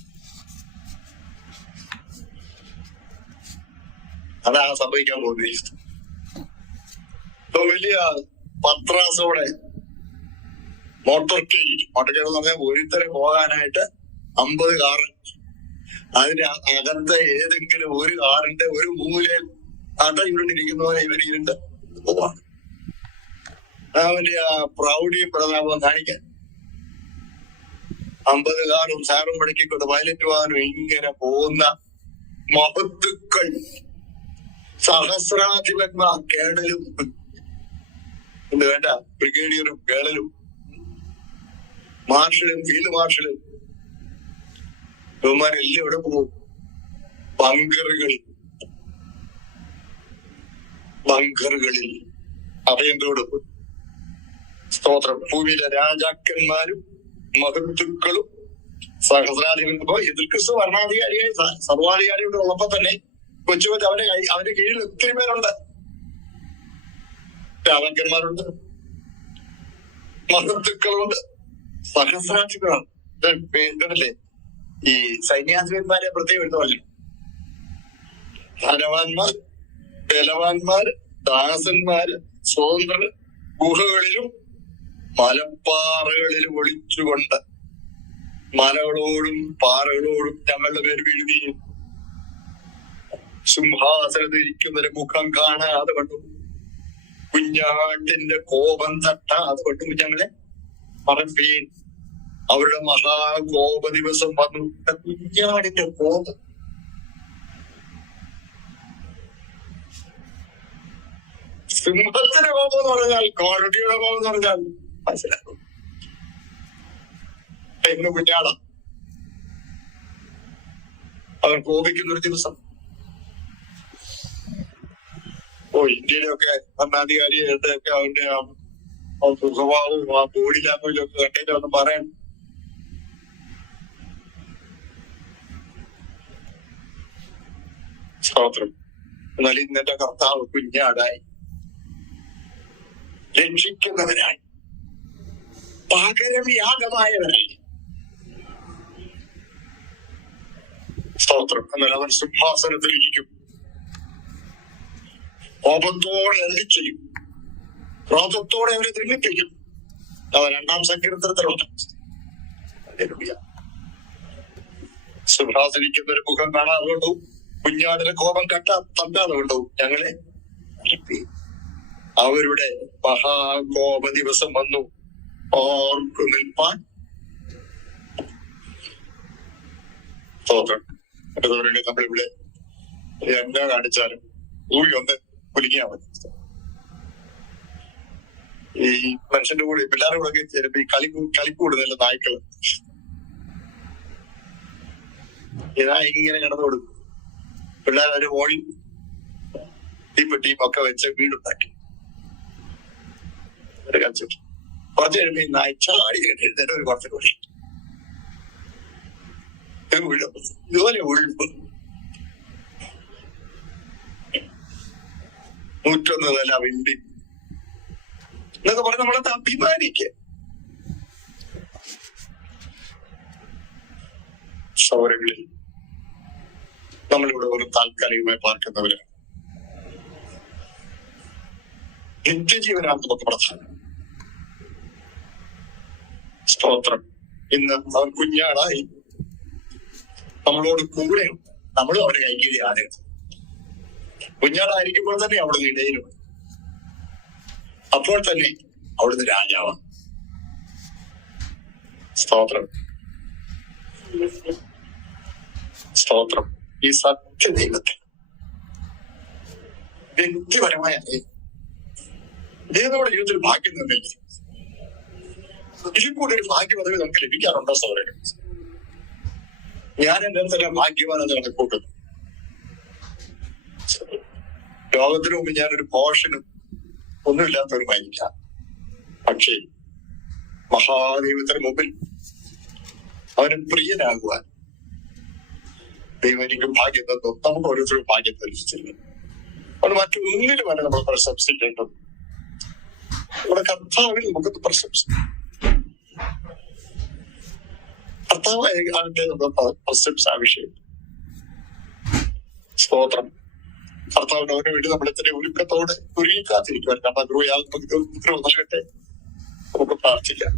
അതാണ് സംഭവിക്കാൻ പോകുന്നത്. ഇപ്പൊ വലിയ പത്രാസോടെ മോട്ടോർക്കേഡ് എന്ന് പറഞ്ഞാൽ ഒരുത്തരം പോകാനായിട്ട് 50 കാറ്, അതിന് അകത്ത് ഏതെങ്കിലും ഒരു കാറിന്റെ ഒരു മൂലയിൽ ഇരുണ്ടിരിക്കുന്ന പോലെ ഇവരിരുണ്ട് പോവാണ്. അവന്റെ ആ പ്രൗഢിയും പ്രതാപവും കാണിക്കാൻ 50 കാറും സാറും പടക്കിക്കൊണ്ട് പൈലറ്റ് വാഹനം ഇങ്ങനെ പോകുന്ന മഹത്തുക്കൾ സഹസ്രാധിപന്മാർ കേണലും എന്ത് വേണ്ട, ബ്രിഗേഡിയറും കേണലും മാർഷലും ഫീൽഡ് മാർഷലും ഇവന്മാരെല്ലാം എവിടെ പോകും? ബങ്കറുകളിൽ അഭയം തേടും. സ്തോത്രം. ഭൂമിയിലെ രാജാക്കന്മാരും മഹത്തുക്കളും സഹസ്രാധിപൻ. ഇപ്പൊ എതിർ ക്രിസ്തു ഭരണാധികാരിയായി സർവാധികാരിയുടെ ഉള്ളപ്പോ തന്നെ കൊച്ചു അവന്റെ കീഴിൽ ഒത്തിരി പേരുണ്ട്. രാജാക്കന്മാരുണ്ട്, മഹത്തുക്കളുണ്ട്, സഹസ്രാധിപനാണ്. ഇതല്ലേ ഈ സൈന്യാധിപന്മാരെ പ്രത്യേകം എടുത്തല്ലോ. ധനവാന്മാർ, ബലവാന്മാർ, ദാസന്മാര്, സ്വതന്ത്രർ, ഗുഹകളിലും മലപ്പാറകളിലും ഒളിച്ചുകൊണ്ട് മലകളോടും പാറകളോടും ഞങ്ങളുടെ പേര് എഴുതി സിംഹാസനത്തിൽ ഇരിക്കുന്നവരെ മുഖം കാണാതെ കണ്ടു, കുഞ്ഞാട്ടിന്റെ കോപം തട്ടാതെ കണ്ടു. ഞങ്ങളെ പറമ്പീൻ അവരുടെ മഹാകോപ ദിവസം വന്നു. കുഞ്ഞാടിന്റെ കോപം, സിംഹത്തിന്റെ കോപം എന്ന് പറഞ്ഞാൽ, കോടതിയുടെ കോപം എന്ന് പറഞ്ഞാൽ മനസ്സിലാക്കും. ഇന്ന് കുഞ്ഞാട അവൻ കോപിക്കുന്നൊരു ദിവസം. ഇന്ത്യയിലൊക്കെ ഭരണാധികാരികളുടെ ഒക്കെ അവന്റെ സ്വഭാവവും ആ ബോഡി ലാംഗ്വേജും ഒക്കെ കണ്ടിട്ട് ഒന്നും പറയാൻ. സ്തോത്രം. എന്നാൽ ഇന്നെന്റെ കർത്താവ് കുഞ്ഞാടായി, രക്ഷിക്കുന്നവനായി, പകരം യാഗമായവനായി. സ്തോത്രം. എന്നാൽ അവൻ സിംഹാസനത്തിലിരിക്കും, കോപത്തോടെ എന്ത് ചെയ്യും, ക്രോധത്തോടെ അവരെ ദണ്ഡിപ്പിക്കും. അവൻ 2-ാം സങ്കീർത്തനത്തിലുണ്ട്. സിംഹാസനിക്കുന്നൊരു മുഖം കാണാതെ കൊണ്ടു, കുഞ്ഞാടിന്റെ കോപം തട്ടാതെ കൊണ്ടു ഞങ്ങളെ അവരുടെ മഹാകോപ ദിവസം വന്നു. ഓർക്കു നിൽപ്പാൻ സ്തോത്രം. അതുപോലെ നമ്മളിവിടെ എന്നാ കാണിച്ചാലും ഒന്ന് കുലുങ്ങിയാ മതി. ഈ മനുഷ്യന്റെ കൂടെ പിള്ളേരുടെ കൂടെ ചിലപ്പോ ഈ കളിക്കൂടുന്നല്ല നായ്ക്കള് ഇതാ ഇങ്ങനെ കിടന്നു കൊടുക്കും. പിള്ളേർ ഒരു മോളിൽ തീപ്പെട്ടിയും ഒക്കെ വെച്ച് വീടുണ്ടാക്കി കളിച്ചിട്ട് കുറച്ച് കഴിയുമ്പോ ഈ നായ് ചാടി എഴുന്നേറ്റ് ഒരു കുറച്ച് കൂടി ഇതുപോലെ ഒഴിവ് 101 നില വെണ്ടി എന്നൊക്കെ പറഞ്ഞ് നമ്മളത് അഭിമാനിക്കുക. സൗരങ്ങളിൽ നമ്മളിവിടെ ഒരു താൽക്കാലികമായി പാർക്കുന്നവരാണ്. നിത്യജീവനാണ് നമുക്ക് പ്രധാനം. സ്തോത്രം. ഇന്ന് അവൻ കുഞ്ഞാടായി നമ്മളോട് കൂടെയുണ്ട്. നമ്മളും അവരെ കൈകീഴി ആദ്യം. കുഞ്ഞാടായിരിക്കുമ്പോൾ തന്നെ അവിടുന്ന് ഇടയിലുണ്ട്. അപ്പോൾ തന്നെ അവിടുന്ന് രാജാവാണ്. സ്തോത്രം. സ്തോത്രം. ഈ സത്യദൈവത്തെ വ്യക്തിപരമായ ദൈവം നമ്മുടെ ജീവിതത്തിൽ ഭാഗ്യം തന്നില്ല. ഇതിൽ കൂടെ ഒരു ഭാഗ്യം പദവി നമുക്ക് ലഭിക്കാറുണ്ടോ സൗരങ്ങൾ? ഞാൻ എന്നെ തന്നെ ഭാഗ്യവാനെന്ന് കണക്കൂട്ടുന്നു. ലോകത്തിന് മുമ്പ് ഞാനൊരു പോഷനും ഒന്നുമില്ലാത്തവരുമായിരിക്കാം. പക്ഷേ മഹാദൈവത്തിന് മുമ്പിൽ അവന് പ്രിയനാകുവാൻ ദൈവം എനിക്ക് ഭാഗ്യം തന്നു. നമുക്ക് ഓരോരുത്തരും ഭാഗ്യം തരിച്ചില്ല. അതുകൊണ്ട് മറ്റൊന്നിനും വരെ നമ്മൾ പ്രശംസിക്കേണ്ടത് നമ്മുടെ കർത്താവിൽ നമുക്കൊന്ന് പ്രശംസിക്കാം. കർത്താവായ നമ്മുടെ പ്രശംസ വിഷയം. സ്തോത്രം. കർത്താവിന് അവന് വേണ്ടി നമ്മളെത്ര ഒരുക്കത്തോടെ ഒരുങ്ങി കാത്തിരിക്കുവാൻ നമുക്ക് നൽകട്ടെ. നമുക്ക് പ്രാർത്ഥിക്കാം.